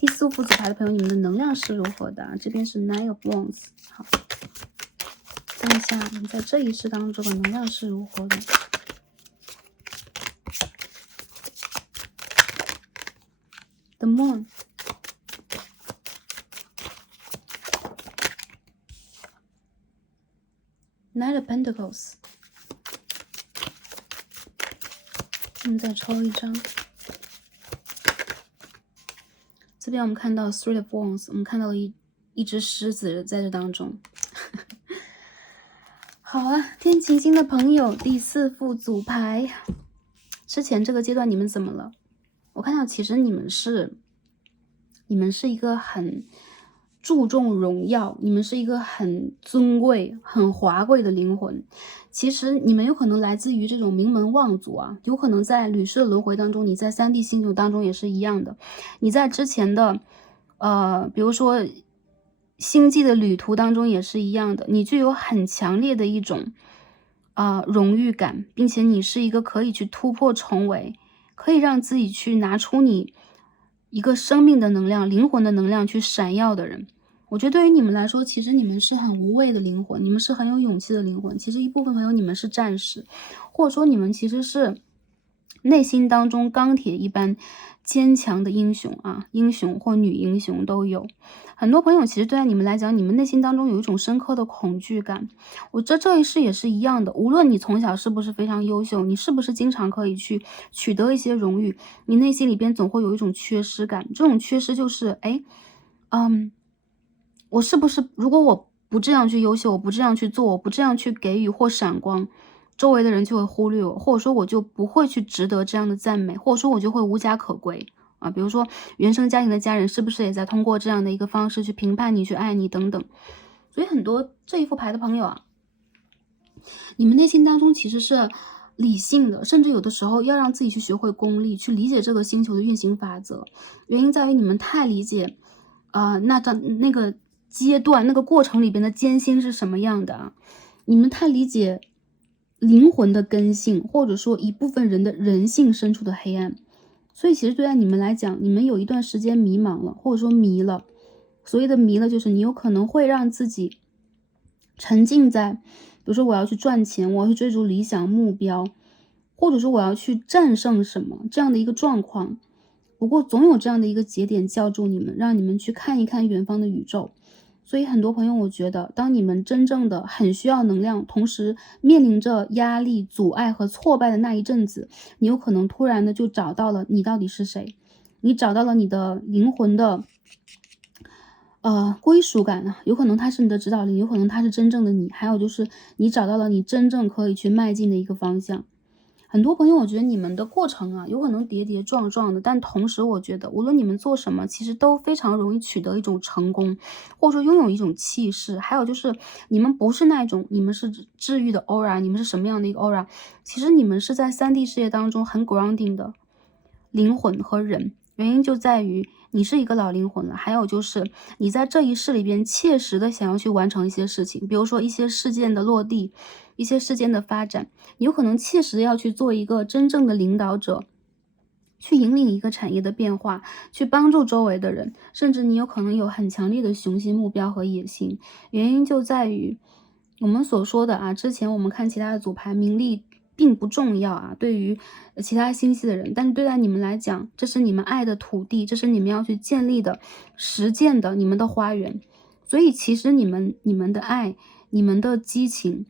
第4副子牌的朋友，你们的能量是如何的？这边是 Nine of Wands， 好，看一下你们在这一世当中的能量是如何的。The Moon， Knight of Pentacles。我们再抽一张，这边我们看到 Three of Wands， 我们看到了一只狮子在这当中。好啊，天琴星的朋友，第4副组牌，之前这个阶段你们怎么了？我看到其实你们是一个很注重荣耀，你们是一个很尊贵、很华贵的灵魂。其实你们有可能来自于这种名门望族啊，有可能在屡世轮回当中，你在3D 星球当中也是一样的。你在之前的比如说星际的旅途当中也是一样的，你具有很强烈的一种荣誉感，并且你是一个可以去突破重围，可以让自己去拿出你一个生命的能量、灵魂的能量去闪耀的人。我觉得对于你们来说，其实你们是很无畏的灵魂，你们是很有勇气的灵魂。其实一部分朋友你们是战士，或者说你们其实是内心当中钢铁一般坚强的英雄啊，英雄或女英雄都有。很多朋友其实对待你们来讲，你们内心当中有一种深刻的恐惧感。我觉得这一世也是一样的，无论你从小是不是非常优秀，你是不是经常可以去取得一些荣誉，你内心里边总会有一种缺失感。这种缺失就是我是不是如果我不这样去优秀，我不这样去做，我不这样去给予或闪光，周围的人就会忽略我，或者说我就不会去值得这样的赞美，或者说我就会无家可归啊。比如说原生家庭的家人是不是也在通过这样的一个方式去评判你、去爱你等等。所以很多这一副牌的朋友啊，你们内心当中其实是理性的，甚至有的时候要让自己去学会功利，去理解这个星球的运行法则。原因在于你们太理解那个阶段那个过程里边的艰辛是什么样的啊，你们太理解灵魂的根性，或者说一部分人的人性深处的黑暗。所以其实对待你们来讲，你们有一段时间迷茫了，或者说迷了。所谓的迷了，就是你有可能会让自己沉浸在，比如说我要去赚钱，我要去追逐理想目标，或者说我要去战胜什么这样的一个状况。不过总有这样的一个节点叫住你们，让你们去看一看远方的宇宙。所以很多朋友，我觉得当你们真正的很需要能量，同时面临着压力、阻碍和挫败的那一阵子，你有可能突然的就找到了你到底是谁，你找到了你的灵魂的归属感呢，有可能它是你的指导灵，有可能它是真正的你，还有就是你找到了你真正可以去迈进的一个方向。很多朋友，我觉得你们的过程啊，有可能跌跌撞撞的，但同时我觉得无论你们做什么，其实都非常容易取得一种成功，或者说拥有一种气势。还有就是你们不是那种你们是治愈的 aura， 你们是什么样的一个 aura？其实你们是在3D 世界当中很 grounding 的灵魂和人。原因就在于你是一个老灵魂了，还有就是你在这一世里边切实的想要去完成一些事情，比如说一些事件的落地，一些事件的发展，你有可能切实要去做一个真正的领导者，去引领一个产业的变化，去帮助周围的人，甚至你有可能有很强烈的雄心目标和野心。原因就在于我们所说的啊，之前我们看其他的组牌，名利并不重要啊，对于其他星系的人，但是对待你们来讲，这是你们爱的土地，这是你们要去建立的、实践的你们的花园。所以其实你们的爱、你们的激情，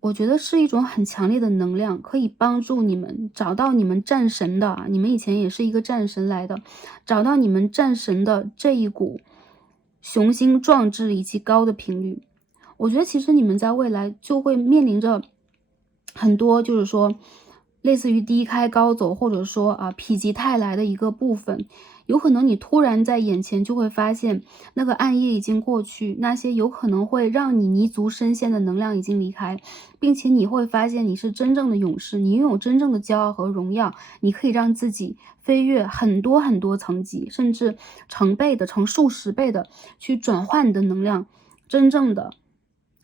我觉得是一种很强烈的能量，可以帮助你们找到你们战神的啊，你们以前也是一个战神来的，找到你们战神的这一股雄心壮志以及高的频率。我觉得其实你们在未来就会面临着很多，就是说类似于低开高走，或者说啊否极泰来的一个部分。有可能你突然在眼前就会发现那个暗夜已经过去，那些有可能会让你泥足深陷的能量已经离开，并且你会发现你是真正的勇士，你拥有真正的骄傲和荣耀，你可以让自己飞跃很多很多层级，甚至成倍的、成数十倍的去转换你的能量，真正的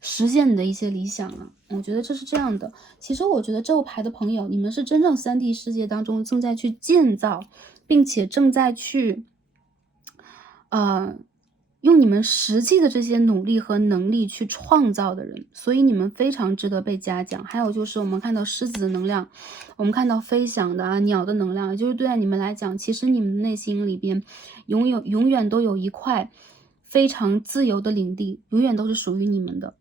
实现你的一些理想了。我觉得这是这样的。其实我觉得这个牌的朋友，你们是真正3D 世界当中正在去建造，并且正在去用你们实际的这些努力和能力去创造的人，所以你们非常值得被嘉奖。还有就是我们看到狮子的能量，我们看到飞翔的鸟的能量，也就是对待你们来讲，其实你们的内心里边永远都有一块非常自由的领地，永远都是属于你们的。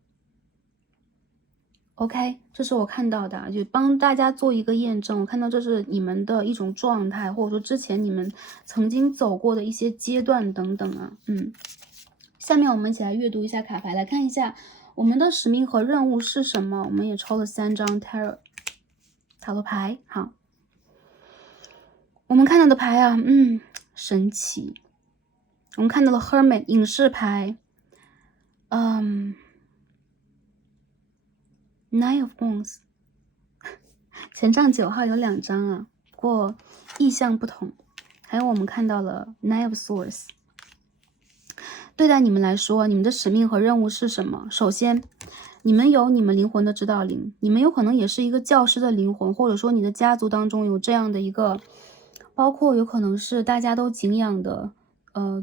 OK，这是我看到的，就帮大家做一个验证。我看到这是你们的一种状态，或者说之前你们曾经走过的一些阶段等等啊。下面我们一起来阅读一下卡牌，来看一下我们的使命和任务是什么。我们也抽了3张塔罗牌。好，我们看到的牌啊，神奇。我们看到了 Hermit 隐士牌，Nine of Wands 权杖9号有2张啊，不过意象不同。还有我们看到了 Nine of Swords。对待你们来说，你们的使命和任务是什么？首先，你们有你们灵魂的指导灵，你们有可能也是一个教师的灵魂，或者说你的家族当中有这样的一个，包括有可能是大家都敬仰的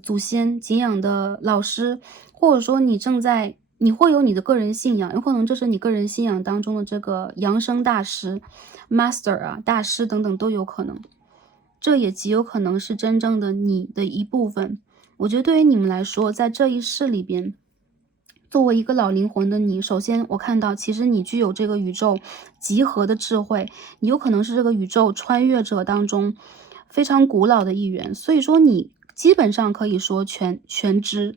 祖先、敬仰的老师，或者说你会有你的个人信仰，有可能这是你个人信仰当中的这个扬声大师、master 啊、大师等等都有可能。这也极有可能是真正的你的一部分。我觉得对于你们来说，在这一世里边，作为一个老灵魂的你，首先我看到其实你具有这个宇宙集合的智慧，你有可能是这个宇宙穿越者当中非常古老的一员，所以说你基本上可以说全知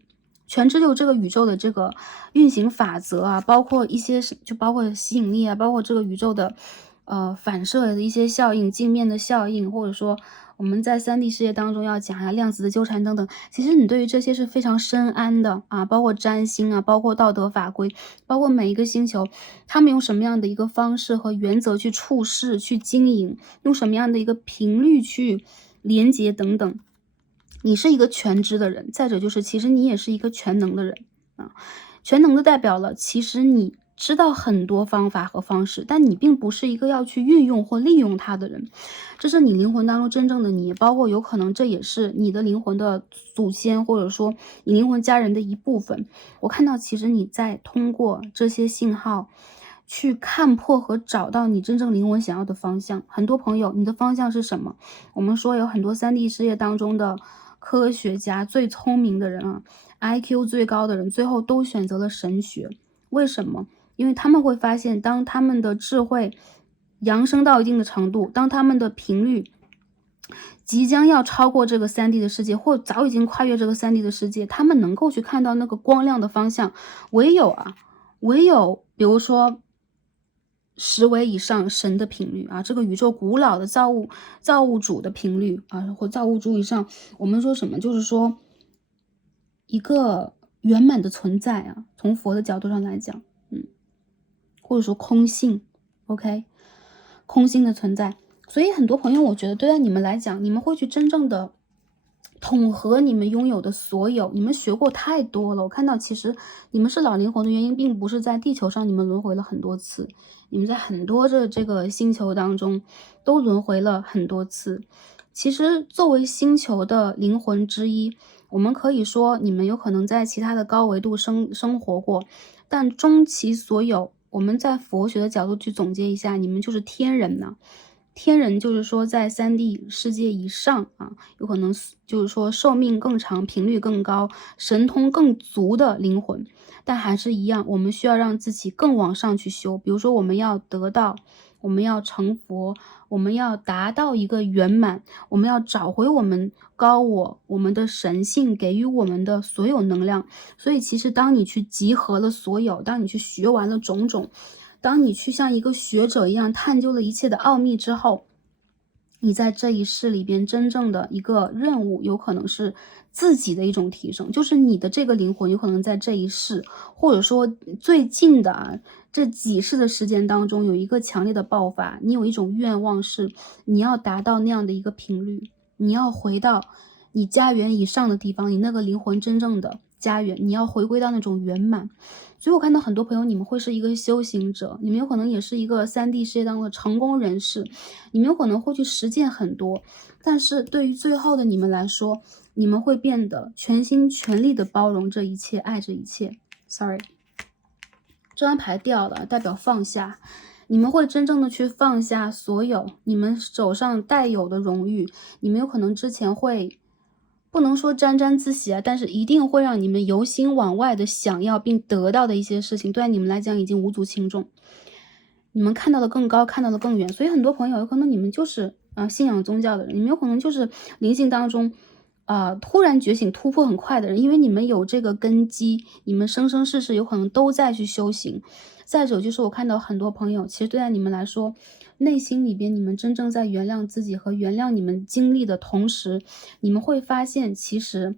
有这个宇宙的这个运行法则啊，包括一些就包括吸引力啊，包括这个宇宙的反射的一些效应、镜面的效应，或者说我们在3D 世界当中要讲呀量子的纠缠等等，其实你对于这些是非常深谙的啊，包括占星啊，包括道德法规，包括每一个星球他们用什么样的一个方式和原则去处事、去经营，用什么样的一个频率去连接等等。你是一个全知的人，再者就是其实你也是一个全能的人啊。全能的代表了，其实你知道很多方法和方式，但你并不是一个要去运用或利用它的人。这是你灵魂当中真正的你，包括有可能这也是你的灵魂的祖先，或者说你灵魂家人的一部分。我看到其实你在通过这些信号去看破和找到你真正灵魂想要的方向。很多朋友，你的方向是什么？我们说有很多3D 事业当中的科学家，最聪明的人啊，IQ 最高的人，最后都选择了神学。为什么？因为他们会发现，当他们的智慧扬升到一定的程度，当他们的频率即将要超过这个3D 的世界，或早已经跨越这个3D 的世界，他们能够去看到那个光亮的方向。唯有比如说10维以上神的频率啊，这个宇宙古老的造物主的频率啊，或造物主以上，我们说什么？就是说一个圆满的存在啊，从佛的角度上来讲，或者说空性 ，OK， 空性的存在。所以很多朋友，我觉得对待你们来讲，你们会去真正的统合你们拥有的所有。你们学过太多了，我看到其实你们是老灵魂的原因，并不是在地球上你们轮回了很多次，你们在很多这个星球当中都轮回了很多次。其实作为星球的灵魂之一，我们可以说你们有可能在其他的高维度生活过，但终其所有，我们在佛学的角度去总结一下，你们就是天人呐。天人就是说在3D 世界以上啊，有可能就是说寿命更长、频率更高、神通更足的灵魂。但还是一样，我们需要让自己更往上去修。比如说我们要得到，我们要成佛，我们要达到一个圆满，我们要找回我们高我，我们的神性给予我们的所有能量。所以其实当你去集合了所有，当你去学完了种种，当你去像一个学者一样探究了一切的奥秘之后，你在这一世里边真正的一个任务，有可能是自己的一种提升，就是你的这个灵魂有可能在这一世，或者说最近的这几世的时间当中有一个强烈的爆发，你有一种愿望是你要达到那样的一个频率，你要回到你家园以上的地方，你那个灵魂真正的家园，你要回归到那种圆满。所以我看到很多朋友，你们会是一个修行者，你们有可能也是一个3D 世界当中的成功人士，你们有可能会去实践很多，但是对于最后的你们来说，你们会变得全心全力的包容这一切，爱这一切。Sorry， 这张牌掉了，代表放下。你们会真正的去放下所有你们手上带有的荣誉，你们有可能之前会不能说沾沾自喜啊，但是一定会让你们由心往外的想要并得到的一些事情，对你们来讲已经无足轻重。你们看到的更高，看到的更远，所以很多朋友有可能你们就是信仰宗教的人，你们有可能就是灵性当中突然觉醒突破很快的人，因为你们有这个根基，你们生生世世有可能都在去修行。再者就是我看到很多朋友，其实对待你们来说，内心里边你们真正在原谅自己和原谅你们经历的同时，你们会发现其实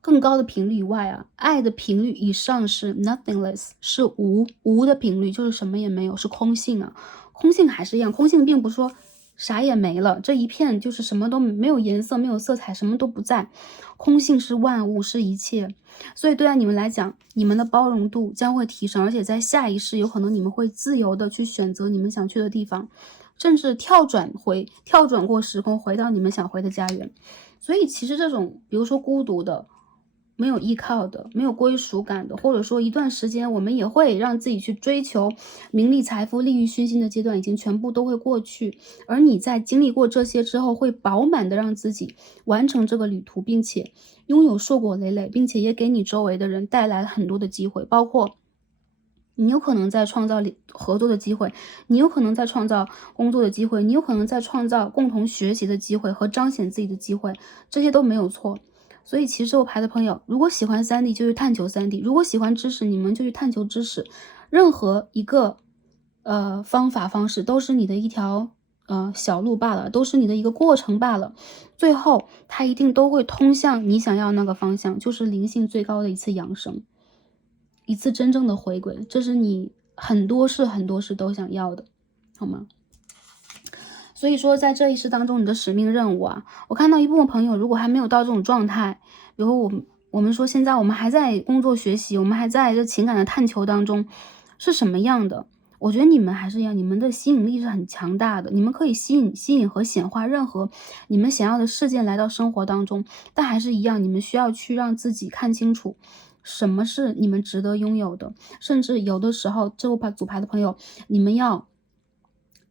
更高的频率以外啊，爱的频率以上是 nothingness， 是无的频率，就是什么也没有，是空性啊。空性还是一样，空性并不是说啥也没了，这一片就是什么都没有颜色，没有色彩，什么都不在。空性是万物，是一切。所以对待你们来讲，你们的包容度将会提升，而且在下一世有可能你们会自由的去选择你们想去的地方，甚至跳转过时空，回到你们想回的家园。所以其实这种比如说孤独的，没有依靠的，没有归属感的，或者说一段时间我们也会让自己去追求名利财富利欲熏心的阶段已经全部都会过去，而你在经历过这些之后会饱满的让自己完成这个旅途，并且拥有硕果累累，并且也给你周围的人带来很多的机会，包括你有可能在创造合作的机会，你有可能在创造工作的机会，你有可能在创造共同学习的机会和彰显自己的机会，这些都没有错。所以其实我牌的朋友，如果喜欢3D 就去探求3D，如果喜欢知识，你们就去探求知识。任何一个方式都是你的一条小路罢了，都是你的一个过程罢了。最后它一定都会通向你想要那个方向，就是灵性最高的一次扬升，一次真正的回归，这是你很多事都想要的，好吗？所以说在这一世当中，你的使命任务啊，我看到一部分朋友如果还没有到这种状态，比如我们说现在我们还在工作学习，我们还在这情感的探求当中，是什么样的？我觉得你们还是一样，你们的吸引力是很强大的，你们可以吸引和显化任何你们想要的事件来到生活当中，但还是一样，你们需要去让自己看清楚什么是你们值得拥有的，甚至有的时候这个组牌的朋友，你们要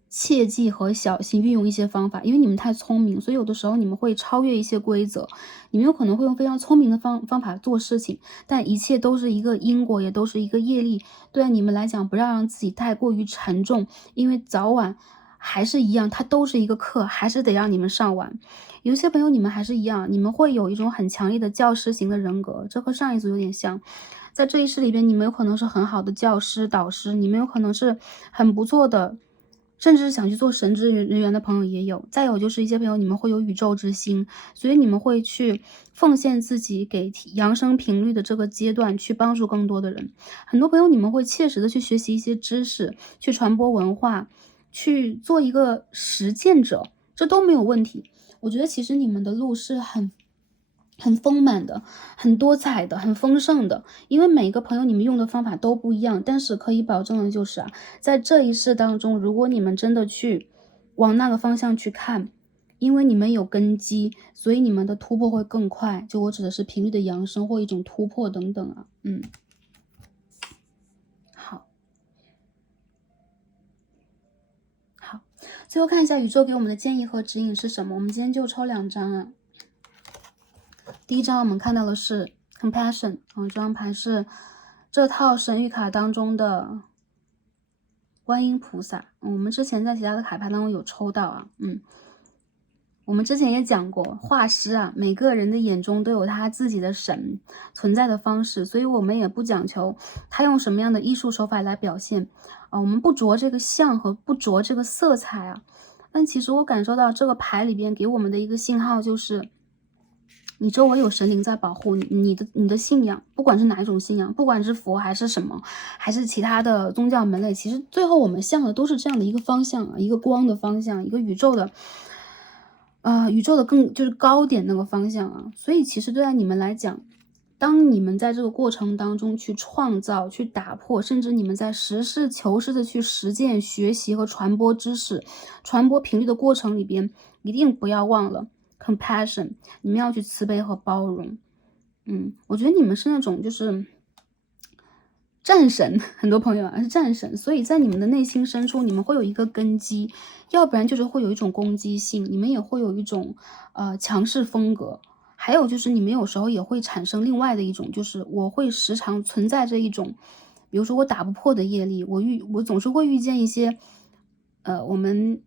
切记和小心运用一些方法，因为你们太聪明，所以有的时候你们会超越一些规则，你们有可能会用非常聪明的方法做事情，但一切都是一个因果，也都是一个业力。对你们来讲，不要让自己太过于沉重，因为早晚还是一样，它都是一个课，还是得让你们上完。有些朋友你们还是一样，你们会有一种很强烈的教师型的人格，这和上一组有点像。在这一世里边，你们有可能是很好的教师、导师，你们有可能是很不错的，甚至是想去做神职人员的朋友也有。再有就是一些朋友，你们会有宇宙之心，所以你们会去奉献自己给扬升频率的这个阶段，去帮助更多的人。很多朋友你们会切实的去学习一些知识，去传播文化，去做一个实践者，这都没有问题。我觉得其实你们的路是很丰满的，很多彩的，很丰盛的。因为每个朋友你们用的方法都不一样，但是可以保证的就是啊，在这一世当中，如果你们真的去往那个方向去看，因为你们有根基，所以你们的突破会更快。就我指的是频率的扬升或一种突破等等啊。好，最后看一下宇宙给我们的建议和指引是什么。我们今天就抽2张啊。第一张我们看到的是 compassion， 这张牌是这套神谕卡当中的观音菩萨。我们之前在其他的卡牌当中有抽到啊。我们之前也讲过，画师啊，每个人的眼中都有他自己的神存在的方式，所以我们也不讲求他用什么样的艺术手法来表现啊，我们不着这个像和不着这个色彩啊。但其实我感受到这个牌里边给我们的一个信号就是，你周围有神灵在保护你，你的信仰，不管是哪一种信仰，不管是佛还是什么，还是其他的宗教门类，其实最后我们向的都是这样的一个方向啊，一个光的方向，一个宇宙的更就是高点那个方向啊。所以其实对待你们来讲，当你们在这个过程当中去创造、去打破，甚至你们在实事求是的去实践、学习和传播知识、传播频率的过程里边，一定不要忘了 compassion， 你们要去慈悲和包容。我觉得你们是那种就是战神，很多朋友啊是战神，所以在你们的内心深处，你们会有一个根基，要不然就是会有一种攻击性，你们也会有一种强势风格，还有就是你们有时候也会产生另外的一种，就是我会时常存在着一种，比如说我打不破的业力，我总是会遇见一些我们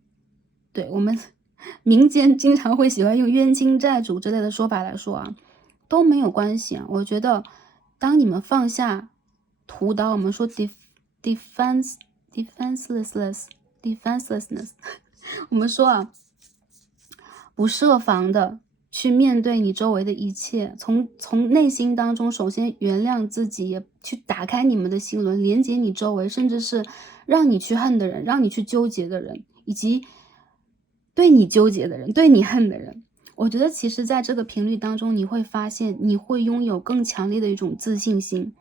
民间经常会喜欢用冤亲债主之类的说法来说啊，都没有关系啊。我觉得当你们放下屠刀，我们说 defenselessness，我们说啊，不设防的去面对你周围的一切，从内心当中首先原谅自己，也去打开你们的心轮，连接你周围，甚至是让你去恨的人，让你去纠结的人，以及对你纠结的人，对你恨的人。我觉得其实在这个频率当中，你会发现你会拥有更强烈的一种自信心，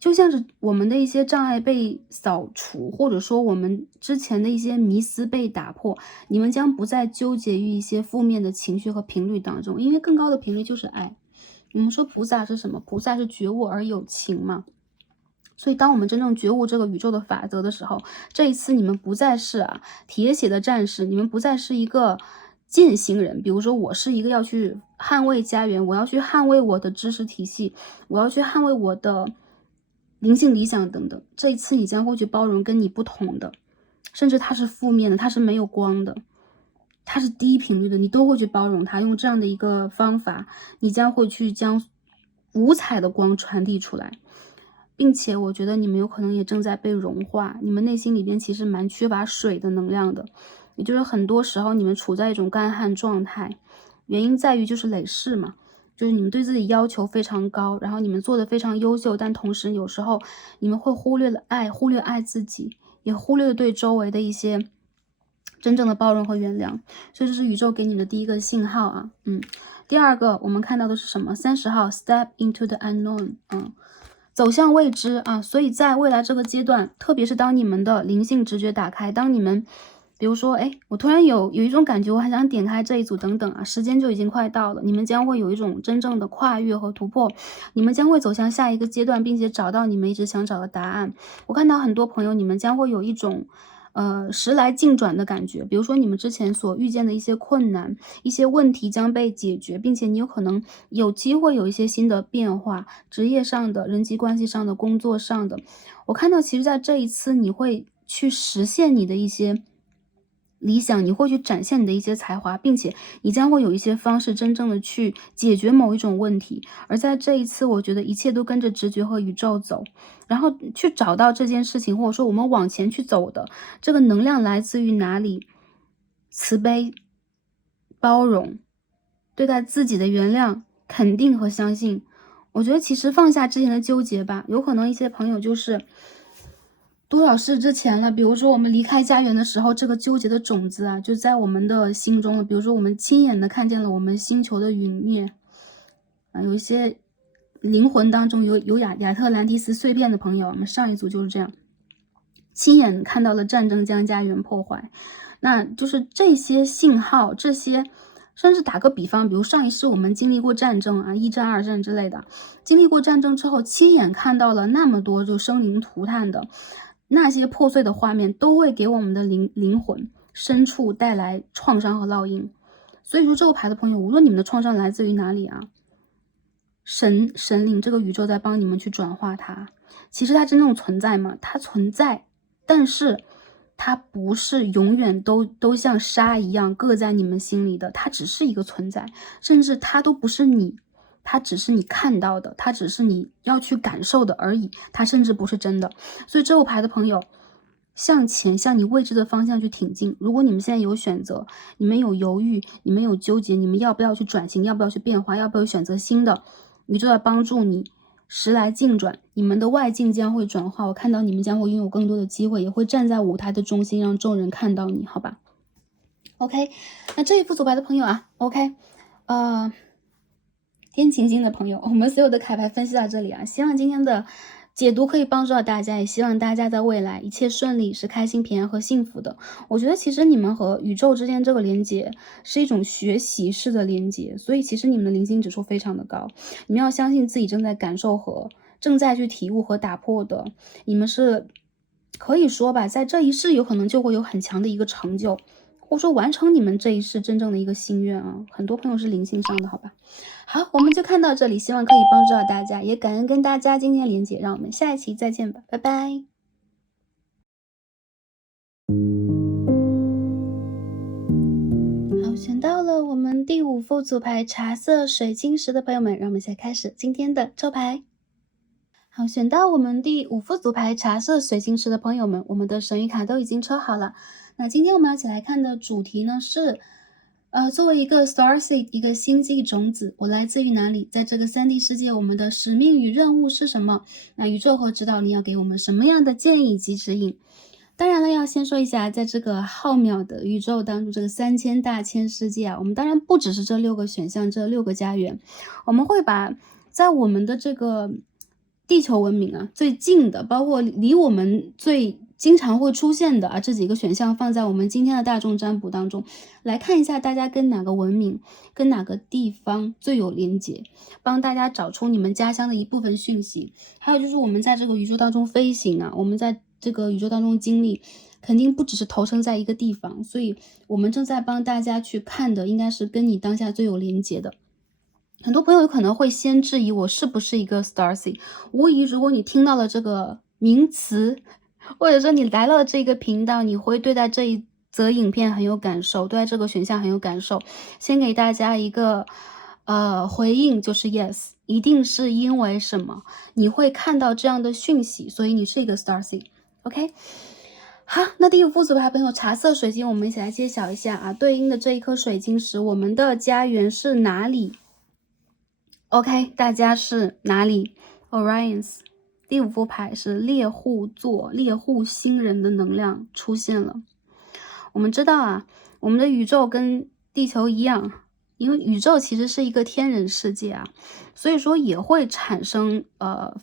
就像是我们的一些障碍被扫除，或者说我们之前的一些迷思被打破，你们将不再纠结于一些负面的情绪和频率当中，因为更高的频率就是爱。你们说菩萨是什么？菩萨是觉悟而有情嘛。所以当我们真正觉悟这个宇宙的法则的时候，这一次你们不再是铁血的战士，你们不再是一个践行人。比如说我是一个要去捍卫家园，我要去捍卫我的知识体系，我要去捍卫我的灵性理想等等，这一次你将会去包容跟你不同的，甚至它是负面的，它是没有光的，它是低频率的，你都会去包容它。用这样的一个方法，你将会去将五彩的光传递出来，并且我觉得你们有可能也正在被融化，你们内心里边其实蛮缺乏水的能量的，也就是很多时候你们处在一种干旱状态，原因在于就是累世嘛，就是你们对自己要求非常高，然后你们做的非常优秀，但同时有时候你们会忽略爱自己，也忽略了对周围的一些真正的包容和原谅。所以这是宇宙给你的第一个信号啊。第二个我们看到的是什么？30号 step into the unknown，走向未知啊。所以在未来这个阶段，特别是当你们的灵性直觉打开，当你们比如说我突然有一种感觉，我很想点开这一组等等啊，时间就已经快到了，你们将会有一种真正的跨越和突破，你们将会走向下一个阶段，并且找到你们一直想找的答案。我看到很多朋友，你们将会有一种时来境转的感觉，比如说你们之前所遇见的一些困难、一些问题将被解决，并且你有可能有机会有一些新的变化，职业上的、人际关系上的、工作上的。我看到其实在这一次你会去实现你的一些理想，你会去展现你的一些才华，并且你将会有一些方式真正的去解决某一种问题。而在这一次，我觉得一切都跟着直觉和宇宙走，然后去找到这件事情，或者说我们往前去走的这个能量来自于哪里？慈悲、包容，对待自己的原谅、肯定和相信。我觉得其实放下之前的纠结吧，有可能一些朋友就是多少世之前了，比如说我们离开家园的时候，这个纠结的种子啊，就在我们的心中了。比如说我们亲眼的看见了我们星球的陨灭，有一些灵魂当中有亚特兰蒂斯碎片的朋友，我们上一组就是这样，亲眼看到了战争将家园破坏。那就是这些信号，这些甚至打个比方，比如上一世我们经历过战争啊，1战、2战之类的，经历过战争之后，亲眼看到了那么多就生灵涂炭的那些破碎的画面，都会给我们的灵魂深处带来创伤和烙印。所以说这个牌的朋友，无论你们的创伤来自于哪里啊，神灵这个宇宙在帮你们去转化它。其实它真正存在吗？它存在，但是它不是永远都像沙一样搁在你们心里的，它只是一个存在，甚至它都不是你，它只是你看到的，它只是你要去感受的而已，它甚至不是真的。所以这副牌的朋友，向前，向你未知的方向去挺进。如果你们现在有选择，你们有犹豫，你们有纠结，你们要不要去转型，要不要去变化，要不要选择新的，宇宙在帮助你时来境转，你们的外境将会转化。我看到你们将会拥有更多的机会，也会站在舞台的中心，让众人看到你，好吧 ？OK， 那这一副组牌的朋友啊 ，OK， 天琴星的朋友，我们所有的卡牌分析到这里啊，希望今天的解读可以帮助到大家，也希望大家在未来一切顺利，是开心、平安和幸福的。我觉得其实你们和宇宙之间这个连接是一种学习式的连接，所以其实你们的灵性指数非常的高，你们要相信自己正在感受和正在去体悟和打破的，你们是可以说吧，在这一世有可能就会有很强的一个成就，或者说完成你们这一世真正的一个心愿啊。很多朋友是灵性上的，好吧？好，我们就看到这里，希望可以帮助到大家，也感恩跟大家今天连接，让我们下一期再见吧，拜拜。好，选到了我们第5副组牌茶色水晶石的朋友们，让我们先开始今天的抽牌。好，选到我们第5副组牌茶色水晶石的朋友们，我们的神谕卡都已经抽好了。那今天我们要一起来看的主题呢是作为一个 Star Seed， 一个星际种子，我来自于哪里？在这个3D 世界，我们的使命与任务是什么？那宇宙和指导灵要给我们什么样的建议及指引？当然了，要先说一下，在这个浩渺的宇宙当中，这个3000大千世界啊，我们当然不只是这6个选项，这6个家园，我们会把在我们的这个地球文明啊最近的，包括离我们最经常会出现的啊这几个选项放在我们今天的大众占卜当中，来看一下大家跟哪个文明、跟哪个地方最有连结，帮大家找出你们家乡的一部分讯息。还有就是我们在这个宇宙当中飞行啊，我们在这个宇宙当中经历，肯定不只是投身在一个地方，所以我们正在帮大家去看的，应该是跟你当下最有连结的。很多朋友有可能会先质疑我是不是一个 Starseed， 无疑如果你听到了这个名词，或者说你来了这个频道，你会对待这一则影片很有感受，对待这个选项很有感受。先给大家一个回应，就是 yes， 一定是因为什么你会看到这样的讯息，所以你是一个 Starseed。 OK， 好，那第5副组牌朋友茶色水晶，我们一起来揭晓一下啊，对应的这一颗水晶石，我们的家园是哪里？ OK， 大家是哪里？ Orions。第5副牌是猎户座，猎户星人的能量出现了。我们知道啊，我们的宇宙跟地球一样，因为宇宙其实是一个天人世界啊，所以说也会产生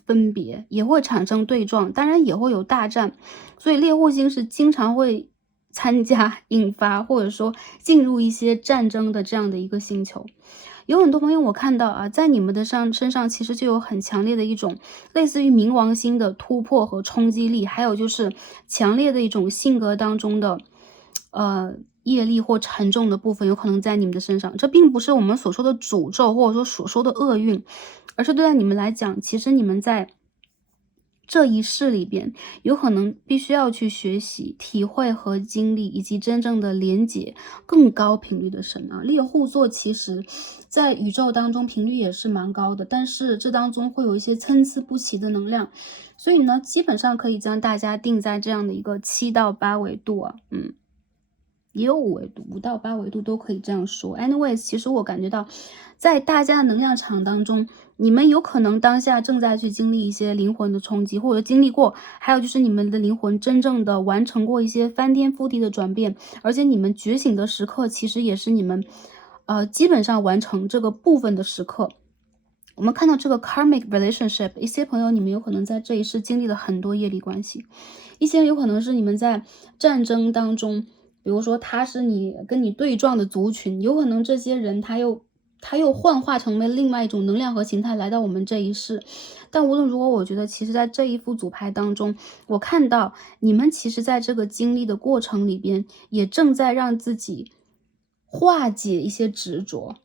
分别，也会产生对撞，当然也会有大战，所以猎户星是经常会参加、引发或者说进入一些战争的这样的一个星球。有很多朋友我看到啊，在你们的身上其实就有很强烈的一种类似于冥王星的突破和冲击力，还有就是强烈的一种性格当中的业力或沉重的部分有可能在你们的身上。这并不是我们所说的诅咒或者说所说的厄运，而是对待你们来讲，其实你们在这一世里边，有可能必须要去学习、体会和经历，以及真正的连接更高频率的神啊。猎户座其实在宇宙当中频率也是蛮高的，但是这当中会有一些参差不齐的能量，所以呢，基本上可以将大家定在这样的一个7到8维度啊，也有5维度，5到8维度都可以这样说。anyways， 其实我感觉到，在大家的能量场当中，你们有可能当下正在去经历一些灵魂的冲击，或者经历过，还有就是你们的灵魂真正的完成过一些翻天覆地的转变，而且你们觉醒的时刻，其实也是你们，基本上完成这个部分的时刻。我们看到这个 karmic relationship， 一些朋友你们有可能在这一世经历了很多业力关系，一些有可能是你们在战争当中，比如说他是跟你对撞的族群，有可能这些人他又幻化成为另外一种能量和形态来到我们这一世。但无论如何，我觉得其实在这一副组牌当中，我看到你们其实在这个经历的过程里边，也正在让自己化解一些执着，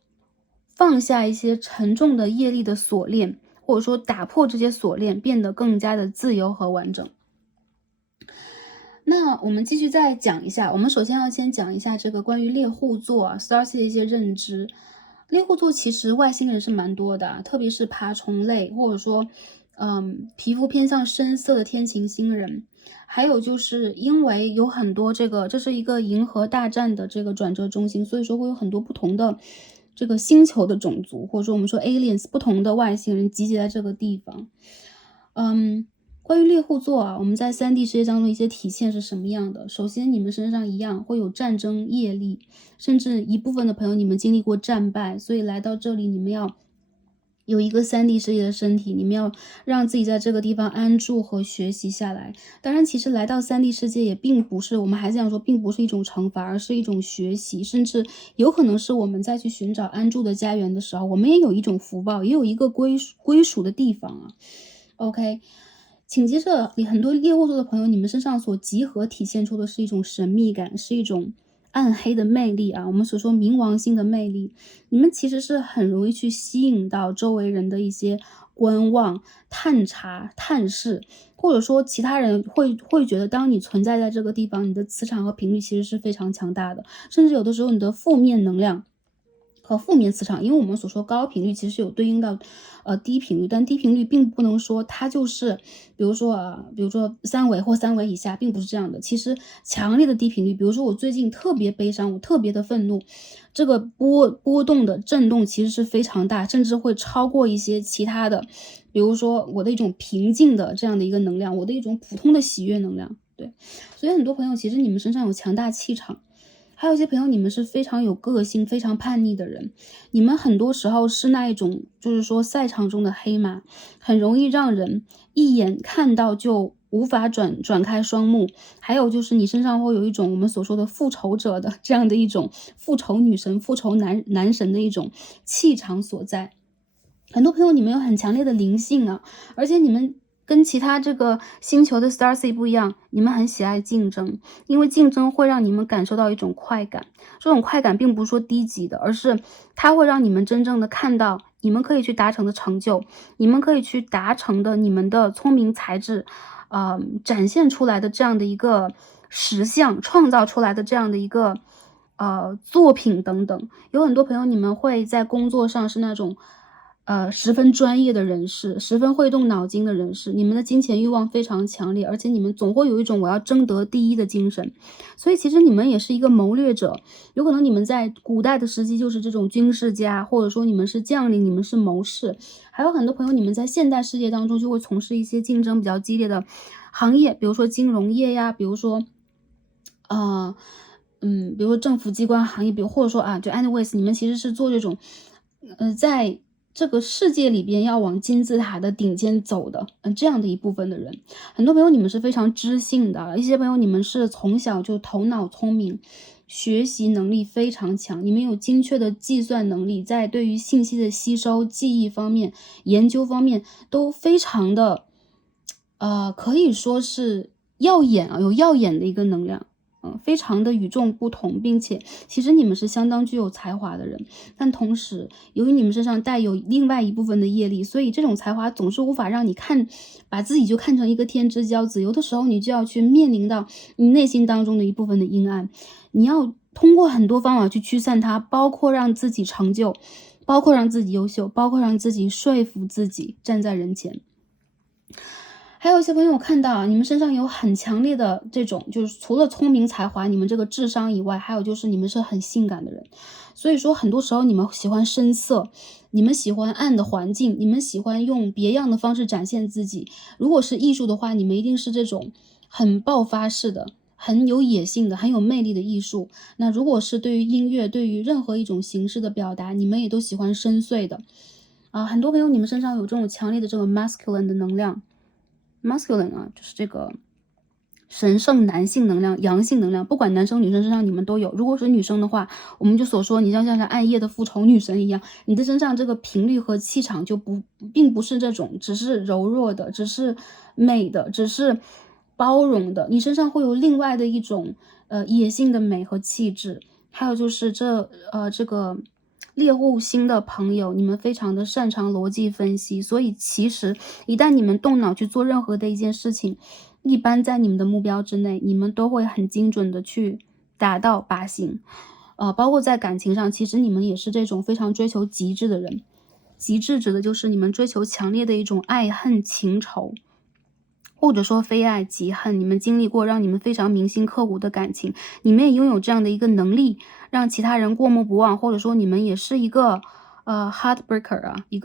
放下一些沉重的业力的锁链，或者说打破这些锁链，变得更加的自由和完整。那我们继续再讲一下，我们首先要先讲一下这个关于猎户座Starseed 的一些认知。猎户座其实外星人是蛮多的，特别是爬虫类，或者说皮肤偏向深色的天琴星人。还有就是因为有很多这是一个银河大战的这个转折中心，所以说会有很多不同的这个星球的种族，或者说我们说 aliens 不同的外星人集结在这个地方。关于猎户座啊，我们在3D 世界当中一些体现是什么样的？首先，你们身上一样会有战争业力，甚至一部分的朋友你们经历过战败，所以来到这里，你们要有一个3D 世界的身体，你们要让自己在这个地方安住和学习下来。当然，其实来到3D 世界也并不是，我们还是想说，并不是一种惩罚，而是一种学习，甚至有可能是我们在去寻找安住的家园的时候，我们也有一种福报，也有一个归属的地方啊。OK。紧接着，很多猎户座的朋友，你们身上所集合体现出的是一种神秘感，是一种暗黑的魅力啊。我们所说冥王星的魅力，你们其实是很容易去吸引到周围人的一些观望、探查、探视，或者说其他人会觉得，当你存在在这个地方，你的磁场和频率其实是非常强大的，甚至有的时候你的负面能量和负面磁场，因为我们所说高频率其实有对应到低频率，但低频率并不能说它就是比如说3维或3维以下，并不是这样的。其实强烈的低频率，比如说我最近特别悲伤，我特别的愤怒，这个波动的震动其实是非常大，甚至会超过一些其他的，比如说我的一种平静的这样的一个能量，我的一种普通的喜悦能量。对，所以很多朋友其实你们身上有强大气场。还有一些朋友，你们是非常有个性、非常叛逆的人，你们很多时候是那一种，就是说赛场中的黑马，很容易让人一眼看到就无法转开双目。还有就是你身上会有一种我们所说的复仇者的这样的一种复仇女神、复仇男神的一种气场所在。很多朋友你们有很强烈的灵性啊，而且你们跟其他这个星球的 Starseed 不一样，你们很喜爱竞争，因为竞争会让你们感受到一种快感。这种快感并不是说低级的，而是它会让你们真正的看到你们可以去达成的成就，你们可以去达成的你们的聪明才智，展现出来的这样的一个实相，创造出来的这样的一个作品等等。有很多朋友你们会在工作上是那种十分专业的人士，十分会动脑筋的人士，你们的金钱欲望非常强烈，而且你们总会有一种我要争得第一的精神。所以其实你们也是一个谋略者，有可能你们在古代的时期就是这种军事家，或者说你们是将领，你们是谋士。还有很多朋友你们在现代世界当中就会从事一些竞争比较激烈的行业，比如说金融业呀，比如说比如说政府机关行业，比如或者说就 anyways， 你们其实是做这种在这个世界里边要往金字塔的顶尖走的，这样的一部分的人。很多朋友你们是非常知性的，一些朋友你们是从小就头脑聪明，学习能力非常强，你们有精确的计算能力，在对于信息的吸收、记忆方面、研究方面都非常的可以说是耀眼有耀眼的一个能量。非常的与众不同，并且其实你们是相当具有才华的人，但同时由于你们身上带有另外一部分的业力，所以这种才华总是无法让你把自己就看成一个天之骄子，有的时候你就要去面临到你内心当中的一部分的阴暗，你要通过很多方法去驱散它，包括让自己成就，包括让自己优秀，包括让自己说服自己站在人前。还有一些朋友我看到你们身上有很强烈的这种，就是除了聪明才华，你们这个智商以外，还有就是你们是很性感的人。所以说很多时候你们喜欢深色，你们喜欢暗的环境，你们喜欢用别样的方式展现自己。如果是艺术的话，你们一定是这种很爆发式的，很有野性的，很有魅力的艺术。那如果是对于音乐，对于任何一种形式的表达，你们也都喜欢深邃的。很多朋友你们身上有这种强烈的这个 masculine 的能量。masculine 就是这个神圣男性能量、阳性能量，不管男生女生身上你们都有。如果是女生的话，我们就所说你像暗夜的复仇女神一样，你的身上这个频率和气场就并不是这种只是柔弱的，只是美的，只是包容的，你身上会有另外的一种野性的美和气质。还有就是这个猎户星的朋友，你们非常的擅长逻辑分析，所以其实一旦你们动脑去做任何的一件事情，一般在你们的目标之内，你们都会很精准的去达到靶心。包括在感情上，其实你们也是这种非常追求极致的人。极致指的就是你们追求强烈的一种爱恨情仇，或者说非爱即恨，你们经历过让你们非常铭心刻骨的感情，你们也拥有这样的一个能力，让其他人过目不忘，或者说你们也是一个heartbreaker一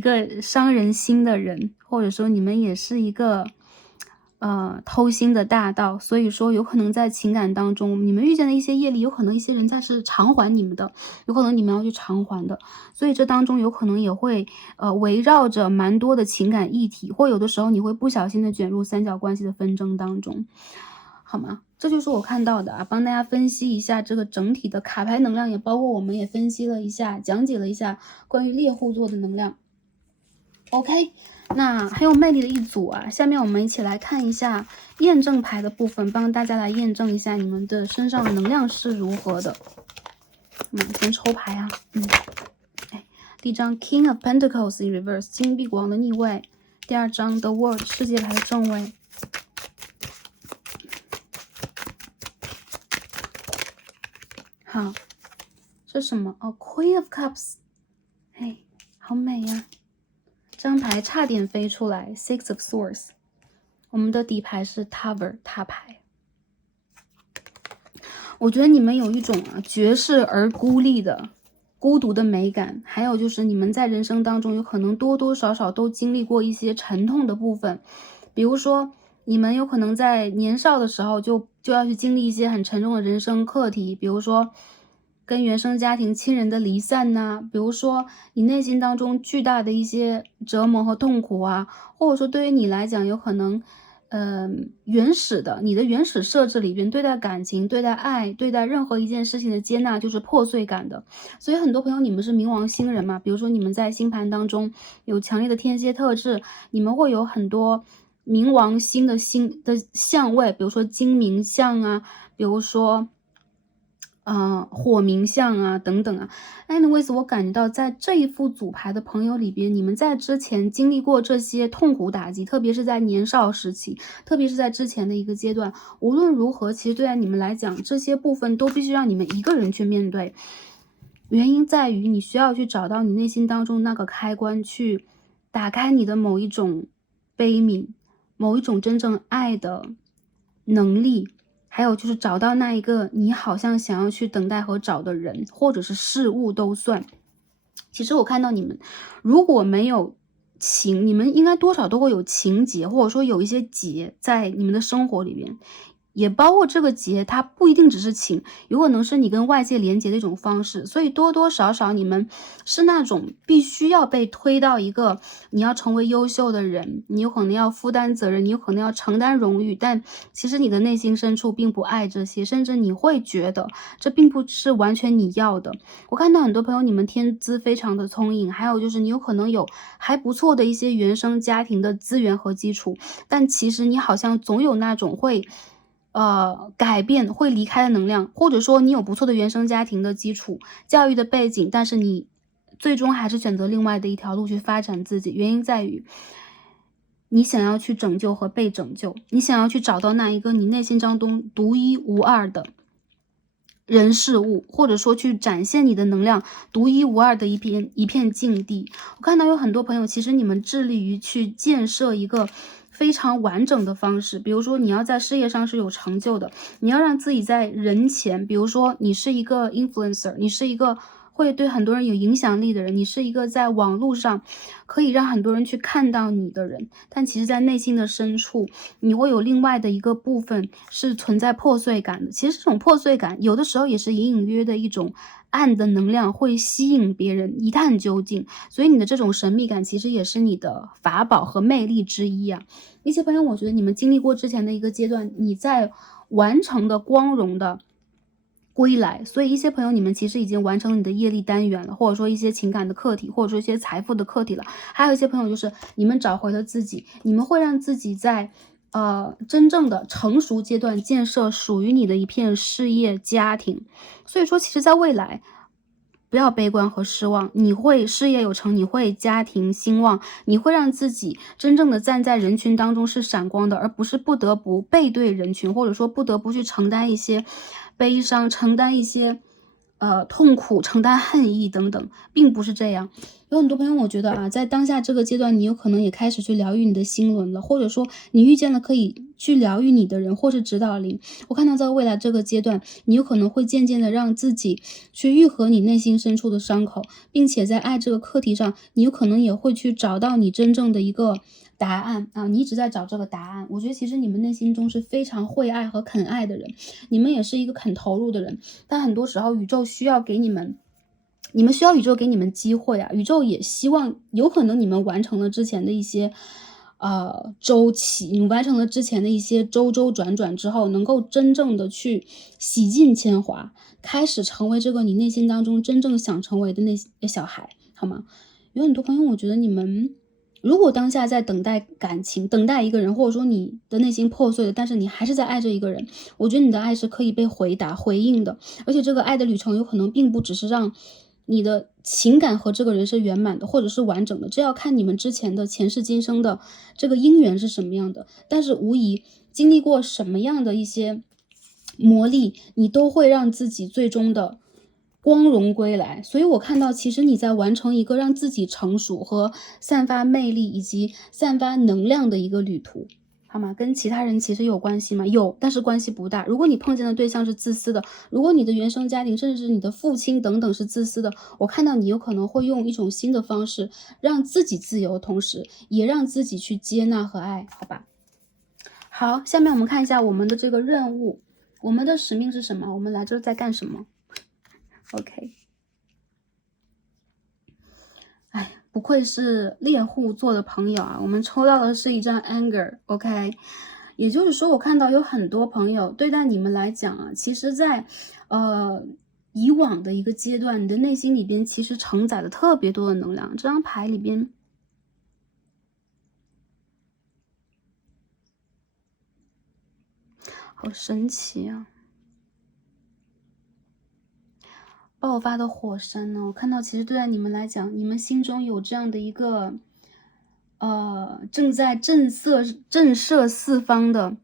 个伤人心的人，或者说你们也是一个偷心的大盗。所以说有可能在情感当中，你们遇见的一些业力，有可能一些人在是偿还你们的，有可能你们要去偿还的，所以这当中有可能也会围绕着蛮多的情感议题，或有的时候你会不小心的卷入三角关系的纷争当中，好吗？这就是我看到的帮大家分析一下这个整体的卡牌能量，也包括我们也分析了一下，讲解了一下关于猎户座的能量。OK， 那很有魅力的一组下面我们一起来看一下验证牌的部分，帮大家来验证一下你们的身上的能量是如何的。先抽牌第一张 King of Pentacles in Reverse 金币国王的逆位，第二张 The World 世界牌的正位，好，这是什么Queen of Cups， 好美呀，这张牌差点飞出来 Six of Swords， 我们的底牌是 Tower 塔牌。我觉得你们有一种绝世而孤立的孤独的美感，还有就是你们在人生当中有可能多多少少都经历过一些沉痛的部分，比如说你们有可能在年少的时候就要去经历一些很沉重的人生课题，比如说跟原生家庭亲人的离散比如说你内心当中巨大的一些折磨和痛苦或者说对于你来讲有可能你的原始设置里边对待感情、对待爱、对待任何一件事情的接纳就是破碎感的。所以很多朋友你们是冥王星人嘛，比如说你们在星盘当中有强烈的天蝎特质，你们会有很多冥王星的相位，比如说金冥相比如说火冥相等等anyways 我感觉到在这一副组牌的朋友里边，你们在之前经历过这些痛苦打击，特别是在年少时期，特别是在之前的一个阶段，无论如何其实对待你们来讲，这些部分都必须让你们一个人去面对。原因在于你需要去找到你内心当中那个开关，去打开你的某一种悲悯，某一种真正爱的能力，还有就是找到那一个你好像想要去等待和找的人或者是事物都算。其实我看到你们如果没有你们应该多少都会有情节，或者说有一些结在你们的生活里边，也包括这个结，它不一定只是情，有可能是你跟外界连接的一种方式。所以多多少少你们是那种必须要被推到一个你要成为优秀的人，你有可能要负担责任，你有可能要承担荣誉，但其实你的内心深处并不爱这些，甚至你会觉得这并不是完全你要的。我看到很多朋友你们天资非常的聪颖，还有就是你有可能有还不错的一些原生家庭的资源和基础，但其实你好像总有那种会改变会离开的能量，或者说你有不错的原生家庭的基础、教育的背景，但是你最终还是选择另外的一条路去发展自己。原因在于，你想要去拯救和被拯救，你想要去找到那一个你内心当中独一无二的人事物，或者说去展现你的能量独一无二的一片境地。我看到有很多朋友，其实你们致力于去建设一个非常完整的方式，比如说你要在事业上是有成就的，你要让自己在人前，比如说你是一个 influencer， 你是一个会对很多人有影响力的人，你是一个在网络上可以让很多人去看到你的人，但其实在内心的深处，你会有另外的一个部分是存在破碎感的。其实这种破碎感有的时候也是隐隐约的一种暗的能量，会吸引别人一探究竟，所以你的这种神秘感其实也是你的法宝和魅力之一啊。一些朋友，我觉得你们经历过之前的一个阶段，你在完成的光荣的归来，所以一些朋友你们其实已经完成了你的业力单元了，或者说一些情感的课题，或者说一些财富的课题了。还有一些朋友就是你们找回了自己，你们会让自己在真正的成熟阶段建设属于你的一片事业家庭。所以说其实在未来不要悲观和失望，你会事业有成，你会家庭兴旺，你会让自己真正的站在人群当中是闪光的，而不是不得不背对人群，或者说不得不去承担一些悲伤，承担一些痛苦，承担恨意等等，并不是这样。有很多朋友我觉得啊，在当下这个阶段，你有可能也开始去疗愈你的心轮了，或者说你遇见了可以去疗愈你的人或是指导灵。我看到在未来这个阶段，你有可能会渐渐的让自己去愈合你内心深处的伤口，并且在爱这个课题上，你有可能也会去找到你真正的一个答案啊！你一直在找这个答案。我觉得其实你们内心中是非常会爱和肯爱的人，你们也是一个肯投入的人，但很多时候宇宙需要给你们需要宇宙给你们机会啊，宇宙也希望有可能你们完成了之前的一些周期，你完成了之前的一些周周转转之后，能够真正的去洗尽铅华，开始成为这个你内心当中真正想成为的那些小孩，好吗？有很多朋友，我觉得你们如果当下在等待感情，等待一个人，或者说你的内心破碎了，但是你还是在爱着一个人，我觉得你的爱是可以被回答、回应的，而且这个爱的旅程有可能并不只是让你的情感和这个人是圆满的，或者是完整的，这要看你们之前的前世今生的这个姻缘是什么样的。但是无疑经历过什么样的一些磨砺，你都会让自己最终的光荣归来。所以我看到其实你在完成一个让自己成熟和散发魅力以及散发能量的一个旅途，好吗？跟其他人其实有关系吗？有，但是关系不大。如果你碰见的对象是自私的，如果你的原生家庭甚至是你的父亲等等是自私的，我看到你有可能会用一种新的方式让自己自由，同时也让自己去接纳和爱，好吧？好，下面我们看一下我们的这个任务，我们的使命是什么？我们来这在干什么？ OK， 哎，不愧是猎户座的朋友啊，我们抽到的是一张 anger。 OK， 也就是说我看到有很多朋友对待你们来讲啊，其实在以往的一个阶段，你的内心里边其实承载了特别多的能量。这张牌里边好神奇啊，爆发的火山呢，我看到其实对待你们来讲，你们心中有这样的一个正在震慑四方的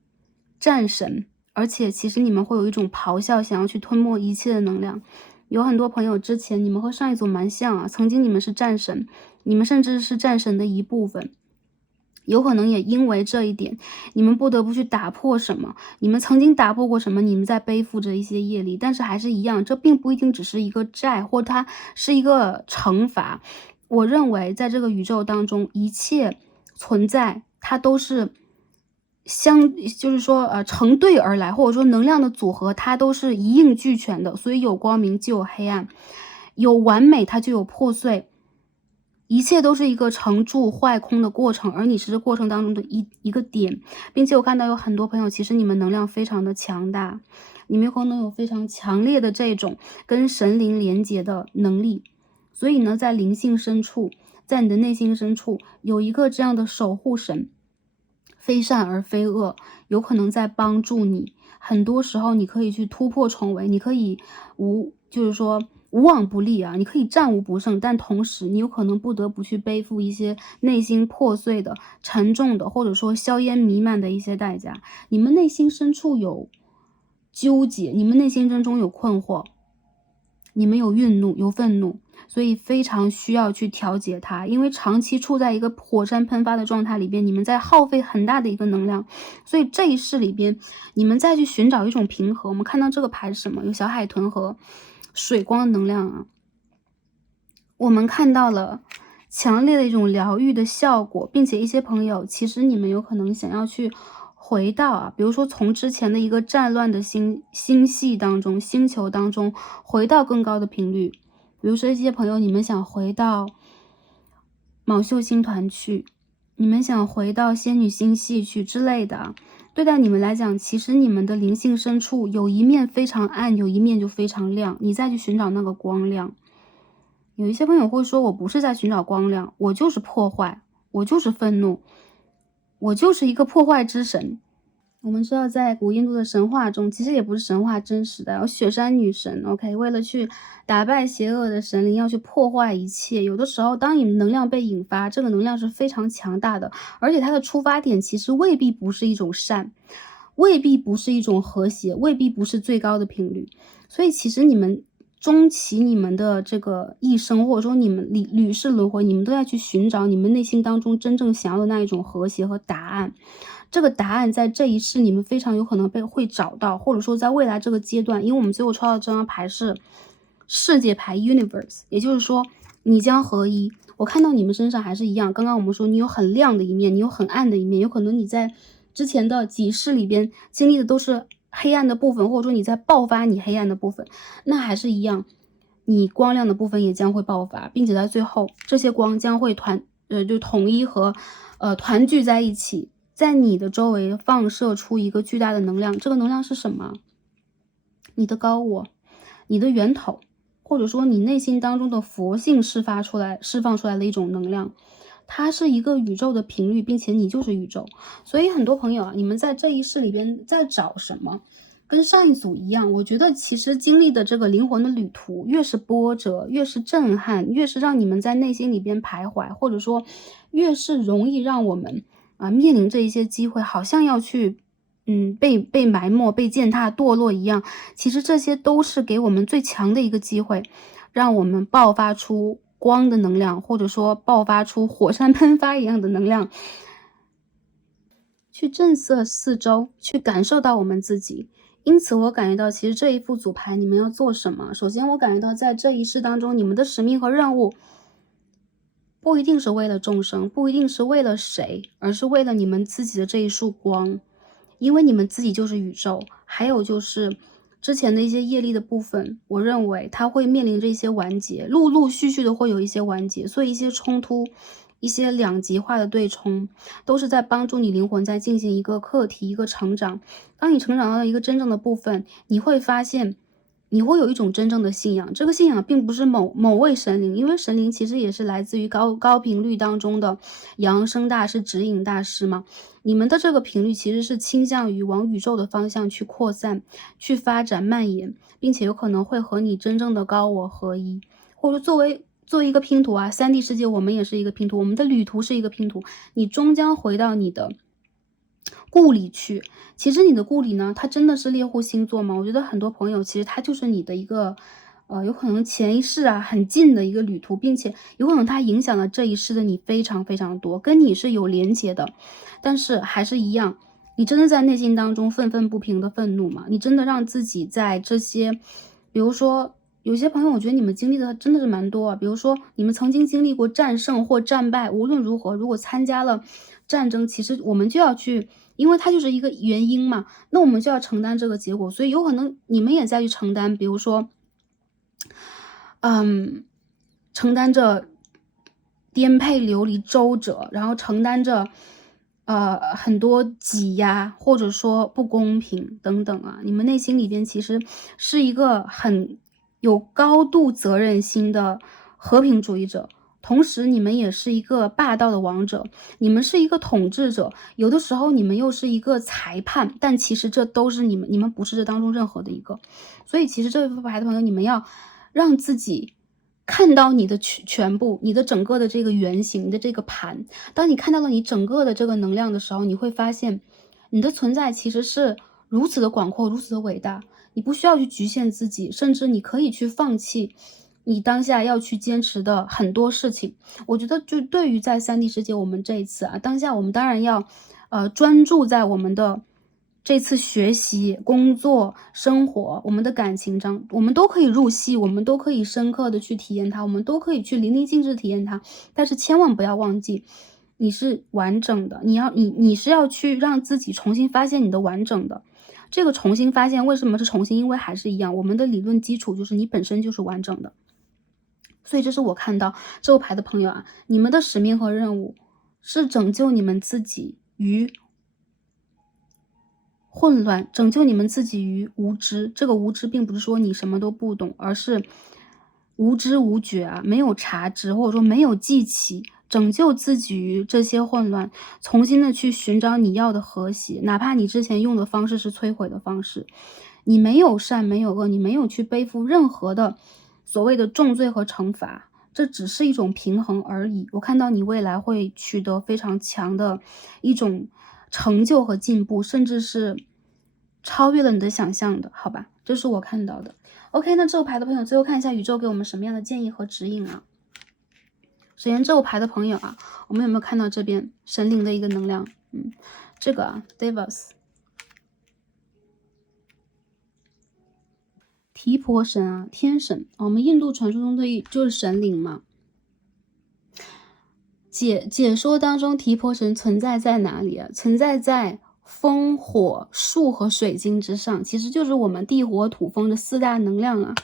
战神，而且其实你们会有一种咆哮想要去吞没一切的能量。有很多朋友之前你们和上一组蛮像啊，曾经你们是战神，你们甚至是战神的一部分。有可能也因为这一点，你们不得不去打破什么，你们曾经打破过什么，你们在背负着一些业力，但是还是一样，这并不一定只是一个债，或它是一个惩罚。我认为在这个宇宙当中，一切存在它都是就是说成对而来，或者说能量的组合，它都是一应俱全的。所以有光明就有黑暗，有完美它就有破碎，一切都是一个成住坏空的过程，而你是这过程当中的一个点。并且我看到有很多朋友，其实你们能量非常的强大，你们有可能有非常强烈的这种跟神灵连接的能力。所以呢，在灵性深处，在你的内心深处有一个这样的守护神，非善而非恶，有可能在帮助你。很多时候你可以去突破重围，你可以就是说无往不利啊，你可以战无不胜，但同时你有可能不得不去背负一些内心破碎的、沉重的，或者说硝烟弥漫的一些代价。你们内心深处有纠结，你们内心深中有困惑，你们有愠怒，有愤怒，所以非常需要去调节它。因为长期处在一个火山喷发的状态里边，你们在耗费很大的一个能量，所以这一世里边，你们再去寻找一种平和。我们看到这个牌是什么？有小海豚和水光的能量啊。我们看到了强烈的一种疗愈的效果，并且一些朋友，其实你们有可能想要去回到比如说从之前的一个战乱的星系当中、星球当中，回到更高的频率。比如说一些朋友，你们想回到卯宿星团去，你们想回到仙女星系去之类的。对待你们来讲，其实你们的灵性深处有一面非常暗，有一面就非常亮，你再去寻找那个光亮。有一些朋友会说，我不是在寻找光亮，我就是破坏，我就是愤怒，我就是一个破坏之神。我们知道在古印度的神话中，其实也不是神话真实的，有雪山女神 OK， 为了去打败邪恶的神灵，要去破坏一切。有的时候当你们能量被引发，这个能量是非常强大的，而且它的出发点其实未必不是一种善，未必不是一种和谐，未必不是最高的频率。所以其实你们终其你们的这个一生，或者说你们屡世轮回，你们都要去寻找你们内心当中真正想要的那一种和谐和答案。这个答案在这一世你们非常有可能会找到，或者说在未来这个阶段，因为我们最后抽到这张牌是世界牌 Universe， 也就是说你将合一。我看到你们身上还是一样，刚刚我们说你有很亮的一面，你有很暗的一面，有可能你在之前的几世里边经历的都是黑暗的部分，或者说你在爆发你黑暗的部分，那还是一样，你光亮的部分也将会爆发，并且在最后这些光将会就统一和团聚在一起，在你的周围放射出一个巨大的能量。这个能量是什么？你的高我，你的源头，或者说你内心当中的佛性释放出来的一种能量。它是一个宇宙的频率，并且你就是宇宙。所以很多朋友你们在这一世里边在找什么？跟上一组一样，我觉得其实经历的这个灵魂的旅途越是波折，越是震撼，越是让你们在内心里边徘徊，或者说越是容易让我们面临着一些机会，好像要去被埋没、被践踏、堕落一样。其实这些都是给我们最强的一个机会，让我们爆发出光的能量，或者说爆发出火山喷发一样的能量，去震慑四周，去感受到我们自己。因此我感觉到其实这一副组牌你们要做什么。首先我感觉到在这一世当中，你们的使命和任务不一定是为了众生，不一定是为了谁，而是为了你们自己的这一束光。因为你们自己就是宇宙。还有就是之前的一些业力的部分，我认为它会面临着一些完结，陆陆续续的会有一些完结，所以一些冲突，一些两极化的对冲，都是在帮助你灵魂在进行一个课题，一个成长。当你成长到一个真正的部分，你会发现你会有一种真正的信仰。这个信仰并不是某位神灵，因为神灵其实也是来自于高频率当中的扬升大师、指引大师嘛。你们的这个频率其实是倾向于往宇宙的方向去扩散、去发展、蔓延，并且有可能会和你真正的高我合一。或者作为一个拼图3D 世界我们也是一个拼图，我们的旅途是一个拼图，你终将回到你的故里去。其实你的故里呢，它真的是猎户星座吗？我觉得很多朋友其实它就是你的一个有可能前一世很近的一个旅途，并且有可能它影响了这一世的你非常非常多，跟你是有连结的。但是还是一样，你真的在内心当中愤愤不平的愤怒吗？你真的让自己在这些，比如说有些朋友，我觉得你们经历的真的是蛮多比如说你们曾经经历过战胜或战败，无论如何，如果参加了战争，其实我们就要去，因为它就是一个原因嘛，那我们就要承担这个结果。所以有可能你们也在去承担，比如说，承担着颠沛流离周折，然后承担着很多挤压，或者说不公平等等啊，你们内心里边其实是一个很有高度责任心的和平主义者。同时你们也是一个霸道的王者，你们是一个统治者，有的时候你们又是一个裁判，但其实这都是你们不是这当中任何的一个。所以其实这副牌的朋友，你们要让自己看到你的全部，你的整个的这个原型，你的这个盘。当你看到了你整个的这个能量的时候，你会发现你的存在其实是如此的广阔，如此的伟大。你不需要去局限自己，甚至你可以去放弃你当下要去坚持的很多事情。我觉得就对于在3D 世界，我们这一次啊，当下我们当然要专注在我们的这次学习、工作、生活，我们的感情上，我们都可以入戏，我们都可以深刻的去体验它，我们都可以去淋漓尽致体验它。但是千万不要忘记，你是完整的，你是要去让自己重新发现你的完整的。这个重新发现为什么是重新？因为还是一样，我们的理论基础就是你本身就是完整的。所以这是我看到这副牌的朋友啊，你们的使命和任务是拯救你们自己于混乱，拯救你们自己于无知。这个无知并不是说你什么都不懂，而是无知无觉啊，没有察知，或者说没有记起，拯救自己于这些混乱，重新的去寻找你要的和谐，哪怕你之前用的方式是摧毁的方式。你没有善，没有恶，你没有去背负任何的所谓的重罪和惩罚，这只是一种平衡而已。我看到你未来会取得非常强的一种成就和进步，甚至是超越了你的想象的，好吧？这是我看到的。OK， 那这副牌的朋友，最后看一下宇宙给我们什么样的建议和指引啊？首先这副牌的朋友啊，我们有没有看到这边神灵的一个能量？这个啊 Devas。提婆神啊，天神啊，我们印度传说中的就是神灵嘛。解说当中，提婆神存在在哪里啊？存在在风、火、树和水晶之上，其实就是我们地、火、土、风的4大能量啊。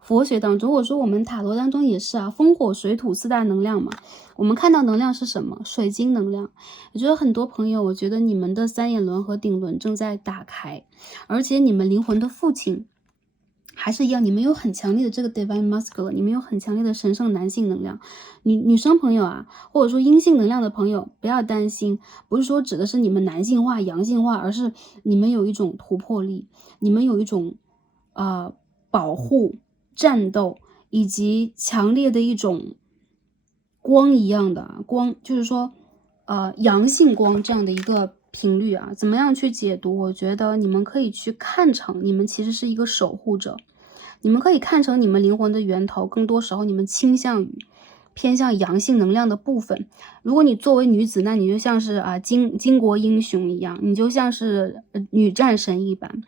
佛学当中，或者说我们塔罗当中也是啊，风、火、水、土4大能量嘛。我们看到能量是什么？水晶能量。我觉得很多朋友，我觉得你们的3眼轮和顶轮正在打开，而且你们灵魂的父亲还是一样，你们有很强烈的这个 divine masculine， 你们有很强烈的神圣男性能量。女生朋友啊，或者说阴性能量的朋友，不要担心，不是说指的是你们男性化、阳性化，而是你们有一种突破力，你们有一种保护、战斗，以及强烈的一种光一样的光，就是说阳性光这样的一个频率啊。怎么样去解读？我觉得你们可以去看成你们其实是一个守护者，你们可以看成你们灵魂的源头，更多时候你们倾向于偏向阳性能量的部分。如果你作为女子，那你就像是巾帼英雄一样，你就像是女战神一般。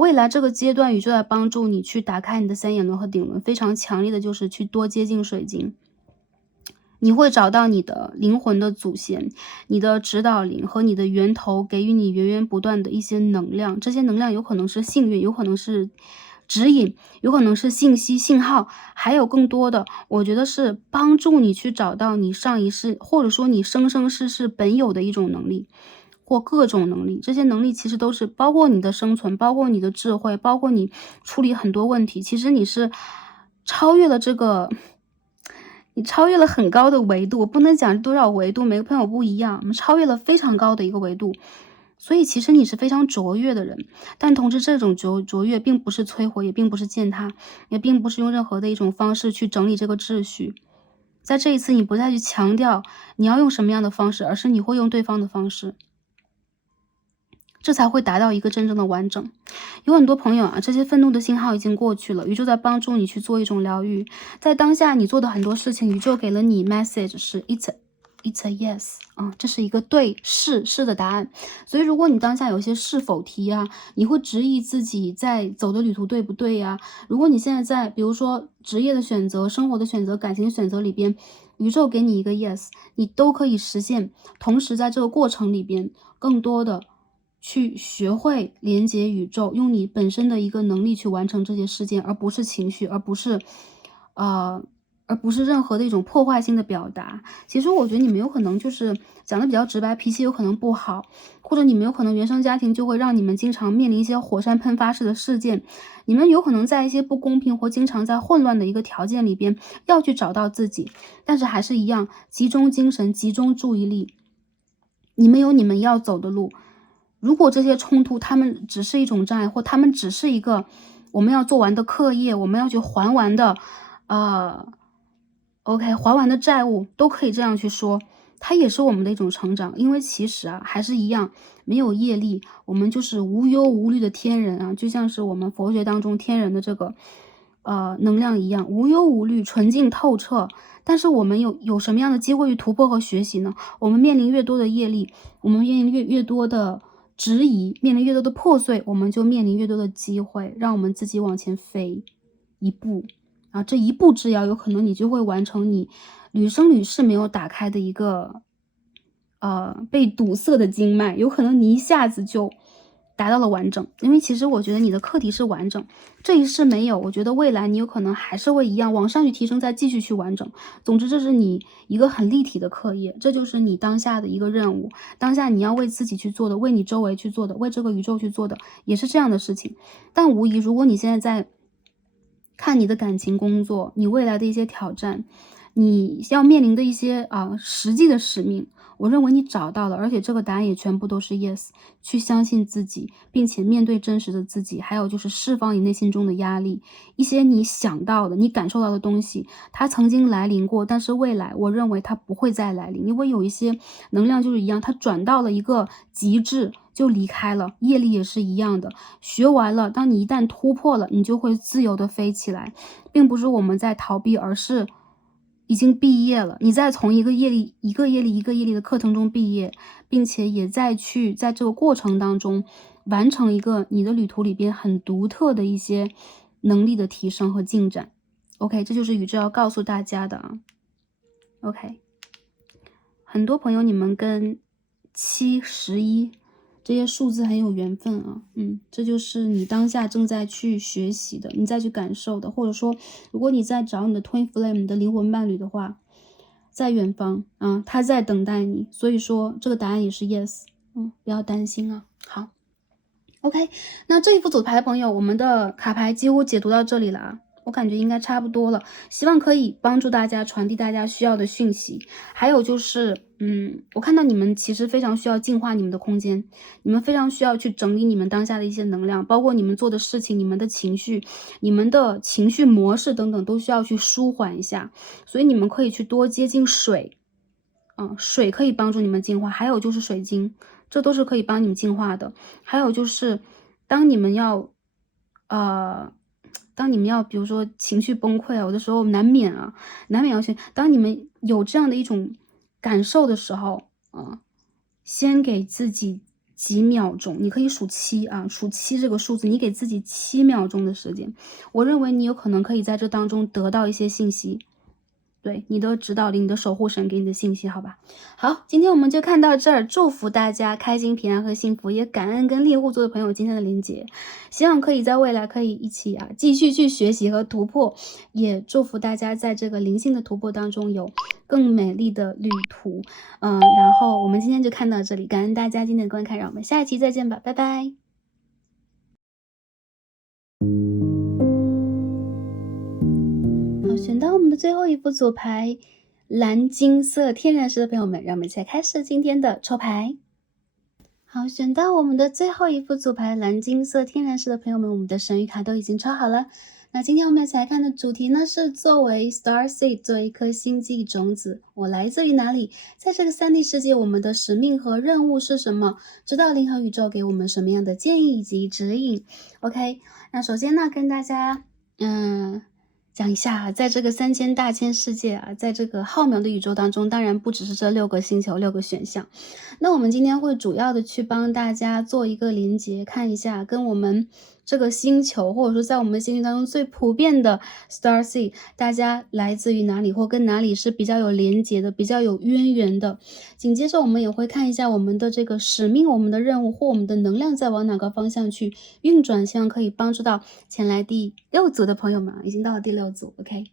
未来这个阶段，宇宙在帮助你去打开你的3眼轮和顶轮，非常强烈的就是去多接近水晶。你会找到你的灵魂的祖先，你的指导灵和你的源头给予你源源不断的一些能量，这些能量有可能是幸运，有可能是指引，有可能是信息信号，还有更多的我觉得是帮助你去找到你上一世或者说你生生世世本有的一种能力或各种能力。这些能力其实都是包括你的生存，包括你的智慧，包括你处理很多问题，其实你是超越了这个，你超越了很高的维度，我不能讲多少维度，每个朋友不一样，我们超越了非常高的一个维度。所以其实你是非常卓越的人，但同时这种卓越并不是摧毁，也并不是践踏，也并不是用任何的一种方式去整理这个秩序。在这一次你不再去强调你要用什么样的方式，而是你会用对方的方式，这才会达到一个真正的完整。有很多朋友啊，这些愤怒的信号已经过去了，宇宙在帮助你去做一种疗愈。在当下你做的很多事情，宇宙给了你 message 是 It's a yes 这是一个对是的答案。所以如果你当下有一些是否题啊，你会质疑自己在走的旅途对不对呀？如果你现在在比如说职业的选择、生活的选择、感情的选择里边，宇宙给你一个 yes， 你都可以实现。同时在这个过程里边，更多的去学会连接宇宙，用你本身的一个能力去完成这些事件，而不是情绪，而不是任何的一种破坏性的表达。其实我觉得你们有可能就是讲的比较直白，脾气有可能不好，或者你们有可能原生家庭就会让你们经常面临一些火山喷发式的事件，你们有可能在一些不公平或经常在混乱的一个条件里边要去找到自己，但是还是一样，集中精神，集中注意力，你们有你们要走的路。如果这些冲突他们只是一种障碍，或他们只是一个我们要做完的课业，我们要去还完的OK， 还完的债务，都可以这样去说，它也是我们的一种成长。因为其实啊，还是一样，没有业力，我们就是无忧无虑的天人啊，就像是我们佛学当中天人的这个能量一样，无忧无虑，纯净透彻。但是我们有什么样的机会去突破和学习呢？我们面临越多的业力，我们面临越多的质疑，面临越多的破碎，我们就面临越多的机会，让我们自己往前飞一步。这一步之遥，有可能你就会完成你屡生屡世没有打开的一个被堵塞的经脉，有可能你一下子就达到了完整。因为其实我觉得你的课题是完整，这一世没有，我觉得未来你有可能还是会一样往上去提升，再继续去完整。总之这是你一个很立体的课业，这就是你当下的一个任务，当下你要为自己去做的，为你周围去做的，为这个宇宙去做的，也是这样的事情。但无疑如果你现在在看你的感情工作，你未来的一些挑战，你要面临的一些实际的使命，我认为你找到了，而且这个答案也全部都是 yes。 去相信自己，并且面对真实的自己，还有就是释放你内心中的压力，一些你想到的你感受到的东西，它曾经来临过，但是未来我认为它不会再来临，因为有一些能量就是一样，它转到了一个极致就离开了。业力也是一样的，学完了，当你一旦突破了，你就会自由的飞起来，并不是我们在逃避，而是已经毕业了，你再从一个业力的课程中毕业，并且也在这个过程当中完成一个你的旅途里边很独特的一些能力的提升和进展。 OK， 这就是宇宙要告诉大家的啊。 OK， 很多朋友你们跟7、11这些数字很有缘分啊，这就是你当下正在去学习的，你再去感受的，或者说，如果你在找你的 Twin Flame， 你的灵魂伴侣的话，在远方啊，他在等待你，所以说这个答案也是 yes， 不要担心啊。好 ，OK， 那这一副组牌的朋友，我们的卡牌几乎解读到这里了啊。我感觉应该差不多了，希望可以帮助大家传递大家需要的讯息。还有就是我看到你们其实非常需要净化你们的空间，你们非常需要去整理你们当下的一些能量，包括你们做的事情，你们的情绪，你们的情绪模式等等都需要去舒缓一下。所以你们可以去多接近水，水可以帮助你们净化，还有就是水晶，这都是可以帮你们净化的。还有就是当你们要比如说情绪崩溃有的时候难免要去，当你们有这样的一种感受的时候先给自己几秒钟，你可以数7数7这个数字，你给自己7秒钟的时间，我认为你有可能可以在这当中得到一些信息，对，你的指导灵，你的守护神给你的信息，好吧。好，今天我们就看到这儿，祝福大家开心平安和幸福，也感恩跟猎户座的朋友今天的连结，希望可以在未来可以一起继续去学习和突破，也祝福大家在这个灵性的突破当中有更美丽的旅途。然后我们今天就看到这里，感恩大家今天的观看，让我们下一期再见吧，拜拜。好，选到我们的最后一副组牌蓝金色天然石的朋友们，让我们一起来开始今天的抽牌。好，选到我们的最后一副组牌蓝金色天然石的朋友们，我们的神谕卡都已经抽好了。那今天我们一起来看的主题呢，是作为 Star Seed， 作为一颗星际种子，我来自于哪里？在这个3D 世界，我们的使命和任务是什么？指导灵和宇宙给我们什么样的建议以及指引 ？OK， 那首先呢，跟大家讲一下在这个3000大千世界在这个浩渺的宇宙当中，当然不只是这6个星球6个选项。那我们今天会主要的去帮大家做一个连接，看一下跟我们这个星球，或者说在我们心灵当中最普遍的 Star Seed， 大家来自于哪里，或跟哪里是比较有连结的，比较有渊源的。紧接着我们也会看一下我们的这个使命，我们的任务或我们的能量在往哪个方向去运转，希望可以帮助到前来第6组的朋友们，已经到了第6组 OK。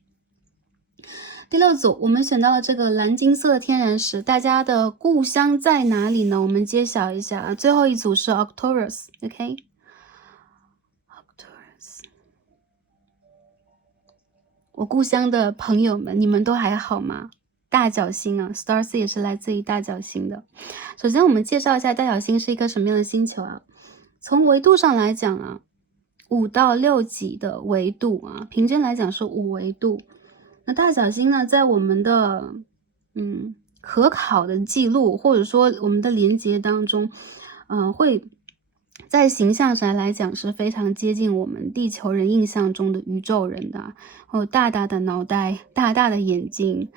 第6组，我们选到了这个蓝金色的天然石，大家的故乡在哪里呢？我们揭晓一下啊。最后一组是 Arcturus，OK， Arcturus。我故乡的朋友们，你们都还好吗？大角星啊 ，Star Seed 也是来自于大角星的。首先，我们介绍一下大角星是一个什么样的星球啊？从维度上来讲啊，5到6级的维度啊，平均来讲是5维度。那大角星呢，在我们的可考的记录，或者说我们的连接当中，会在形象上来讲是非常接近我们地球人印象中的宇宙人的，有大大的脑袋、大大的眼睛，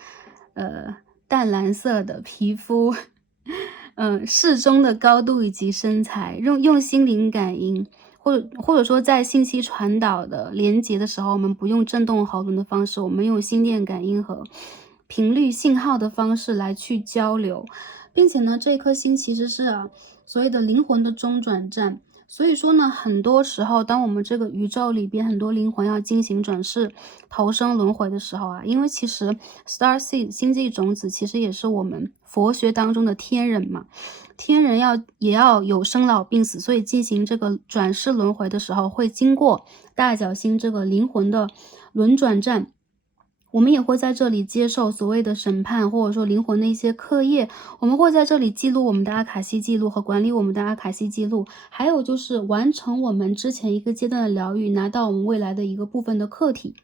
淡蓝色的皮肤，适中的高度以及身材，用心灵感应。或者说在信息传导的连接的时候，我们不用振动喉轮的方式，我们用心电感应和频率信号的方式来去交流，并且呢，这颗星其实是所谓的灵魂的中转站。所以说呢，很多时候当我们这个宇宙里边很多灵魂要进行转世投生轮回的时候啊，因为其实 Star Seed 星际种子其实也是我们佛学当中的天人嘛，天人也要有生老病死，所以进行这个转世轮回的时候，会经过大角星这个灵魂的轮转站。我们也会在这里接受所谓的审判，或者说灵魂的一些课业。我们会在这里记录我们的阿卡西记录和管理我们的阿卡西记录，还有就是完成我们之前一个阶段的疗愈，拿到我们未来的一个部分的课题。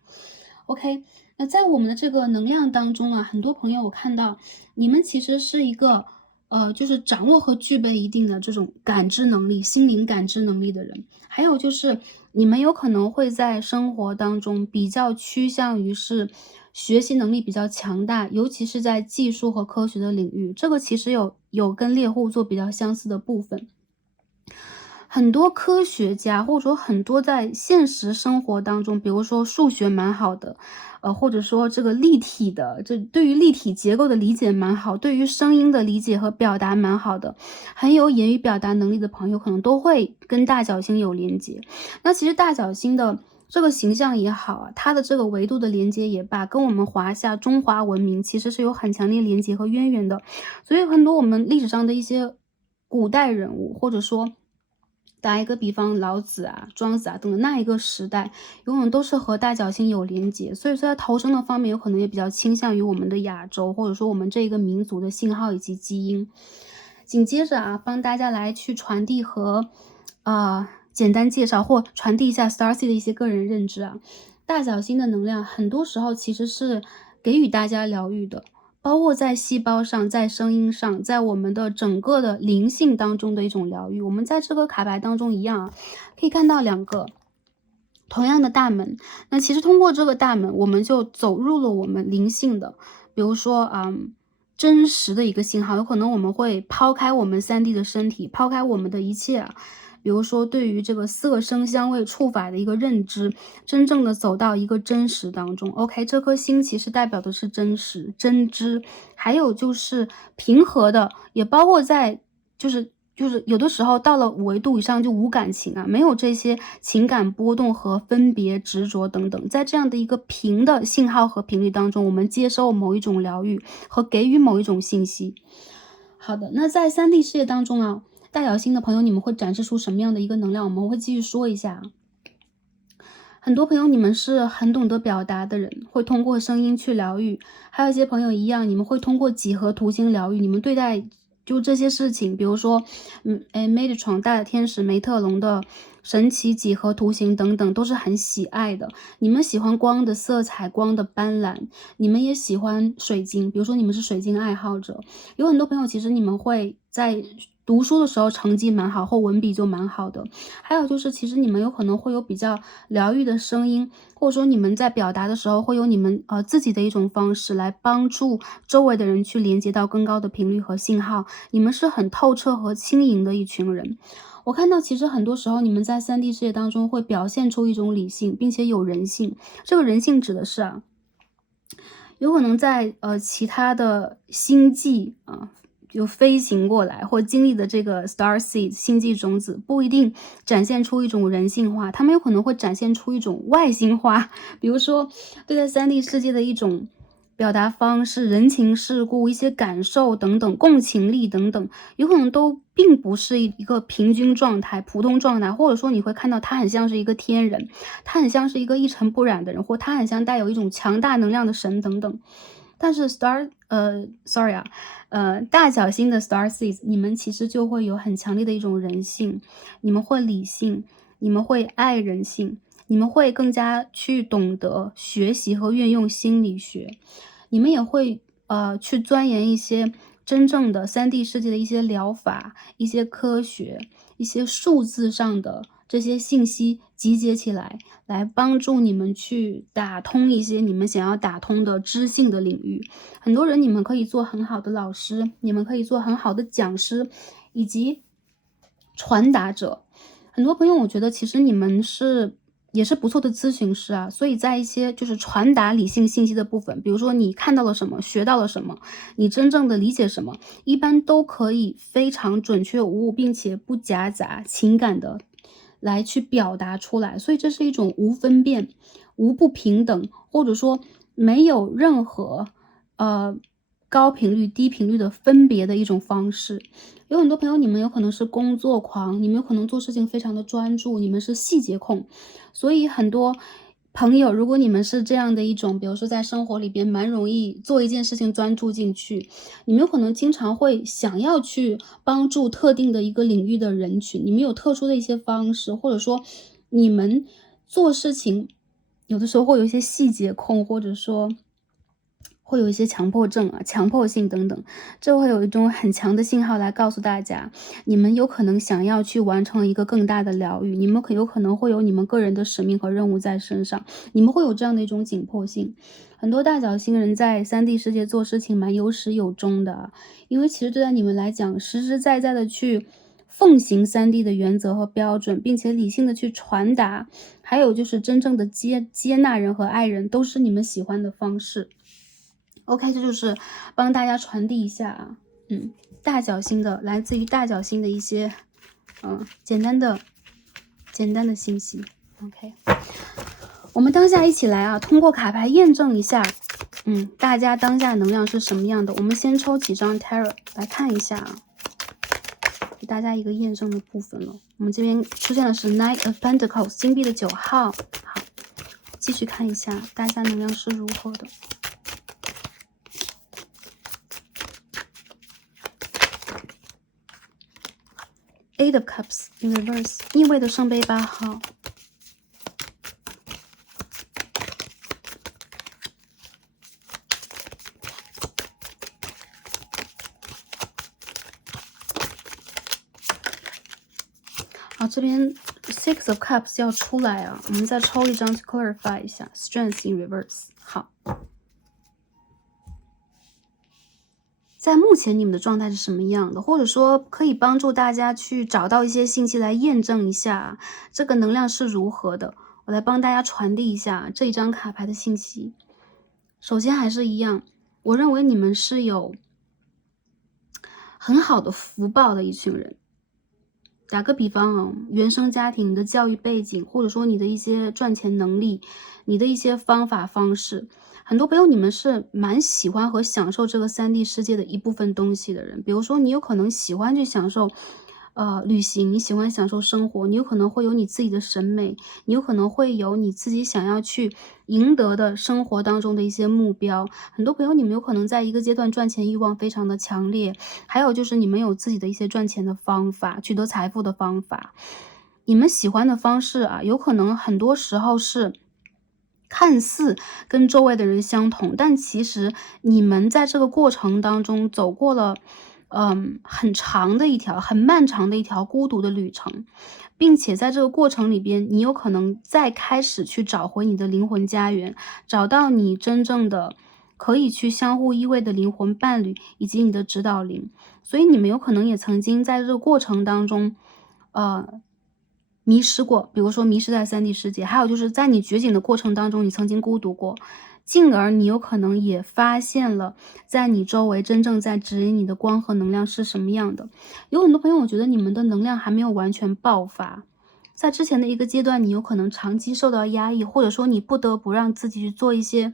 OK， 那在我们的这个能量当中啊，很多朋友我看到你们其实是一个就是掌握和具备一定的这种感知能力、心灵感知能力的人。还有就是你们有可能会在生活当中比较趋向于是学习能力比较强大，尤其是在技术和科学的领域，这个其实有跟猎户座比较相似的部分。很多科学家或者说很多在现实生活当中，比如说数学蛮好的，或者说这个立体的，这对于立体结构的理解蛮好，对于声音的理解和表达蛮好的，很有言语表达能力的朋友，可能都会跟大角星有连接。那其实大角星的这个形象也好啊，它的这个维度的连接也罢，跟我们华夏中华文明其实是有很强烈连接和渊源的。所以很多我们历史上的一些古代人物，或者说打一个比方，老子啊、庄子啊等等那一个时代，永远都是和大角星有连接，所以说在投生的方面，有可能也比较倾向于我们的亚洲，或者说我们这一个民族的信号以及基因。紧接着啊，帮大家来去传递和简单介绍或传递一下 Star Seed 的一些个人认知啊。大角星的能量很多时候其实是给予大家疗愈的。包括在细胞上，在声音上，在我们的整个的灵性当中的一种疗愈。我们在这个卡牌当中一样啊，可以看到2个同样的大门。那其实通过这个大门，我们就走入了我们灵性的，比如说真实的一个信号。有可能我们会抛开我们3D 的身体，抛开我们的一切啊。比如说对于这个色声香味触法的一个认知，真正的走到一个真实当中。 OK， 这颗星其实代表的是真实、真知，还有就是平和的，也包括在就是有的时候到了5维度以上就无感情啊，没有这些情感波动和分别执着等等。在这样的一个平的信号和频率当中，我们接收某一种疗愈和给予某一种信息。好的，那在3D 世界当中啊，大角星的朋友，你们会展示出什么样的一个能量？我们会继续说一下。很多朋友你们是很懂得表达的人，会通过声音去疗愈。还有一些朋友一样，你们会通过几何图形疗愈。你们对待就这些事情，比如说Metatron 大的天使梅特隆的神奇几何图形等等，都是很喜爱的。你们喜欢光的色彩、光的斑斓，你们也喜欢水晶，比如说你们是水晶爱好者。有很多朋友其实你们会在读书的时候成绩蛮好，或文笔就蛮好的。还有就是其实你们有可能会有比较疗愈的声音，或者说你们在表达的时候会有你们自己的一种方式来帮助周围的人去连接到更高的频率和信号。你们是很透彻和轻盈的一群人。我看到其实很多时候你们在3D 世界当中会表现出一种理性，并且有人性。这个人性指的是有可能在其他的星际就飞行过来或经历的这个 star seed 星际种子，不一定展现出一种人性化，他们有可能会展现出一种外星化。比如说对待3D 世界的一种表达方式、人情世故、一些感受等等、共情力等等，有可能都并不是一个平均状态、普通状态，或者说你会看到他很像是一个天人，他很像是一个一尘不染的人，或他很像带有一种强大能量的神等等。但是大角星的 star seeds， 你们其实就会有很强烈的一种人性，你们会理性，你们会爱人性，你们会更加去懂得学习和运用心理学，你们也会去钻研一些真正的3D 世界的一些疗法、一些科学、一些数字上的这些信息集结起来，来帮助你们去打通一些你们想要打通的知性的领域。很多人你们可以做很好的老师，你们可以做很好的讲师，以及传达者。很多朋友我觉得其实你们也是不错的咨询师啊，所以在一些就是传达理性信息的部分，比如说你看到了什么，学到了什么，你真正的理解什么，一般都可以非常准确无误，并且不夹杂情感的来去表达出来。所以这是一种无分辨、无不平等，或者说没有任何高频率、低频率的分别的一种方式。有很多朋友，你们有可能是工作狂，你们有可能做事情非常的专注，你们是细节控。所以很多朋友，如果你们是这样的一种，比如说在生活里边蛮容易做一件事情专注进去，你们有可能经常会想要去帮助特定的一个领域的人群，你们有特殊的一些方式，或者说你们做事情有的时候会有一些细节控，或者说会有一些强迫症强迫性等等，这会有一种很强的信号来告诉大家，你们有可能想要去完成一个更大的疗愈，你们有可能会有你们个人的使命和任务在身上，你们会有这样的一种紧迫性。很多大角星人在3D 世界做事情蛮有始有终的因为其实对待你们来讲，实实在在的去奉行3D 的原则和标准，并且理性的去传达，还有就是真正的接纳人和爱人，都是你们喜欢的方式。OK， 这就是帮大家传递一下大角星的来自于大角星的一些简单的信息。OK， 我们当下一起来通过卡牌验证一下大家当下能量是什么样的。我们先抽几张 Tarot 来看一下给大家一个验证的部分了。我们这边出现的是 Knight of Pentacles 金币的9号。好，继续看一下大家能量是如何的。Eight of Cups in reverse， 逆位的圣杯8号。好，这边 Six of Cups 要出来我们再抽一张去 clarify 一下 Strength in reverse。好。在目前你们的状态是什么样的，或者说可以帮助大家去找到一些信息来验证一下这个能量是如何的。我来帮大家传递一下这一张卡牌的信息。首先还是一样，我认为你们是有很好的福报的一群人。打个比方原生家庭、你的教育背景，或者说你的一些赚钱能力，你的一些方法方式，很多朋友你们是蛮喜欢和享受这个3D 世界的一部分东西的人。比如说你有可能喜欢去享受旅行，你喜欢享受生活，你有可能会有你自己的审美，你有可能会有你自己想要去赢得的生活当中的一些目标。很多朋友你们有可能在一个阶段赚钱欲望非常的强烈，还有就是你们有自己的一些赚钱的方法，取得财富的方法。你们喜欢的方式有可能很多时候是看似跟周围的人相同，但其实你们在这个过程当中走过了很长的一条、很漫长的一条孤独的旅程，并且在这个过程里边，你有可能再开始去找回你的灵魂家园，找到你真正的可以去相互依偎的灵魂伴侣以及你的指导灵。所以你们有可能也曾经在这个过程当中，迷失过，比如说迷失在3D 世界，还有就是在你觉醒的过程当中，你曾经孤独过，进而你有可能也发现了在你周围真正在指引你的光和能量是什么样的。有很多朋友，我觉得你们的能量还没有完全爆发，在之前的一个阶段，你有可能长期受到压抑，或者说你不得不让自己去做一些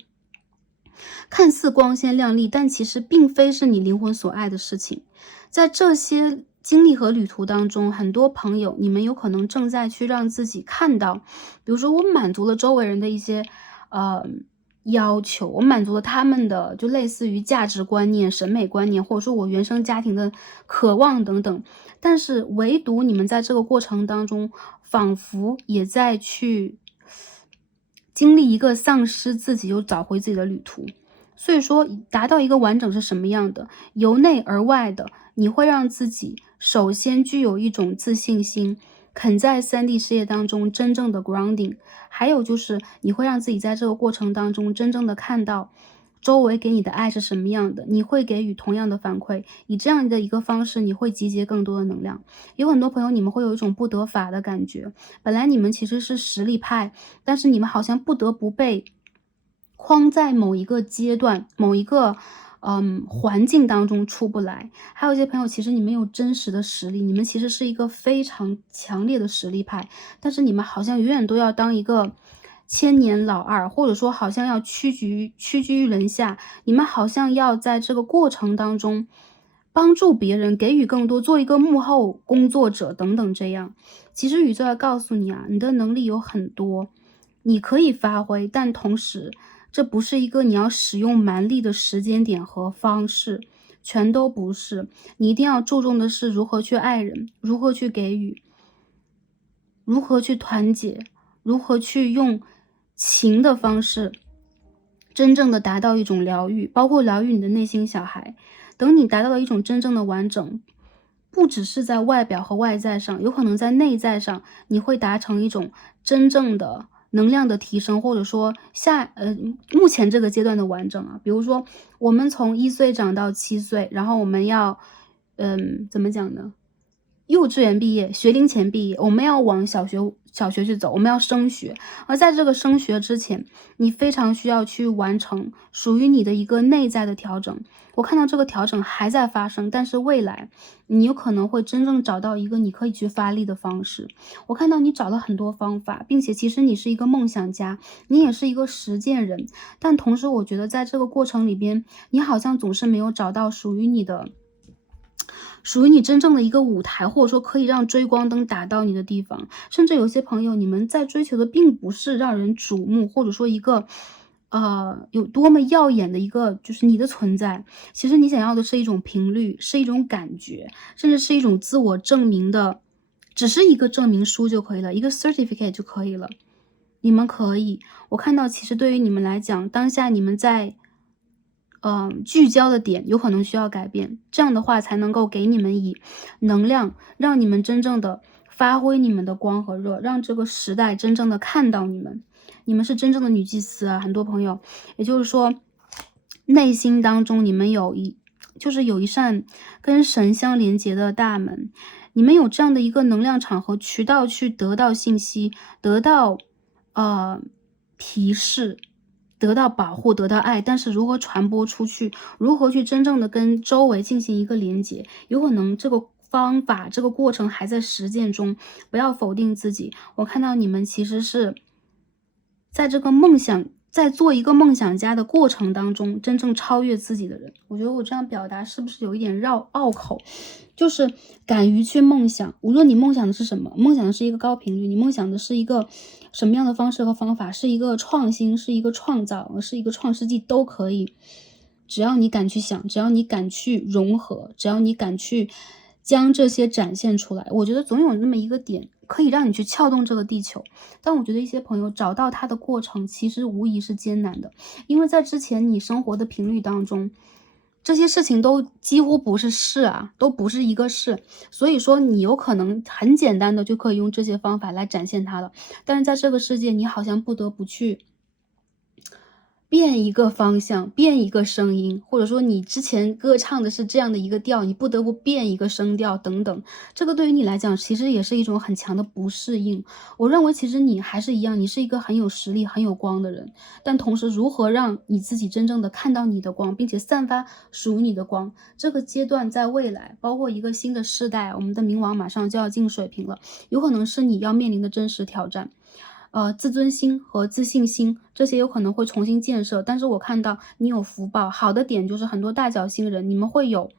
看似光鲜亮丽，但其实并非是你灵魂所爱的事情。在这些经历和旅途当中，很多朋友，你们有可能正在去让自己看到，比如说我满足了周围人的一些要求，我满足了他们的就类似于价值观念、审美观念，或者说我原生家庭的渴望等等。但是唯独你们在这个过程当中，仿佛也在去经历一个丧失自己又找回自己的旅途。所以说达到一个完整是什么样的，由内而外的，你会让自己首先具有一种自信心，肯在3D 世界当中真正的 grounding， 还有就是你会让自己在这个过程当中真正的看到周围给你的爱是什么样的，你会给予同样的反馈，以这样的一个方式，你会集结更多的能量。有很多朋友，你们会有一种不得法的感觉，本来你们其实是实力派，但是你们好像不得不被框在某一个阶段、某一个环境当中出不来。还有一些朋友，其实你们有真实的实力，你们其实是一个非常强烈的实力派，但是你们好像永远都要当一个千年老二，或者说好像要屈居于人下，你们好像要在这个过程当中帮助别人，给予更多，做一个幕后工作者等等这样。其实宇宙要告诉你啊，你的能力有很多，你可以发挥，但同时这不是一个你要使用蛮力的时间点和方式，全都不是。你一定要注重的是如何去爱人，如何去给予，如何去团结，如何去用情的方式真正的达到一种疗愈，包括疗愈你的内心小孩。等你达到了一种真正的完整，不只是在外表和外在上，有可能在内在上，你会达成一种真正的能量的提升，或者说目前这个阶段的完整啊。比如说我们从1岁长到7岁，然后我们要怎么讲呢？幼稚园毕业，学龄前毕业，我们要往小学去走，我们要升学。而在这个升学之前，你非常需要去完成属于你的一个内在的调整。我看到这个调整还在发生，但是未来你有可能会真正找到一个你可以去发力的方式。我看到你找了很多方法，并且其实你是一个梦想家，你也是一个实践人，但同时我觉得在这个过程里边，你好像总是没有找到属于你真正的一个舞台，或者说可以让追光灯打到你的地方。甚至有些朋友，你们在追求的并不是让人瞩目，或者说一个有多么耀眼的一个就是你的存在，其实你想要的是一种频率，是一种感觉，甚至是一种自我证明的，只是一个证明书就可以了，一个 certificate 就可以了。你们可以，我看到其实对于你们来讲，当下你们在聚焦的点有可能需要改变，这样的话才能够给你们以能量，让你们真正的发挥你们的光和热，让这个时代真正的看到你们。你们是真正的女祭司啊，很多朋友，也就是说，内心当中你们有一扇跟神相连接的大门，你们有这样的一个能量场和渠道去得到信息，得到提示，得到保护，得到爱，但是如何传播出去，如何去真正的跟周围进行一个连接，有可能这个方法这个过程还在实践中，不要否定自己。我看到你们其实是在这个在做一个梦想家的过程当中，真正超越自己的人。我觉得我这样表达是不是有一点拗口？就是敢于去梦想，无论你梦想的是什么，梦想的是一个高频率，你梦想的是一个什么样的方式和方法，是一个创新，是一个创造，是一个创世纪都可以。只要你敢去想，只要你敢去融合，只要你敢去将这些展现出来，我觉得总有那么一个点可以让你去撬动这个地球。但我觉得一些朋友找到它的过程其实无疑是艰难的，因为在之前你生活的频率当中，这些事情都几乎不是事啊，都不是一个事。所以说你有可能很简单的就可以用这些方法来展现它了，但是在这个世界你好像不得不去变一个方向，变一个声音，或者说你之前歌唱的是这样的一个调，你不得不变一个声调等等。这个对于你来讲其实也是一种很强的不适应。我认为其实你还是一样，你是一个很有实力、很有光的人，但同时如何让你自己真正的看到你的光，并且散发属于你的光，这个阶段在未来，包括一个新的世代，我们的冥王马上就要进水瓶了，有可能是你要面临的真实挑战。自尊心和自信心这些有可能会重新建设，但是我看到你有福报，好的点就是很多大小星人，你们会有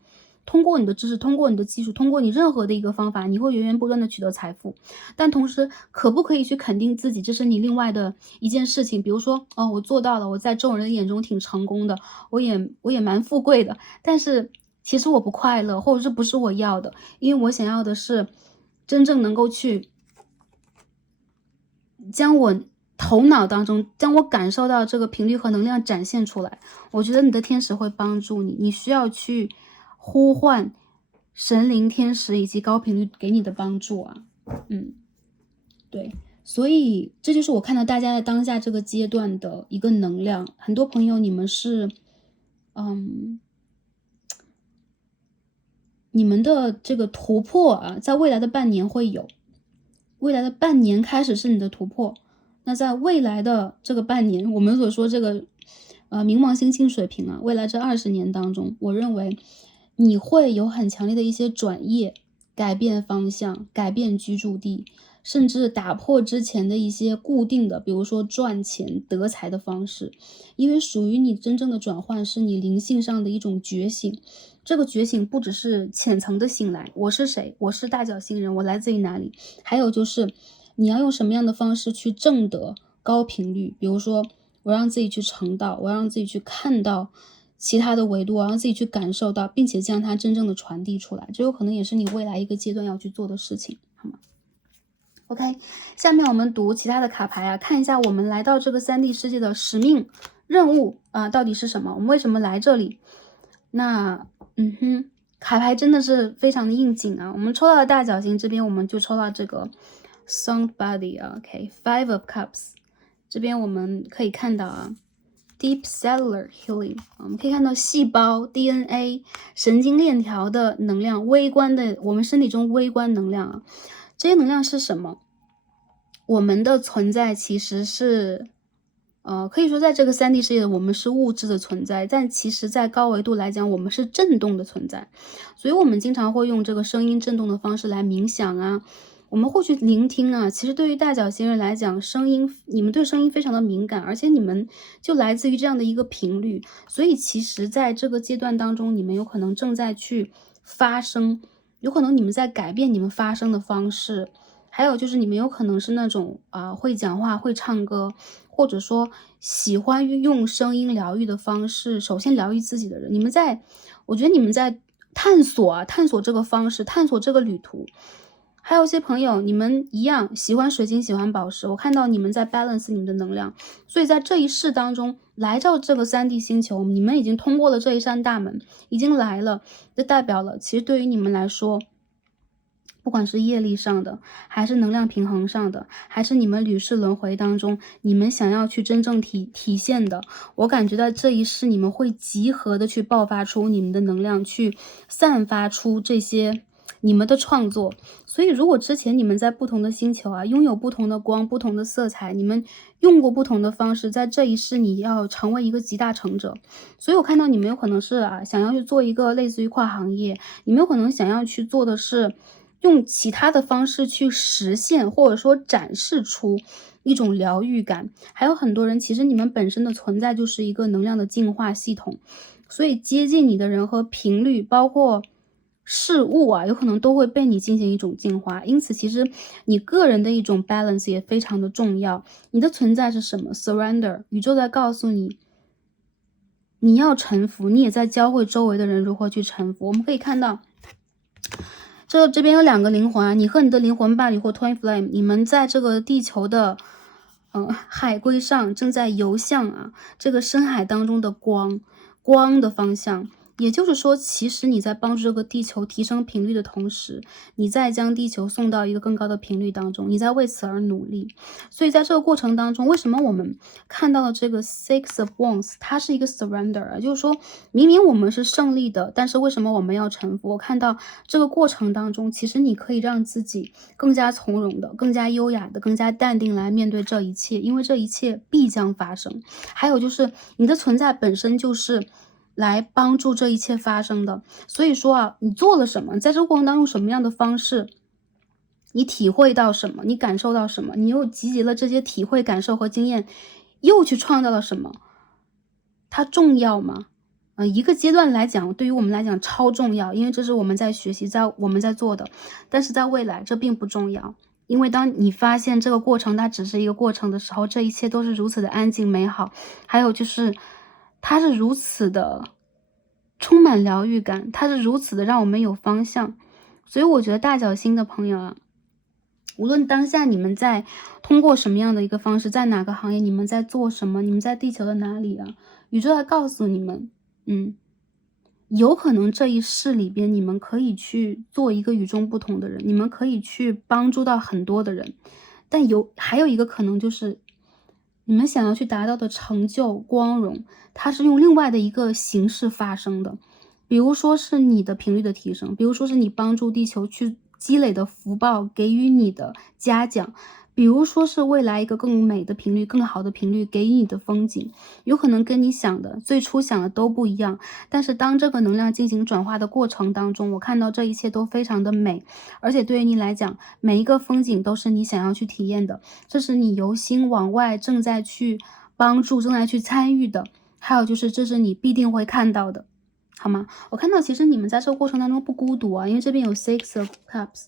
通过你的知识，通过你的技术，通过你任何的一个方法，你会源源不断的取得财富。但同时可不可以去肯定自己，这是你另外的一件事情。比如说，我做到了，我在众人的眼中挺成功的，我也蛮富贵的，但是其实我不快乐，或者这不是我要的，因为我想要的是真正能够去将我头脑当中，将我感受到这个频率和能量展现出来。我觉得你的天使会帮助你，你需要去呼唤神灵、天使以及高频率给你的帮助啊。对，所以这就是我看到大家在当下这个阶段的一个能量。很多朋友你们是，你们的这个突破啊，在未来的半年会有。未来的半年开始是你的突破，那在未来的这个半年，我们所说这个冥王星进水瓶啊，未来这20年当中，我认为你会有很强烈的一些转业，改变方向，改变居住地，甚至打破之前的一些固定的，比如说赚钱得财的方式。因为属于你真正的转换是你灵性上的一种觉醒，这个觉醒不只是浅层的醒来，我是谁，我是大角星人，我来自于哪里，还有就是你要用什么样的方式去挣得高频率。比如说我让自己去成道，我让自己去看到其他的维度，我让自己去感受到，并且将它真正的传递出来，这有可能也是你未来一个阶段要去做的事情，好吗？OK，下面我们读其他的卡牌啊，看一下我们来到这个3D 世界的使命任务啊，到底是什么？我们为什么来这里？那卡牌真的是非常的应景啊。我们抽到的大角星这边，我们就抽到这个 Somebody 啊 ，OK，Five of Cups， 这边我们可以看到啊 ，Deep Cellular Healing， 我们可以看到细胞、DNA、神经链条的能量，微观的我们身体中微观能量啊。这些能量是什么？我们的存在其实是，可以说在这个3D 世界我们是物质的存在，但其实在高维度来讲，我们是震动的存在。所以我们经常会用这个声音震动的方式来冥想啊，我们会去聆听啊。其实对于大角星人来讲，声音，你们对声音非常的敏感，而且你们就来自于这样的一个频率。所以其实在这个阶段当中，你们有可能正在去发声，有可能你们在改变你们发声的方式。还有就是你们有可能是那种会讲话、会唱歌，或者说喜欢用声音疗愈的方式，首先疗愈自己的人。我觉得你们在探索这个方式，探索这个旅途。还有一些朋友，你们一样喜欢水晶，喜欢宝石，我看到你们在 balance 你们的能量。所以在这一世当中，来到这个3D 星球，你们已经通过了这一扇大门，已经来了，这代表了其实对于你们来说，不管是业力上的，还是能量平衡上的，还是你们屡世轮回当中，你们想要去真正体现的，我感觉到这一世你们会集合的去爆发出你们的能量，去散发出这些你们的创作。所以如果之前你们在不同的星球啊，拥有不同的光、不同的色彩，你们用过不同的方式，在这一世你要成为一个集大成者。所以我看到你们有可能是想要去做一个类似于跨行业，你们有可能想要去做的是用其他的方式去实现，或者说展示出一种疗愈感。还有很多人，其实你们本身的存在就是一个能量的净化系统，所以接近你的人和频率，包括事物啊，有可能都会被你进行一种净化。因此其实你个人的一种 balance 也非常的重要。你的存在是什么？ Surrender， 宇宙在告诉你，你要臣服，你也在教会周围的人如何去臣服。我们可以看到这边有2个灵魂啊，你和你的灵魂伴侣或 Twin Flame， 你们在这个地球的海龟上正在游向这个深海当中的光的方向。也就是说，其实你在帮助这个地球提升频率的同时，你在将地球送到一个更高的频率当中，你在为此而努力。所以在这个过程当中，为什么我们看到了这个 Six of Wands，它是一个 surrender 啊，就是说明明我们是胜利的，但是为什么我们要臣服？我看到这个过程当中，其实你可以让自己更加从容的、更加优雅的、更加淡定来面对这一切，因为这一切必将发生。还有就是你的存在本身就是来帮助这一切发生的。所以说啊，你做了什么，在这个过程当中什么样的方式，你体会到什么，你感受到什么，你又集结了这些体会、感受和经验，又去创造了什么，它重要吗？一个阶段来讲，对于我们来讲超重要，因为这是我们在学习，我们在做的。但是在未来，这并不重要，因为当你发现这个过程它只是一个过程的时候，这一切都是如此的安静美好，还有就是它是如此的充满疗愈感，它是如此的让我们有方向。所以我觉得大小星的朋友啊，无论当下你们在通过什么样的一个方式，在哪个行业，你们在做什么，你们在地球的哪里啊，宇宙来告诉你们，有可能这一世里边，你们可以去做一个与众不同的人，你们可以去帮助到很多的人，但还有一个可能就是，你们想要去达到的成就、光荣，它是用另外的一个形式发生的。比如说是你的频率的提升，比如说是你帮助地球去积累的福报，给予你的嘉奖，比如说是未来一个更美的频率、更好的频率给予你的风景，有可能跟你想的最初想的都不一样，但是当这个能量进行转化的过程当中，我看到这一切都非常的美，而且对于你来讲，每一个风景都是你想要去体验的，这是你由心往外正在去帮助、正在去参与的，还有就是这是你必定会看到的。好吗？我看到其实你们在这个过程当中不孤独啊，因为这边有 Six of Cups，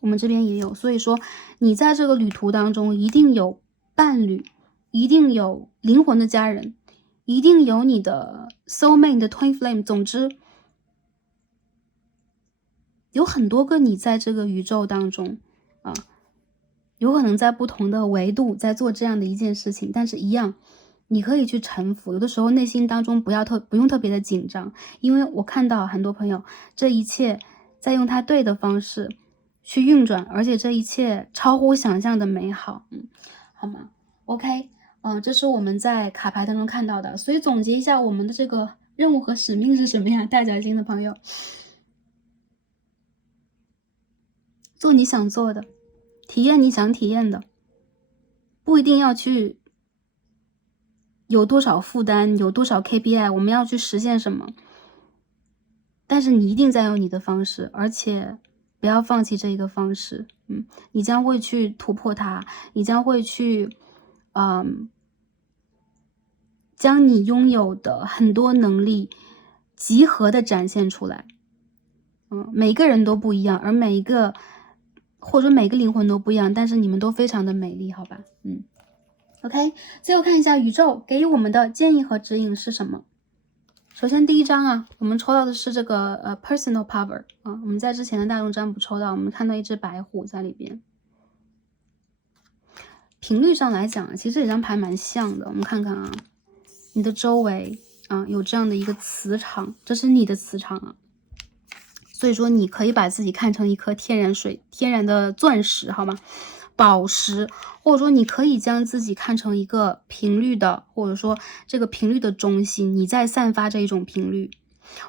我们这边也有，所以说你在这个旅途当中一定有伴侣，一定有灵魂的家人，一定有你的 soulmate 的 twin flame， 总之有很多个你在这个宇宙当中啊，有可能在不同的维度在做这样的一件事情，但是一样你可以去臣服，有的时候内心当中不用特别的紧张，因为我看到很多朋友这一切在用它对的方式去运转，而且这一切超乎想象的美好，好吗 ？OK，这是我们在卡牌当中看到的，所以总结一下我们的这个任务和使命是什么呀？大角星的朋友，做你想做的，体验你想体验的，不一定要去有多少负担，有多少 KPI， 我们要去实现什么？但是你一定在用你的方式，而且不要放弃这一个方式。你将会去突破它，你将会去，将你拥有的很多能力集合的展现出来。每个人都不一样，而或者每个灵魂都不一样，但是你们都非常的美丽，好吧？OK， 最后看一下宇宙给予我们的建议和指引是什么。首先第一张啊，我们抽到的是这个personal power 啊，我们在之前的大众占卜抽到，我们看到一只白虎在里边。频率上来讲，其实这张牌蛮像的，我们看看啊，你的周围啊有这样的一个磁场，这是你的磁场啊。所以说你可以把自己看成一颗天然的钻石，好吗？宝石，或者说你可以将自己看成一个频率的，或者说这个频率的中心，你在散发这一种频率。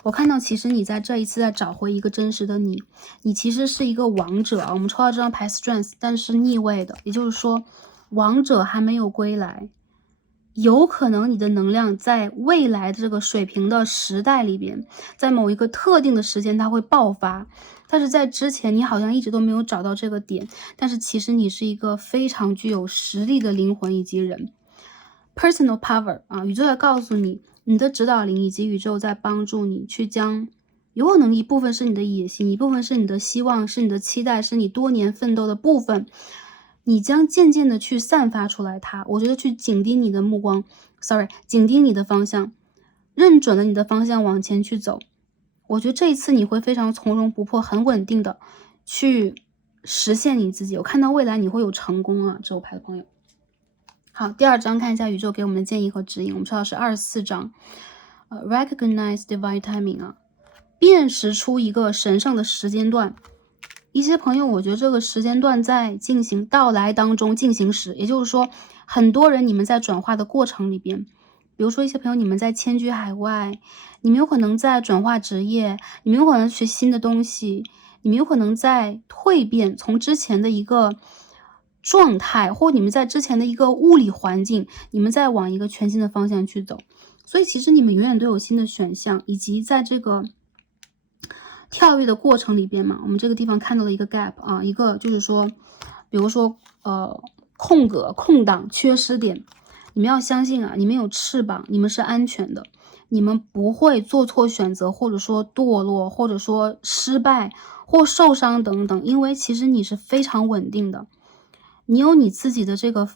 我看到其实你在这一次在找回一个真实的你，你其实是一个王者啊。我们抽到这张牌 Strength， 但是逆位的，也就是说王者还没有归来。有可能你的能量在未来的这个水平的时代里边，在某一个特定的时间它会爆发，但是在之前你好像一直都没有找到这个点，但是其实你是一个非常具有实力的灵魂以及人。Personal power 啊，宇宙在告诉你，你的指导灵以及宇宙在帮助你去将，有可能一部分是你的野心，一部分是你的希望，是你的期待，是你多年奋斗的部分，你将渐渐的去散发出来它。我觉得去紧盯你的目光 紧盯你的方向，认准了你的方向往前去走。我觉得这一次你会非常从容不迫，很稳定的去实现你自己。我看到未来你会有成功啊，这手牌的朋友。好，第二张看一下宇宙给我们的建议和指引，我们抽到是24张。recognize divine timing 啊，辨识出一个神圣的时间段。一些朋友，我觉得这个时间段在进行到来当中进行时，也就是说，很多人你们在转化的过程里边，比如说一些朋友你们在迁居海外，你们有可能在转化职业，你们有可能学新的东西，你们有可能在蜕变，从之前的一个状态，或你们在之前的一个物理环境，你们在往一个全新的方向去走。所以其实你们永远都有新的选项，以及在这个跳跃的过程里边嘛，我们这个地方看到了一个 gap 啊，一个就是说，比如说空格、空档、缺失点，你们要相信啊，你们有翅膀，你们是安全的，你们不会做错选择，或者说堕落，或者说失败或受伤等等，因为其实你是非常稳定的，你有你自己的这个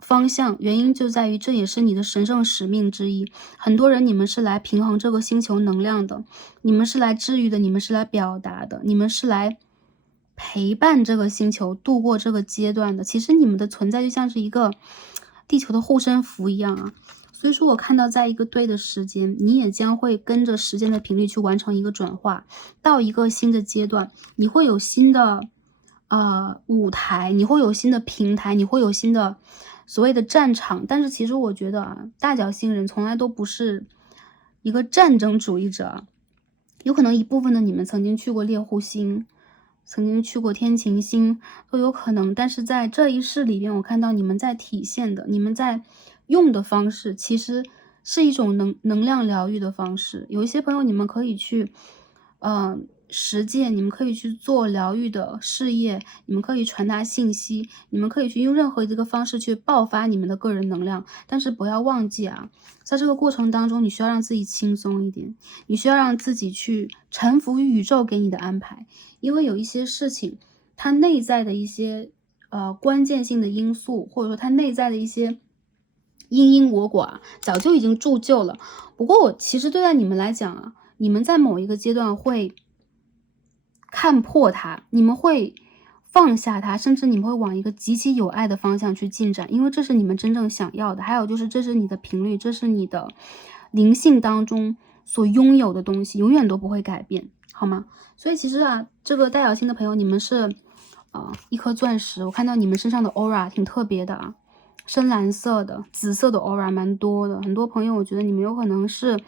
方向，原因就在于这也是你的神圣使命之一。很多人你们是来平衡这个星球能量的，你们是来治愈的，你们是来表达的，你们是来陪伴这个星球度过这个阶段的。其实你们的存在就像是一个地球的护身符一样啊。所以说我看到在一个对的时间，你也将会跟着时间的频率去完成一个转化，到一个新的阶段，你会有新的舞台，你会有新的平台，你会有新的所谓的战场。但是其实我觉得啊，大角星人从来都不是一个战争主义者。有可能一部分的你们曾经去过猎户星，曾经去过天琴星，都有可能。但是在这一世里边，我看到你们在体现的，你们在用的方式，其实是一种能量疗愈的方式。有一些朋友，你们可以去实践，你们可以去做疗愈的事业，你们可以传达信息，你们可以去用任何一个方式去爆发你们的个人能量。但是不要忘记啊，在这个过程当中，你需要让自己轻松一点，你需要让自己去臣服于宇宙给你的安排。因为有一些事情，它内在的一些关键性的因素，或者说它内在的一些因我果早就已经铸就了。不过我其实对待你们来讲啊，你们在某一个阶段会看破它，你们会放下它，甚至你们会往一个极其有爱的方向去进展，因为这是你们真正想要的。还有就是这是你的频率，这是你的灵性当中所拥有的东西，永远都不会改变，好吗？所以其实啊，这个带角星的朋友，你们是一颗钻石，我看到你们身上的 aura 挺特别的啊，深蓝色的、紫色的 aura 蛮多的。很多朋友我觉得你们有可能是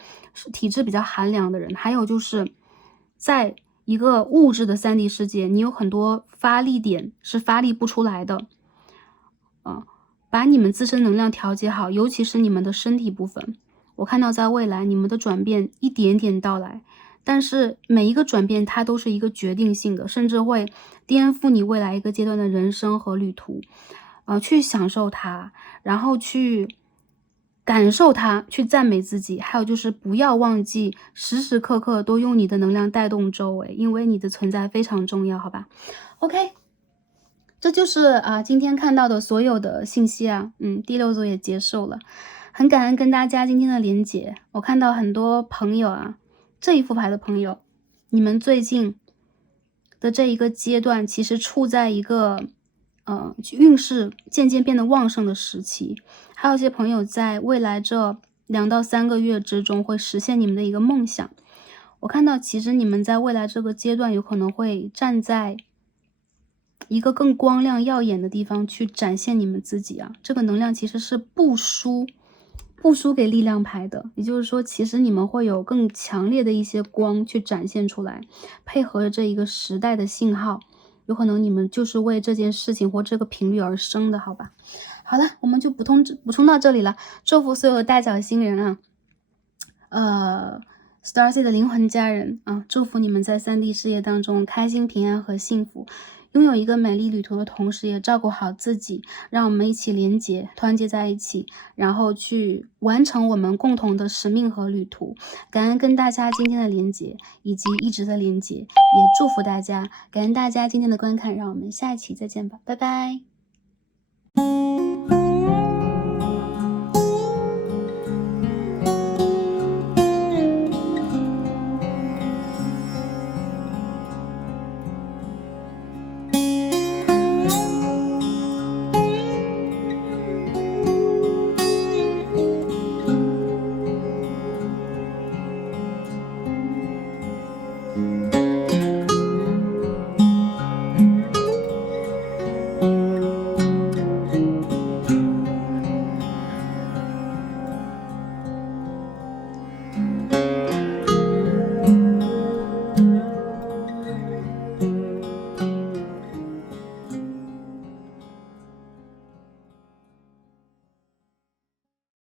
体质比较寒凉的人，还有就是在一个物质的3D 世界，你有很多发力点是发力不出来的。把你们自身能量调节好，尤其是你们的身体部分。我看到在未来你们的转变一点点到来，但是每一个转变它都是一个决定性的，甚至会颠覆你未来一个阶段的人生和旅途。去享受它，然后去感受它，去赞美自己。还有就是不要忘记时时刻刻都用你的能量带动周围，因为你的存在非常重要，好吧？ OK， 这就是今天看到的所有的信息啊。第6组也结束了，很感恩跟大家今天的连结。我看到很多朋友啊，这一副牌的朋友，你们最近的这一个阶段其实处在一个运势渐渐变得旺盛的时期。还有一些朋友在未来这2到3个月之中会实现你们的一个梦想。我看到其实你们在未来这个阶段有可能会站在一个更光亮耀眼的地方去展现你们自己啊。这个能量其实是不输给力量牌的，也就是说其实你们会有更强烈的一些光去展现出来，配合着这一个时代的信号，有可能你们就是为这件事情或这个频率而生的，好吧？好了，我们就补充到这里了。祝福所有的大角星人啊，Starseed 的灵魂家人啊，祝福你们在3D 事业当中开心、平安和幸福，拥有一个美丽旅途的同时，也照顾好自己。让我们一起连结、团结在一起，然后去完成我们共同的使命和旅途。感恩跟大家今天的连结，以及一直的连结，也祝福大家，感恩大家今天的观看，让我们下一期再见吧，拜拜。